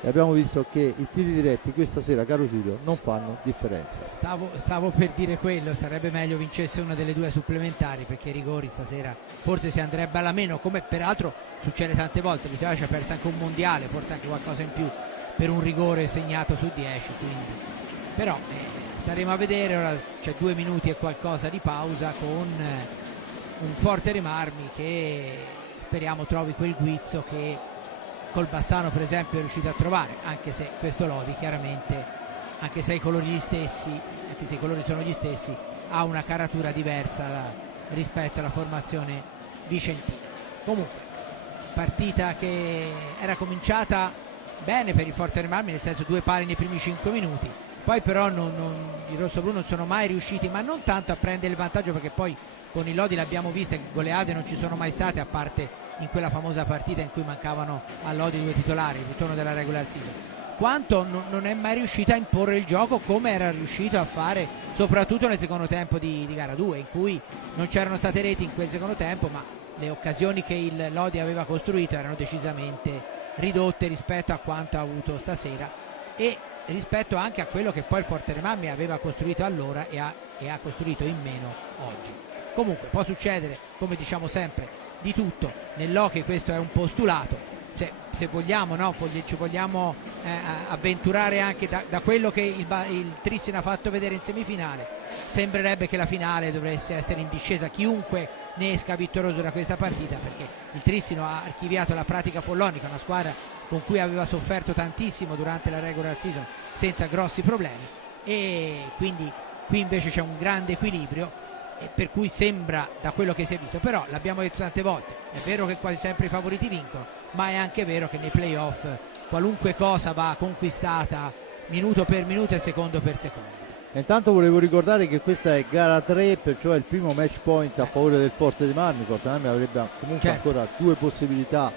E abbiamo visto che i tiri diretti questa sera, caro Giulio, non fanno differenza. Stavo per dire quello, sarebbe meglio vincesse una delle due supplementari, perché i rigori stasera forse si andrebbe alla meno, come peraltro succede tante volte. L'Italia ci ha perso anche un mondiale, forse anche qualcosa in più per un rigore segnato su 10, quindi però staremo a vedere. Ora c'è 2 minuti e qualcosa di pausa con un Forte Remarmi che speriamo trovi quel guizzo che col Bassano per esempio è riuscito a trovare, anche se questo Lodi chiaramente, anche se i colori sono gli stessi, ha una caratura diversa rispetto alla formazione vicentina. Comunque partita che era cominciata bene per il Forte Remarmi, nel senso 2 pali nei primi 5 minuti, poi però i rossoblù non sono mai riusciti, ma non tanto a prendere il vantaggio, perché poi con il Lodi l'abbiamo vista, goleade non ci sono mai state, a parte in quella famosa partita in cui mancavano a Lodi 2 titolari, il ritorno della regular season, quanto non è mai riuscito a imporre il gioco come era riuscito a fare soprattutto nel secondo tempo di gara 2, in cui non c'erano state reti in quel secondo tempo, ma le occasioni che il Lodi aveva costruito erano decisamente ridotte rispetto a quanto ha avuto stasera e rispetto anche a quello che poi il Forte dei Marmi aveva costruito allora e ha costruito in meno oggi. Comunque può succedere, come diciamo sempre, di tutto nell'hockey, questo è un postulato, cioè, se vogliamo, no, ci vogliamo avventurare anche da quello che il Tristino ha fatto vedere in semifinale, sembrerebbe che la finale dovesse essere in discesa, chiunque ne esca vittorioso da questa partita, perché il Tristino ha archiviato la pratica follonica, una squadra con cui aveva sofferto tantissimo durante la regular season senza grossi problemi, e quindi qui invece c'è un grande equilibrio, per cui sembra, da quello che si è visto, però l'abbiamo detto tante volte, è vero che quasi sempre i favoriti vincono, ma è anche vero che nei playoff qualunque cosa va conquistata minuto per minuto e secondo per secondo. Intanto volevo ricordare che questa è gara 3, perciò è il primo match point a favore del Forte dei Marmi. Forte dei Marmi avrebbe comunque ancora 2 possibilità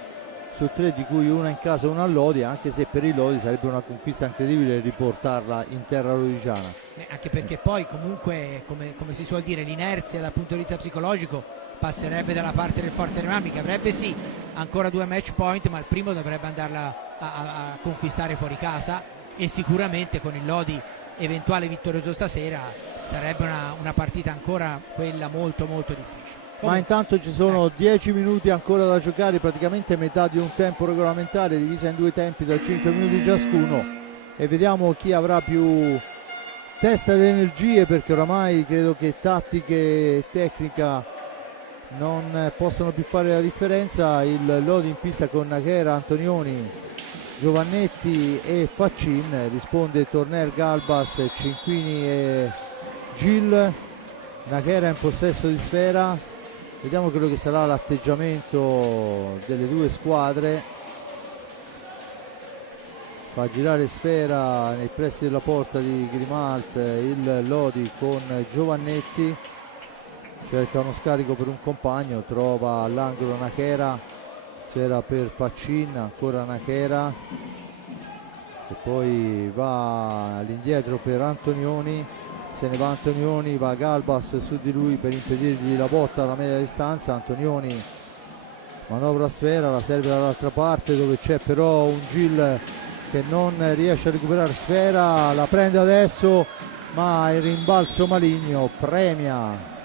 su 3, di cui una in casa e una a Lodi, anche se per i Lodi sarebbe una conquista incredibile riportarla in terra lodigiana. Anche perché poi comunque, come si suol dire, l'inerzia dal punto di vista psicologico passerebbe dalla parte del Forte dei Marmi, che avrebbe sì ancora 2 match point, ma il primo dovrebbe andarla a conquistare fuori casa, e sicuramente con il Lodi eventuale vittorioso stasera sarebbe una partita ancora quella molto molto difficile. Ma intanto ci sono 10 minuti ancora da giocare, praticamente metà di un tempo regolamentare divisa in 2 tempi da 5 minuti ciascuno, e vediamo chi avrà più testa ed energie, perché oramai credo che tattiche e tecnica non possono più fare la differenza. Il Lodi in pista con Nachera, Antonioni, Giovannetti e Faccin, risponde Torner, Galbas, Cinquini e Gil. Nachera in possesso di sfera, vediamo quello che sarà l'atteggiamento delle 2 squadre. Fa girare sfera nei pressi della porta di Grimalt il Lodi con Giovannetti, cerca uno scarico per un compagno, trova all'angolo Nachera, sfera per Faccin, ancora Nachera, e poi va all'indietro per Antonioni, se ne va Antonioni, va Galbas su di lui per impedirgli la botta alla media distanza. Antonioni manovra sfera, la serve dall'altra parte dove c'è però un Gil che non riesce a recuperare sfera, la prende adesso ma il rimbalzo maligno premia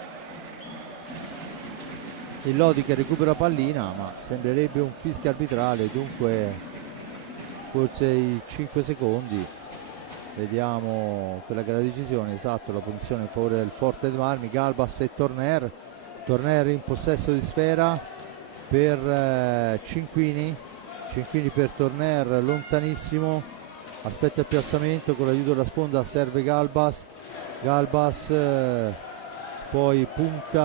il Lodi che recupera pallina, ma sembrerebbe un fischio arbitrale, dunque forse i 5 secondi. Vediamo quella che è la decisione, esatto, la punizione in favore del Forte dei Marmi. Galbas e Torner in possesso di sfera per Cinquini per Torner, lontanissimo, aspetta il piazzamento, con l'aiuto della sponda serve Galbas, poi punta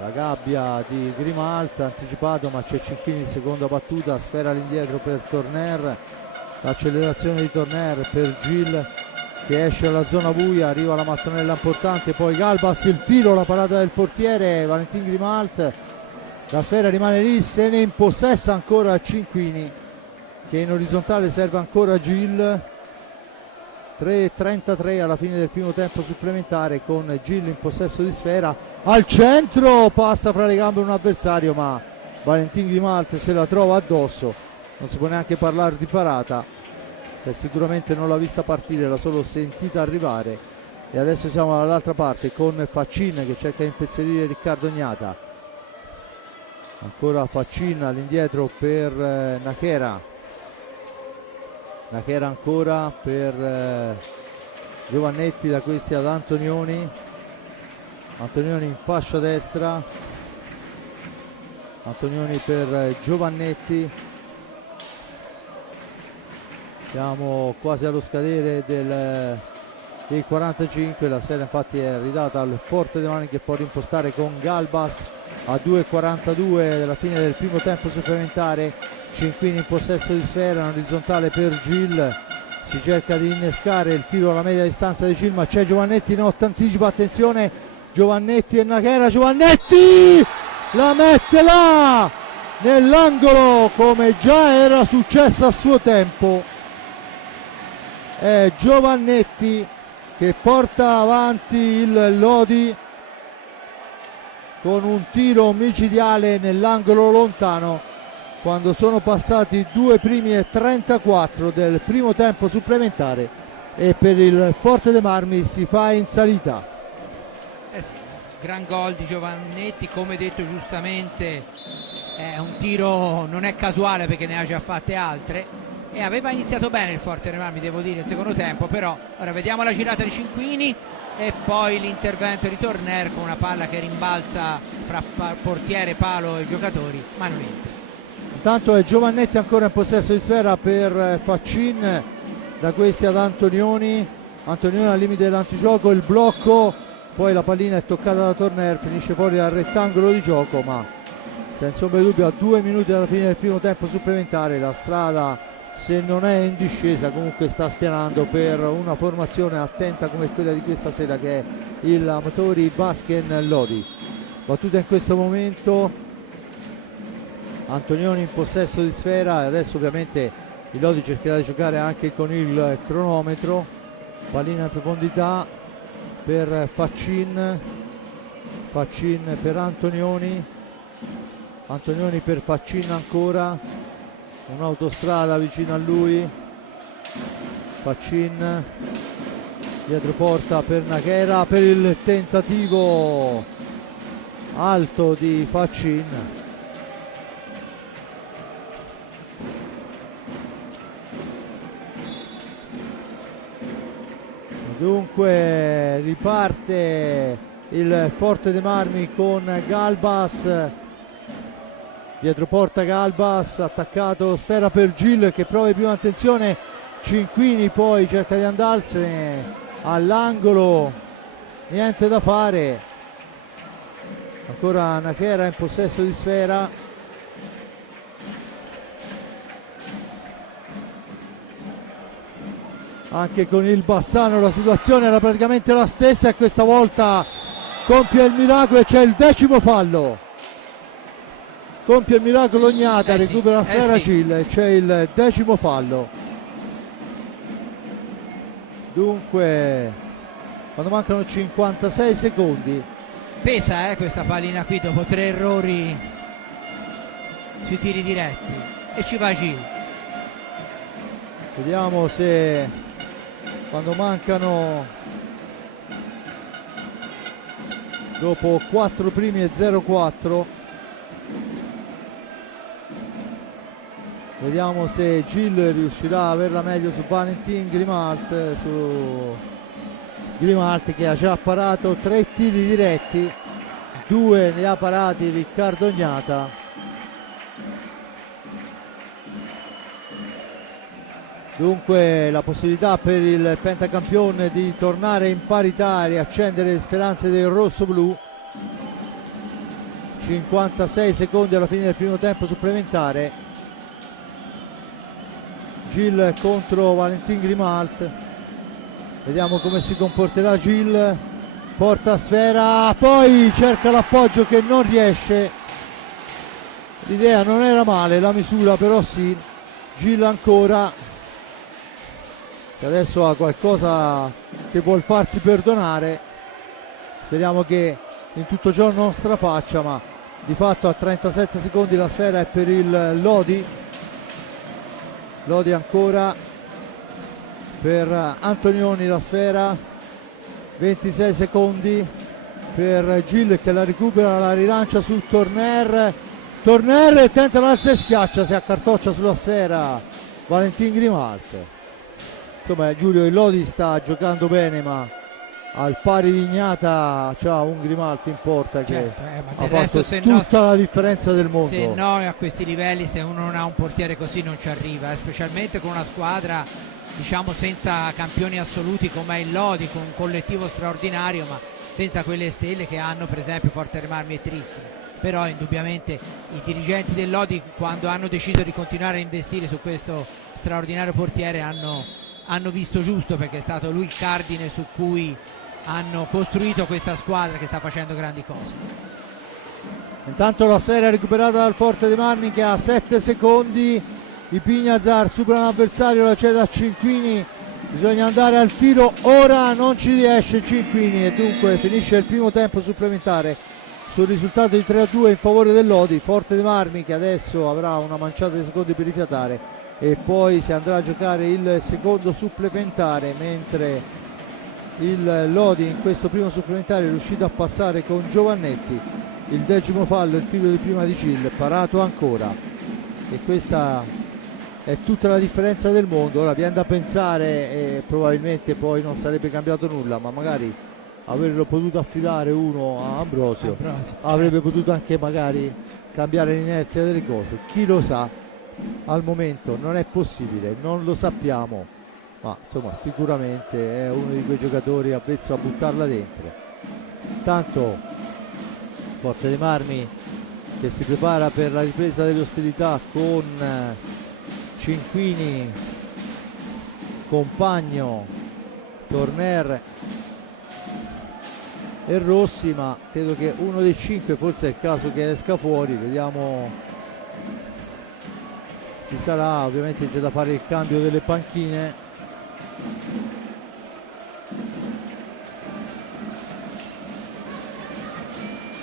la gabbia di Grimalt, anticipato, ma c'è Cinquini in seconda battuta, sfera all'indietro per Torner, l'accelerazione di Torner per Gil che esce alla zona buia, arriva la mattonella importante, poi Galbas, il tiro, la parata del portiere Valentin Grimalt, la sfera rimane lì, se ne impossessa ancora Cinquini che in orizzontale serve ancora Gil. 3:33 alla fine del primo tempo supplementare, con Gil in possesso di sfera, al centro, passa fra le gambe un avversario ma Valentin Grimalt se la trova addosso, non si può neanche parlare di parata, che sicuramente non l'ha vista partire, l'ha solo sentita arrivare. E adesso siamo dall'altra parte con Faccin che cerca di impezzolire Riccardo Gnata, ancora Faccin all'indietro per Nachera ancora per Giovannetti, da questi ad Antonioni in fascia destra, Antonioni per Giovannetti. Siamo quasi allo scadere del 45, la sfera infatti è ridata al Forte dei Marmi che può rimpostare con Galbas a 2:42 della fine del primo tempo supplementare. Cinquini in possesso di sfera, in orizzontale per Gil, si cerca di innescare il tiro alla media distanza di Gil, ma c'è Giovannetti, notte anticipa, attenzione Giovannetti e Nachera, Giovannetti la mette là nell'angolo come già era successo a suo tempo, è Giovannetti che porta avanti il Lodi con un tiro micidiale nell'angolo lontano quando sono passati 2 primi e 34 del primo tempo supplementare, e per il Forte dei Marmi si fa in salita. Sì, gran gol di Giovannetti, come detto giustamente, è un tiro, non è casuale perché ne ha già fatte altre, e aveva iniziato bene il Forte dei Marmi, devo dire, il secondo tempo. Però ora vediamo la girata di Cinquini e poi l'intervento di Torner con una palla che rimbalza fra portiere, palo e giocatori, ma non entra. Intanto è Giovannetti ancora in possesso di sfera per Faccin, da questi ad Antonioni al limite dell'antigioco, il blocco, poi la pallina è toccata da Torner, finisce fuori dal rettangolo di gioco, ma senza ombra di dubbio a 2 minuti dalla fine del primo tempo supplementare la strada, se non è in discesa, comunque sta spianando per una formazione attenta come quella di questa sera, che è il Amatori Basken Lodi. Battuta in questo momento, Antonioni in possesso di sfera, e adesso ovviamente il Lodi cercherà di giocare anche con il cronometro. Pallina in profondità per Faccin per Antonioni per Faccin, ancora un'autostrada vicino a lui. Faccin dietro porta per Nachera, per il tentativo alto di Faccin. Dunque riparte il Forte dei Marmi con Galbas, dietro porta Galbas, attaccato, sfera per Gil che prova di prima attenzione, Cinquini poi cerca di andarsene all'angolo, niente da fare, ancora Nachera in possesso di sfera. Anche con il Bassano la situazione era praticamente la stessa, e questa volta compie il miracolo e c'è il 10° fallo. Compie il miracolo Ognata, recupera la sfera Gil e c'è il 10° fallo. Dunque, quando mancano 56 secondi. Pesa questa pallina qui dopo 3 errori sui tiri diretti, e ci va Gil. Vediamo se quando mancano, dopo 4 primi e 0-4, vediamo se Gil riuscirà a averla meglio su Valentin Grimalt, che ha già parato 3 tiri diretti, 2 ne ha parati Riccardo Ognata. Dunque la possibilità per il pentacampione di tornare in parità e riaccendere le speranze del rosso-blu. 56 secondi alla fine del primo tempo supplementare. Gil contro Valentin Grimalt. Vediamo come si comporterà Gil. Porta sfera, poi cerca l'appoggio che non riesce. L'idea non era male, la misura però sì. Gil ancora, che adesso ha qualcosa che vuol farsi perdonare. Speriamo che in tutto ciò non strafaccia, ma di fatto a 37 secondi la sfera è per il Lodi. Lodi ancora per Antonioni la sfera, 26 secondi per Gil che la recupera, la rilancia su Torner tenta l'alza e schiaccia, si accartoccia sulla sfera Valentin Grimalt. Insomma Giulio, il Lodi sta giocando bene, ma al pari di Ignata c'ha un Grimalt in porta che ha fatto tutta la differenza del mondo. Se no a questi livelli, se uno non ha un portiere così non ci arriva, specialmente con una squadra diciamo senza campioni assoluti come è il Lodi, con un collettivo straordinario ma senza quelle stelle che hanno per esempio Forte dei Marmi e Trissimo. Però indubbiamente i dirigenti del Lodi, quando hanno deciso di continuare a investire su questo straordinario portiere, hanno visto giusto, perché è stato lui il cardine su cui hanno costruito questa squadra che sta facendo grandi cose. Intanto la sfera recuperata dal Forte dei Marmi che ha 7 secondi. I Pignazar supera l'avversario, la cede a Cinquini bisogna andare al tiro, ora non ci riesce Cinquini e dunque finisce il primo tempo supplementare sul risultato di 3-2 in favore del Lodi. Forte dei Marmi che adesso avrà una manciata di secondi per rifiatare e poi si andrà a giocare il secondo supplementare, mentre il Lodi in questo primo supplementare è riuscito a passare con Giovannetti il 10° fallo, il tiro di prima di Cil, parato ancora, e questa è tutta la differenza del mondo. Ora viene da pensare e probabilmente poi non sarebbe cambiato nulla, ma magari averlo potuto affidare uno a Ambrosio avrebbe potuto anche magari cambiare l'inerzia delle cose, chi lo sa. Al momento non è possibile, non lo sappiamo, ma insomma sicuramente è uno di quei giocatori avvezzo a buttarla dentro. Intanto Forte dei Marmi che si prepara per la ripresa delle ostilità con Cinquini, Compagno, Torner e Rossi, ma credo che uno dei 5 forse è il caso che esca fuori. Vediamo chi sarà. Ovviamente c'è da fare il cambio delle panchine.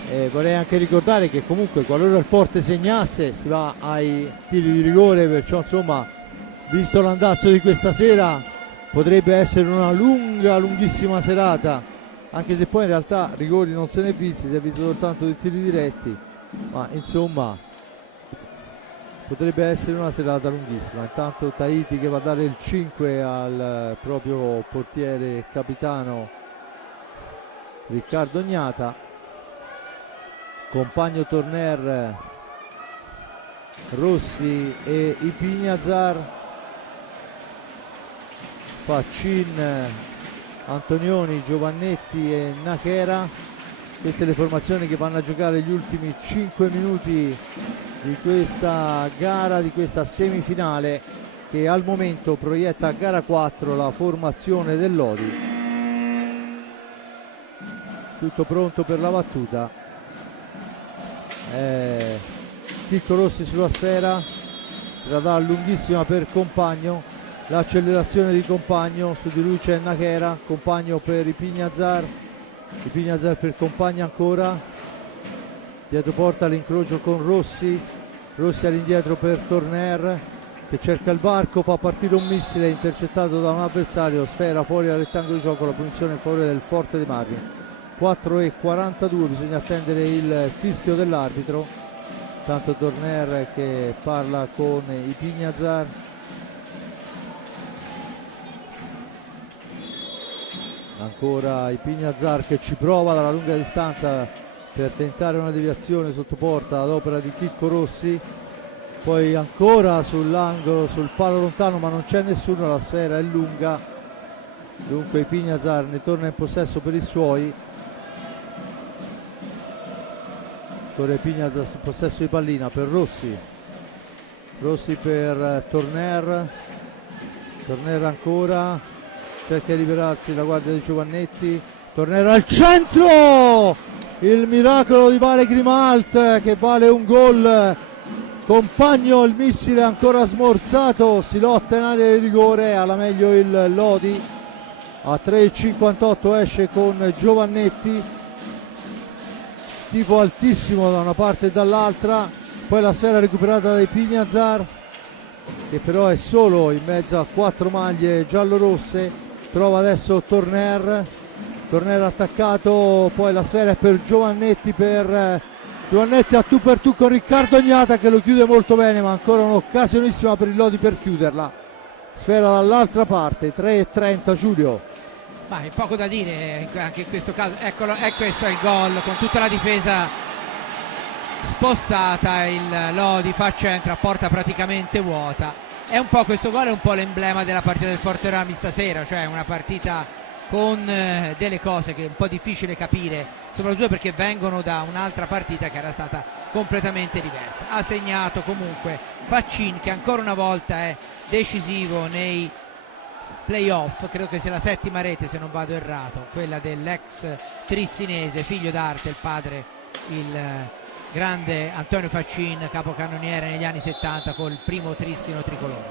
E vorrei anche ricordare che comunque qualora il Forte segnasse si va ai tiri di rigore, perciò insomma visto l'andazzo di questa sera potrebbe essere una lunghissima serata, anche se poi in realtà rigori non se ne è visti, si è visto soltanto dei tiri diretti, ma insomma potrebbe essere una serata lunghissima. Intanto Tahiti che va a dare il 5 al proprio portiere e capitano Riccardo Gnata. Compagno, Torner, Rossi e Ipignazar, Faccin, Antonioni, Giovannetti e Nachera. Queste le formazioni che vanno a giocare gli ultimi 5 minuti di questa gara, di questa semifinale, che al momento proietta a gara 4 la formazione del Lodi. Tutto pronto per la battuta. Chicco Rossi sulla sfera, la dà lunghissima per Compagno, l'accelerazione di Compagno, su di lui c'è Nachera, Compagno per Ipignazar per Compagno ancora, dietro porta l'incrocio con Rossi all'indietro per Torner che cerca il varco, fa partire un missile intercettato da un avversario, sfera fuori dal rettangolo di gioco, la punizione in favore del Forte dei Marmi. 4:42, bisogna attendere il fischio dell'arbitro. Tanto Torner che parla con Ipignazar. Ancora Ipignazar che ci prova dalla lunga distanza per tentare una deviazione sotto porta ad opera di Chicco Rossi, poi ancora sull'angolo, sul palo lontano, ma non c'è nessuno, la sfera è lunga, dunque Ipignazar ne torna in possesso per i suoi. Torre Ipignazar in possesso di pallina per Rossi per Torner ancora, cerca di liberarsi la guardia di Giovannetti, Torner al centro, il miracolo di Vale Grimalt che vale un gol. Compagno, il missile ancora smorzato, si lotta in area di rigore, alla meglio il Lodi, a 3:58 esce con Giovannetti, tifo altissimo da una parte e dall'altra, poi la sfera recuperata da Ipignazar che però è solo in mezzo a 4 maglie giallorosse, trova adesso Torner attaccato, poi la sfera è per Giovannetti a tu per tu con Riccardo Gnata che lo chiude molto bene, ma ancora un'occasionissima per il Lodi per chiuderla, sfera dall'altra parte. 3:30 Giulio. Ma è poco da dire anche in questo caso, eccolo, e questo è il gol con tutta la difesa spostata, il Lodi fa centro a porta praticamente vuota. È un po' questo gol, è un po' l'emblema della partita del Forte Rami stasera, cioè una partita con delle cose che è un po' difficile capire, soprattutto perché vengono da un'altra partita che era stata completamente diversa. Ha segnato comunque Faccin che ancora una volta è decisivo nei playoff, credo che sia la 7ª rete se non vado errato, quella dell'ex trissinese, figlio d'arte, il padre, il grande Antonio Faccin, capocannoniere negli anni 70 col primo Trissino tricolore.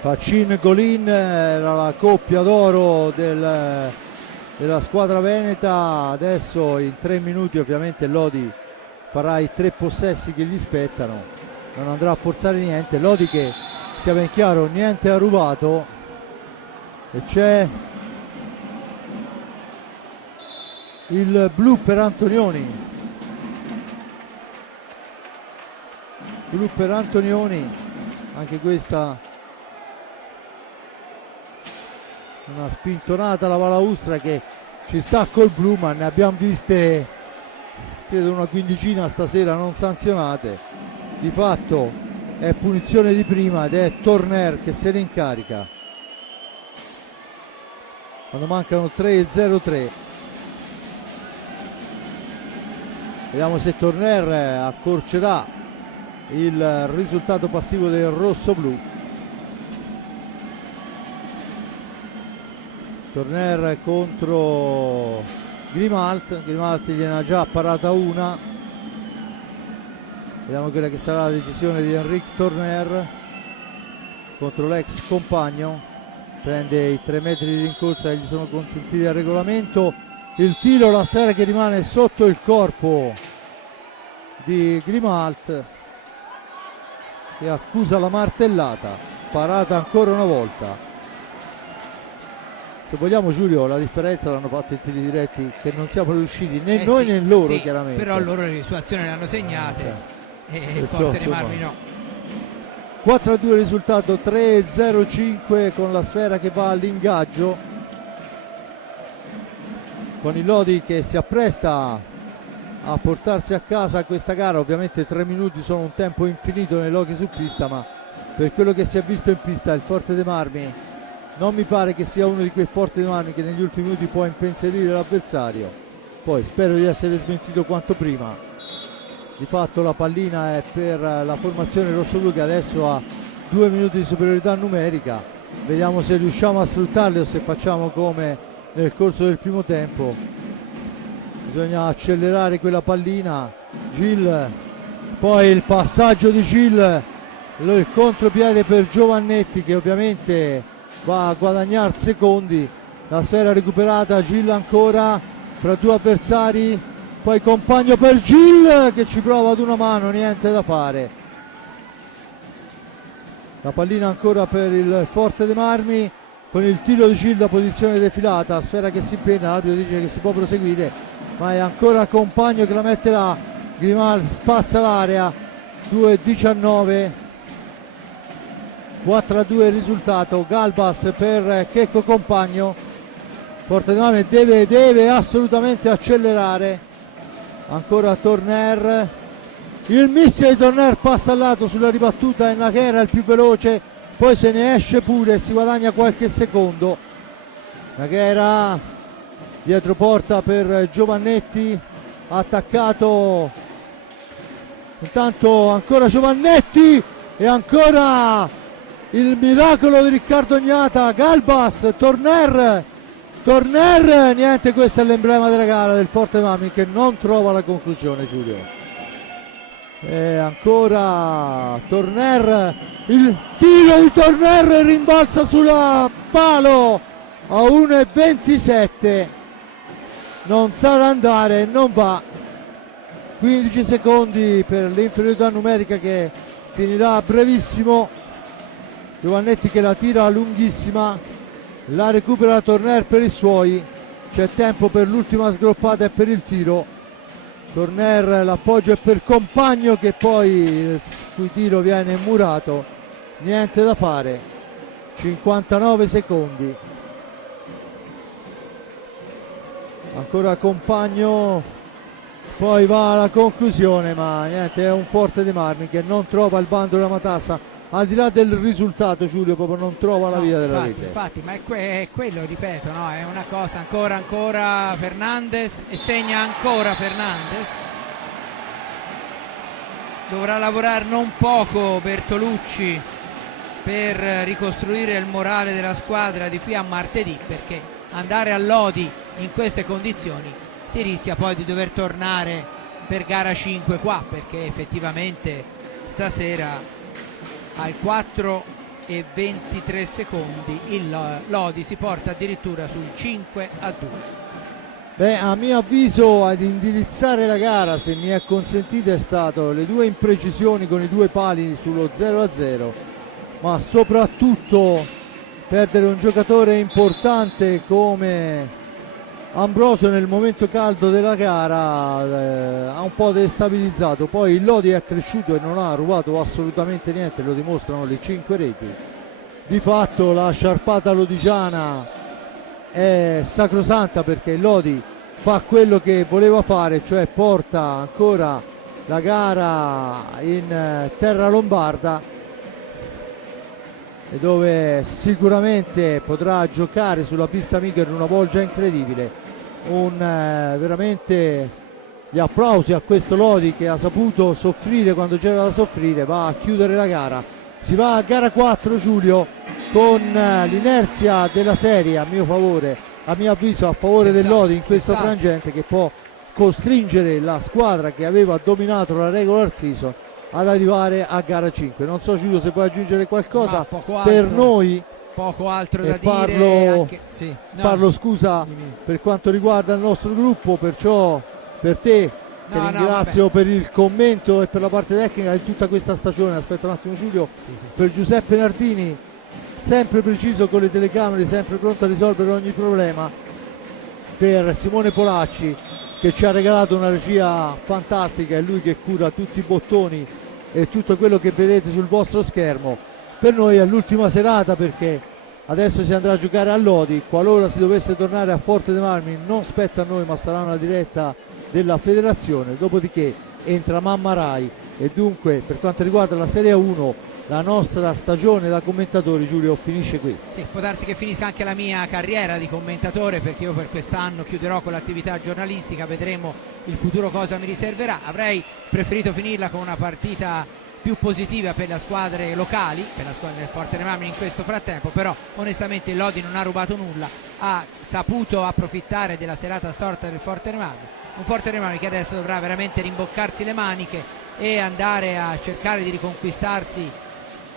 Facin Golin era la coppia d'oro della squadra veneta. Adesso in 3 minuti ovviamente Lodi farà i 3 possessi che gli spettano, non andrà a forzare niente. Lodi, che sia ben chiaro, niente ha rubato, e c'è il blu per Antonioni. Blu per Antonioni, anche questa una spintonata alla balaustra che ci sta col blu, ma ne abbiamo viste credo una quindicina stasera non sanzionate. Di fatto è punizione di prima ed è Torner che se ne incarica quando mancano 3:03. Vediamo se Torner accorcerà il risultato passivo del rosso-blu. Torner contro Grimalt gliene ha già parata una. Vediamo quella che sarà la decisione di Henrik Torner contro l'ex compagno. Prende i 3 metri di rincorsa che gli sono consentiti dal regolamento. Il tiro, la sfera che rimane sotto il corpo di Grimalt, che accusa la martellata. Parata ancora una volta. Se vogliamo, Giulio, la differenza l'hanno fatta in tiri diretti, che non siamo riusciti né noi né loro, sì, chiaramente. però loro le situazioni le hanno segnate e il Forte dei Marmi no. 4-2 risultato, 3-0-5 con la sfera che va all'ingaggio, con il Lodi che si appresta a portarsi a casa questa gara. Ovviamente 3 minuti sono un tempo infinito nell'hockey su pista, ma per quello che si è visto in pista il Forte dei Marmi non mi pare che sia uno di quei Forti dei Marmi che negli ultimi minuti può impensierire l'avversario. Poi spero di essere smentito quanto prima. Di fatto la pallina è per la formazione rossoblu, che adesso ha 2 minuti di superiorità numerica. Vediamo se riusciamo a sfruttarli o se facciamo come nel corso del primo tempo. Bisogna accelerare quella pallina. Gil, poi il passaggio di Gil, il contropiede per Giovannetti che ovviamente va a guadagnare secondi. La sfera recuperata, Gil ancora fra 2 avversari, poi compagno per Gil che ci prova ad una mano, niente da fare. La pallina ancora per il Forte dei Marmi con il tiro di Gil da posizione defilata, sfera che si impenna, l'arbitro dice che si può proseguire, ma è ancora compagno che la mette là. Grimal spazza l'area, 2-19, 4-2 il risultato. Galbas per Checco Compagno. Forte dei Marmi deve assolutamente accelerare. Ancora Torner, il missile di Torner passa al lato sulla ribattuta, e Nachera il più veloce, poi se ne esce pure e si guadagna qualche secondo. Nachera dietro porta per Giovannetti, attaccato intanto ancora Giovannetti e ancora il miracolo di Riccardo Ognata. Galbas, Torner, niente, questo è l'emblema della gara del Forte dei Marmi che non trova la conclusione, Giulio. E ancora Torner, il tiro di Torner rimbalza sulla palo a 1,27, non sa da andare, non va. 15 secondi per l'inferiorità numerica che finirà a brevissimo. Giovannetti che la tira lunghissima, la recupera Torner per i suoi, c'è tempo per l'ultima sgroppata e per il tiro. Torner, l'appoggio è per Compagno che poi il cui tiro viene murato, niente da fare. 59 secondi, ancora Compagno, poi va alla conclusione, ma niente, è un Forte dei Marmi che non trova il bando della matassa. Al di là del risultato, Giulio, proprio non trova la via della rete. Infatti, ma è quello, ripeto, no? È una cosa, ancora Fernandez, e segna ancora Fernandez. Dovrà lavorare non poco Bertolucci per ricostruire il morale della squadra di qui a martedì, perché andare a Lodi in queste condizioni si rischia poi di dover tornare per gara 5 qua, perché effettivamente stasera al 4 e 23 secondi Lodi si porta addirittura sul 5-2. Beh, a mio avviso ad indirizzare la gara, se mi è consentito, è stato le due imprecisioni con i due pali sullo 0-0, ma soprattutto perdere un giocatore importante come Ambrosio nel momento caldo della gara ha un po' destabilizzato. Poi il Lodi è cresciuto e non ha rubato assolutamente niente, lo dimostrano le 5 reti. Di fatto la sciarpata lodigiana è sacrosanta, perché il Lodi fa quello che voleva fare, cioè porta ancora la gara in terra lombarda, e dove sicuramente potrà giocare sulla pista amica in una bolgia incredibile. Veramente gli applausi a questo Lodi che ha saputo soffrire quando c'era da soffrire. Va a chiudere la gara, si va a gara 4, Giulio, con l'inerzia della serie a mio favore, a mio avviso a favore del Lodi in questo frangente, che può costringere la squadra che aveva dominato la regular season ad arrivare a gara 5. Non so, Giulio, se puoi aggiungere qualcosa per noi. Poco altro da dire. Parlo scusa, per quanto riguarda il nostro gruppo, perciò per te che ringrazio per il commento e per la parte tecnica di tutta questa stagione. Aspetta un attimo, Giulio. Per Giuseppe Nardini, sempre preciso con le telecamere, sempre pronto a risolvere ogni problema. Per Simone Polacci, che ci ha regalato una regia fantastica, è lui che cura tutti i bottoni e tutto quello che vedete sul vostro schermo. Per noi è l'ultima serata, perché adesso si andrà a giocare a Lodi. Qualora si dovesse tornare a Forte dei Marmi non spetta a noi, ma sarà una diretta della federazione. Dopodiché entra Mamma Rai, e dunque per quanto riguarda la Serie 1 la nostra stagione da commentatori, Giulio, finisce qui. Sì, può darsi che finisca anche la mia carriera di commentatore, perché io per quest'anno chiuderò con l'attività giornalistica, vedremo il futuro cosa mi riserverà. Avrei preferito finirla con una partita più positiva per le squadre locali, per la squadra del Forte dei Marmi in questo frattempo, però onestamente il Lodi non ha rubato nulla, ha saputo approfittare della serata storta del Forte dei Marmi, un Forte dei Marmi che adesso dovrà veramente rimboccarsi le maniche e andare a cercare di riconquistarsi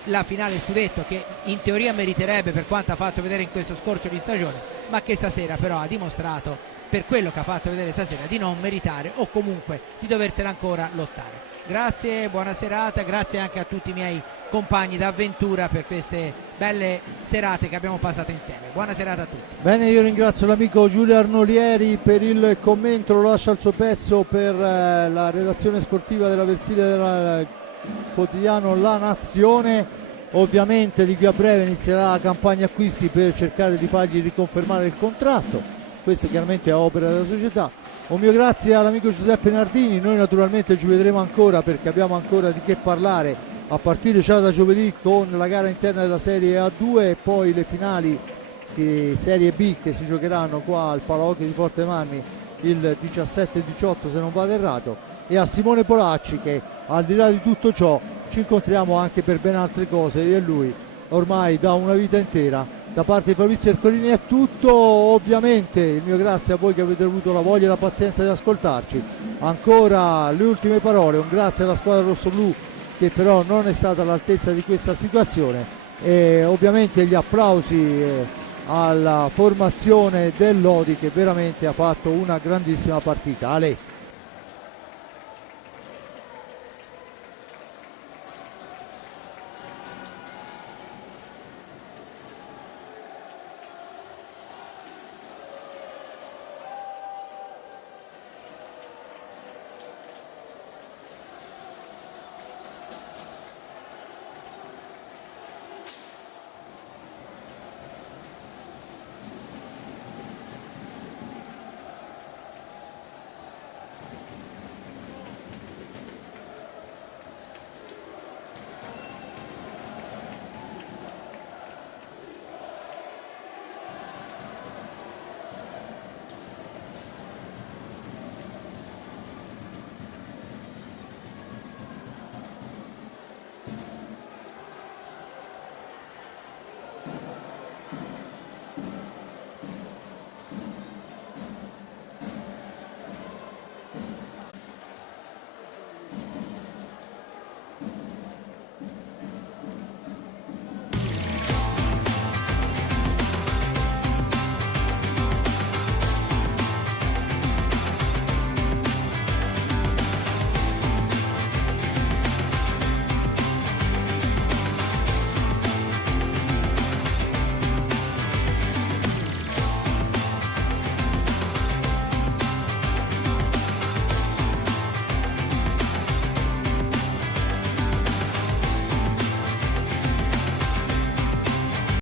la finale scudetto, che in teoria meriterebbe per quanto ha fatto vedere in questo scorcio di stagione, ma che stasera però ha dimostrato, per quello che ha fatto vedere stasera, di non meritare o comunque di doversela ancora lottare. Grazie, buona serata, grazie anche a tutti i miei compagni d'avventura per queste belle serate che abbiamo passato insieme. Buona serata a tutti. Bene, io ringrazio l'amico Giulio Arnolieri per il commento, lo lascio al suo pezzo per la redazione sportiva della Versilia del quotidiano La Nazione. Ovviamente di qui a breve inizierà la campagna acquisti per cercare di fargli riconfermare il contratto, questo chiaramente è opera della società. Un mio grazie all'amico Giuseppe Nardini. Noi naturalmente ci vedremo ancora, perché abbiamo ancora di che parlare a partire già da giovedì con la gara interna della Serie A2 e poi le finali di Serie B che si giocheranno qua al Palaocchi di Forte Marmi il 17 e 18 se non vado errato. E a Simone Polacci, che al di là di tutto ciò ci incontriamo anche per ben altre cose, io e lui ormai da una vita intera. Da parte di Fabrizio Ercolini è tutto, ovviamente il mio grazie a voi che avete avuto la voglia e la pazienza di ascoltarci. Ancora le ultime parole, un grazie alla squadra rossoblù che però non è stata all'altezza di questa situazione, e ovviamente gli applausi alla formazione del Lodi che veramente ha fatto una grandissima partita. Ale.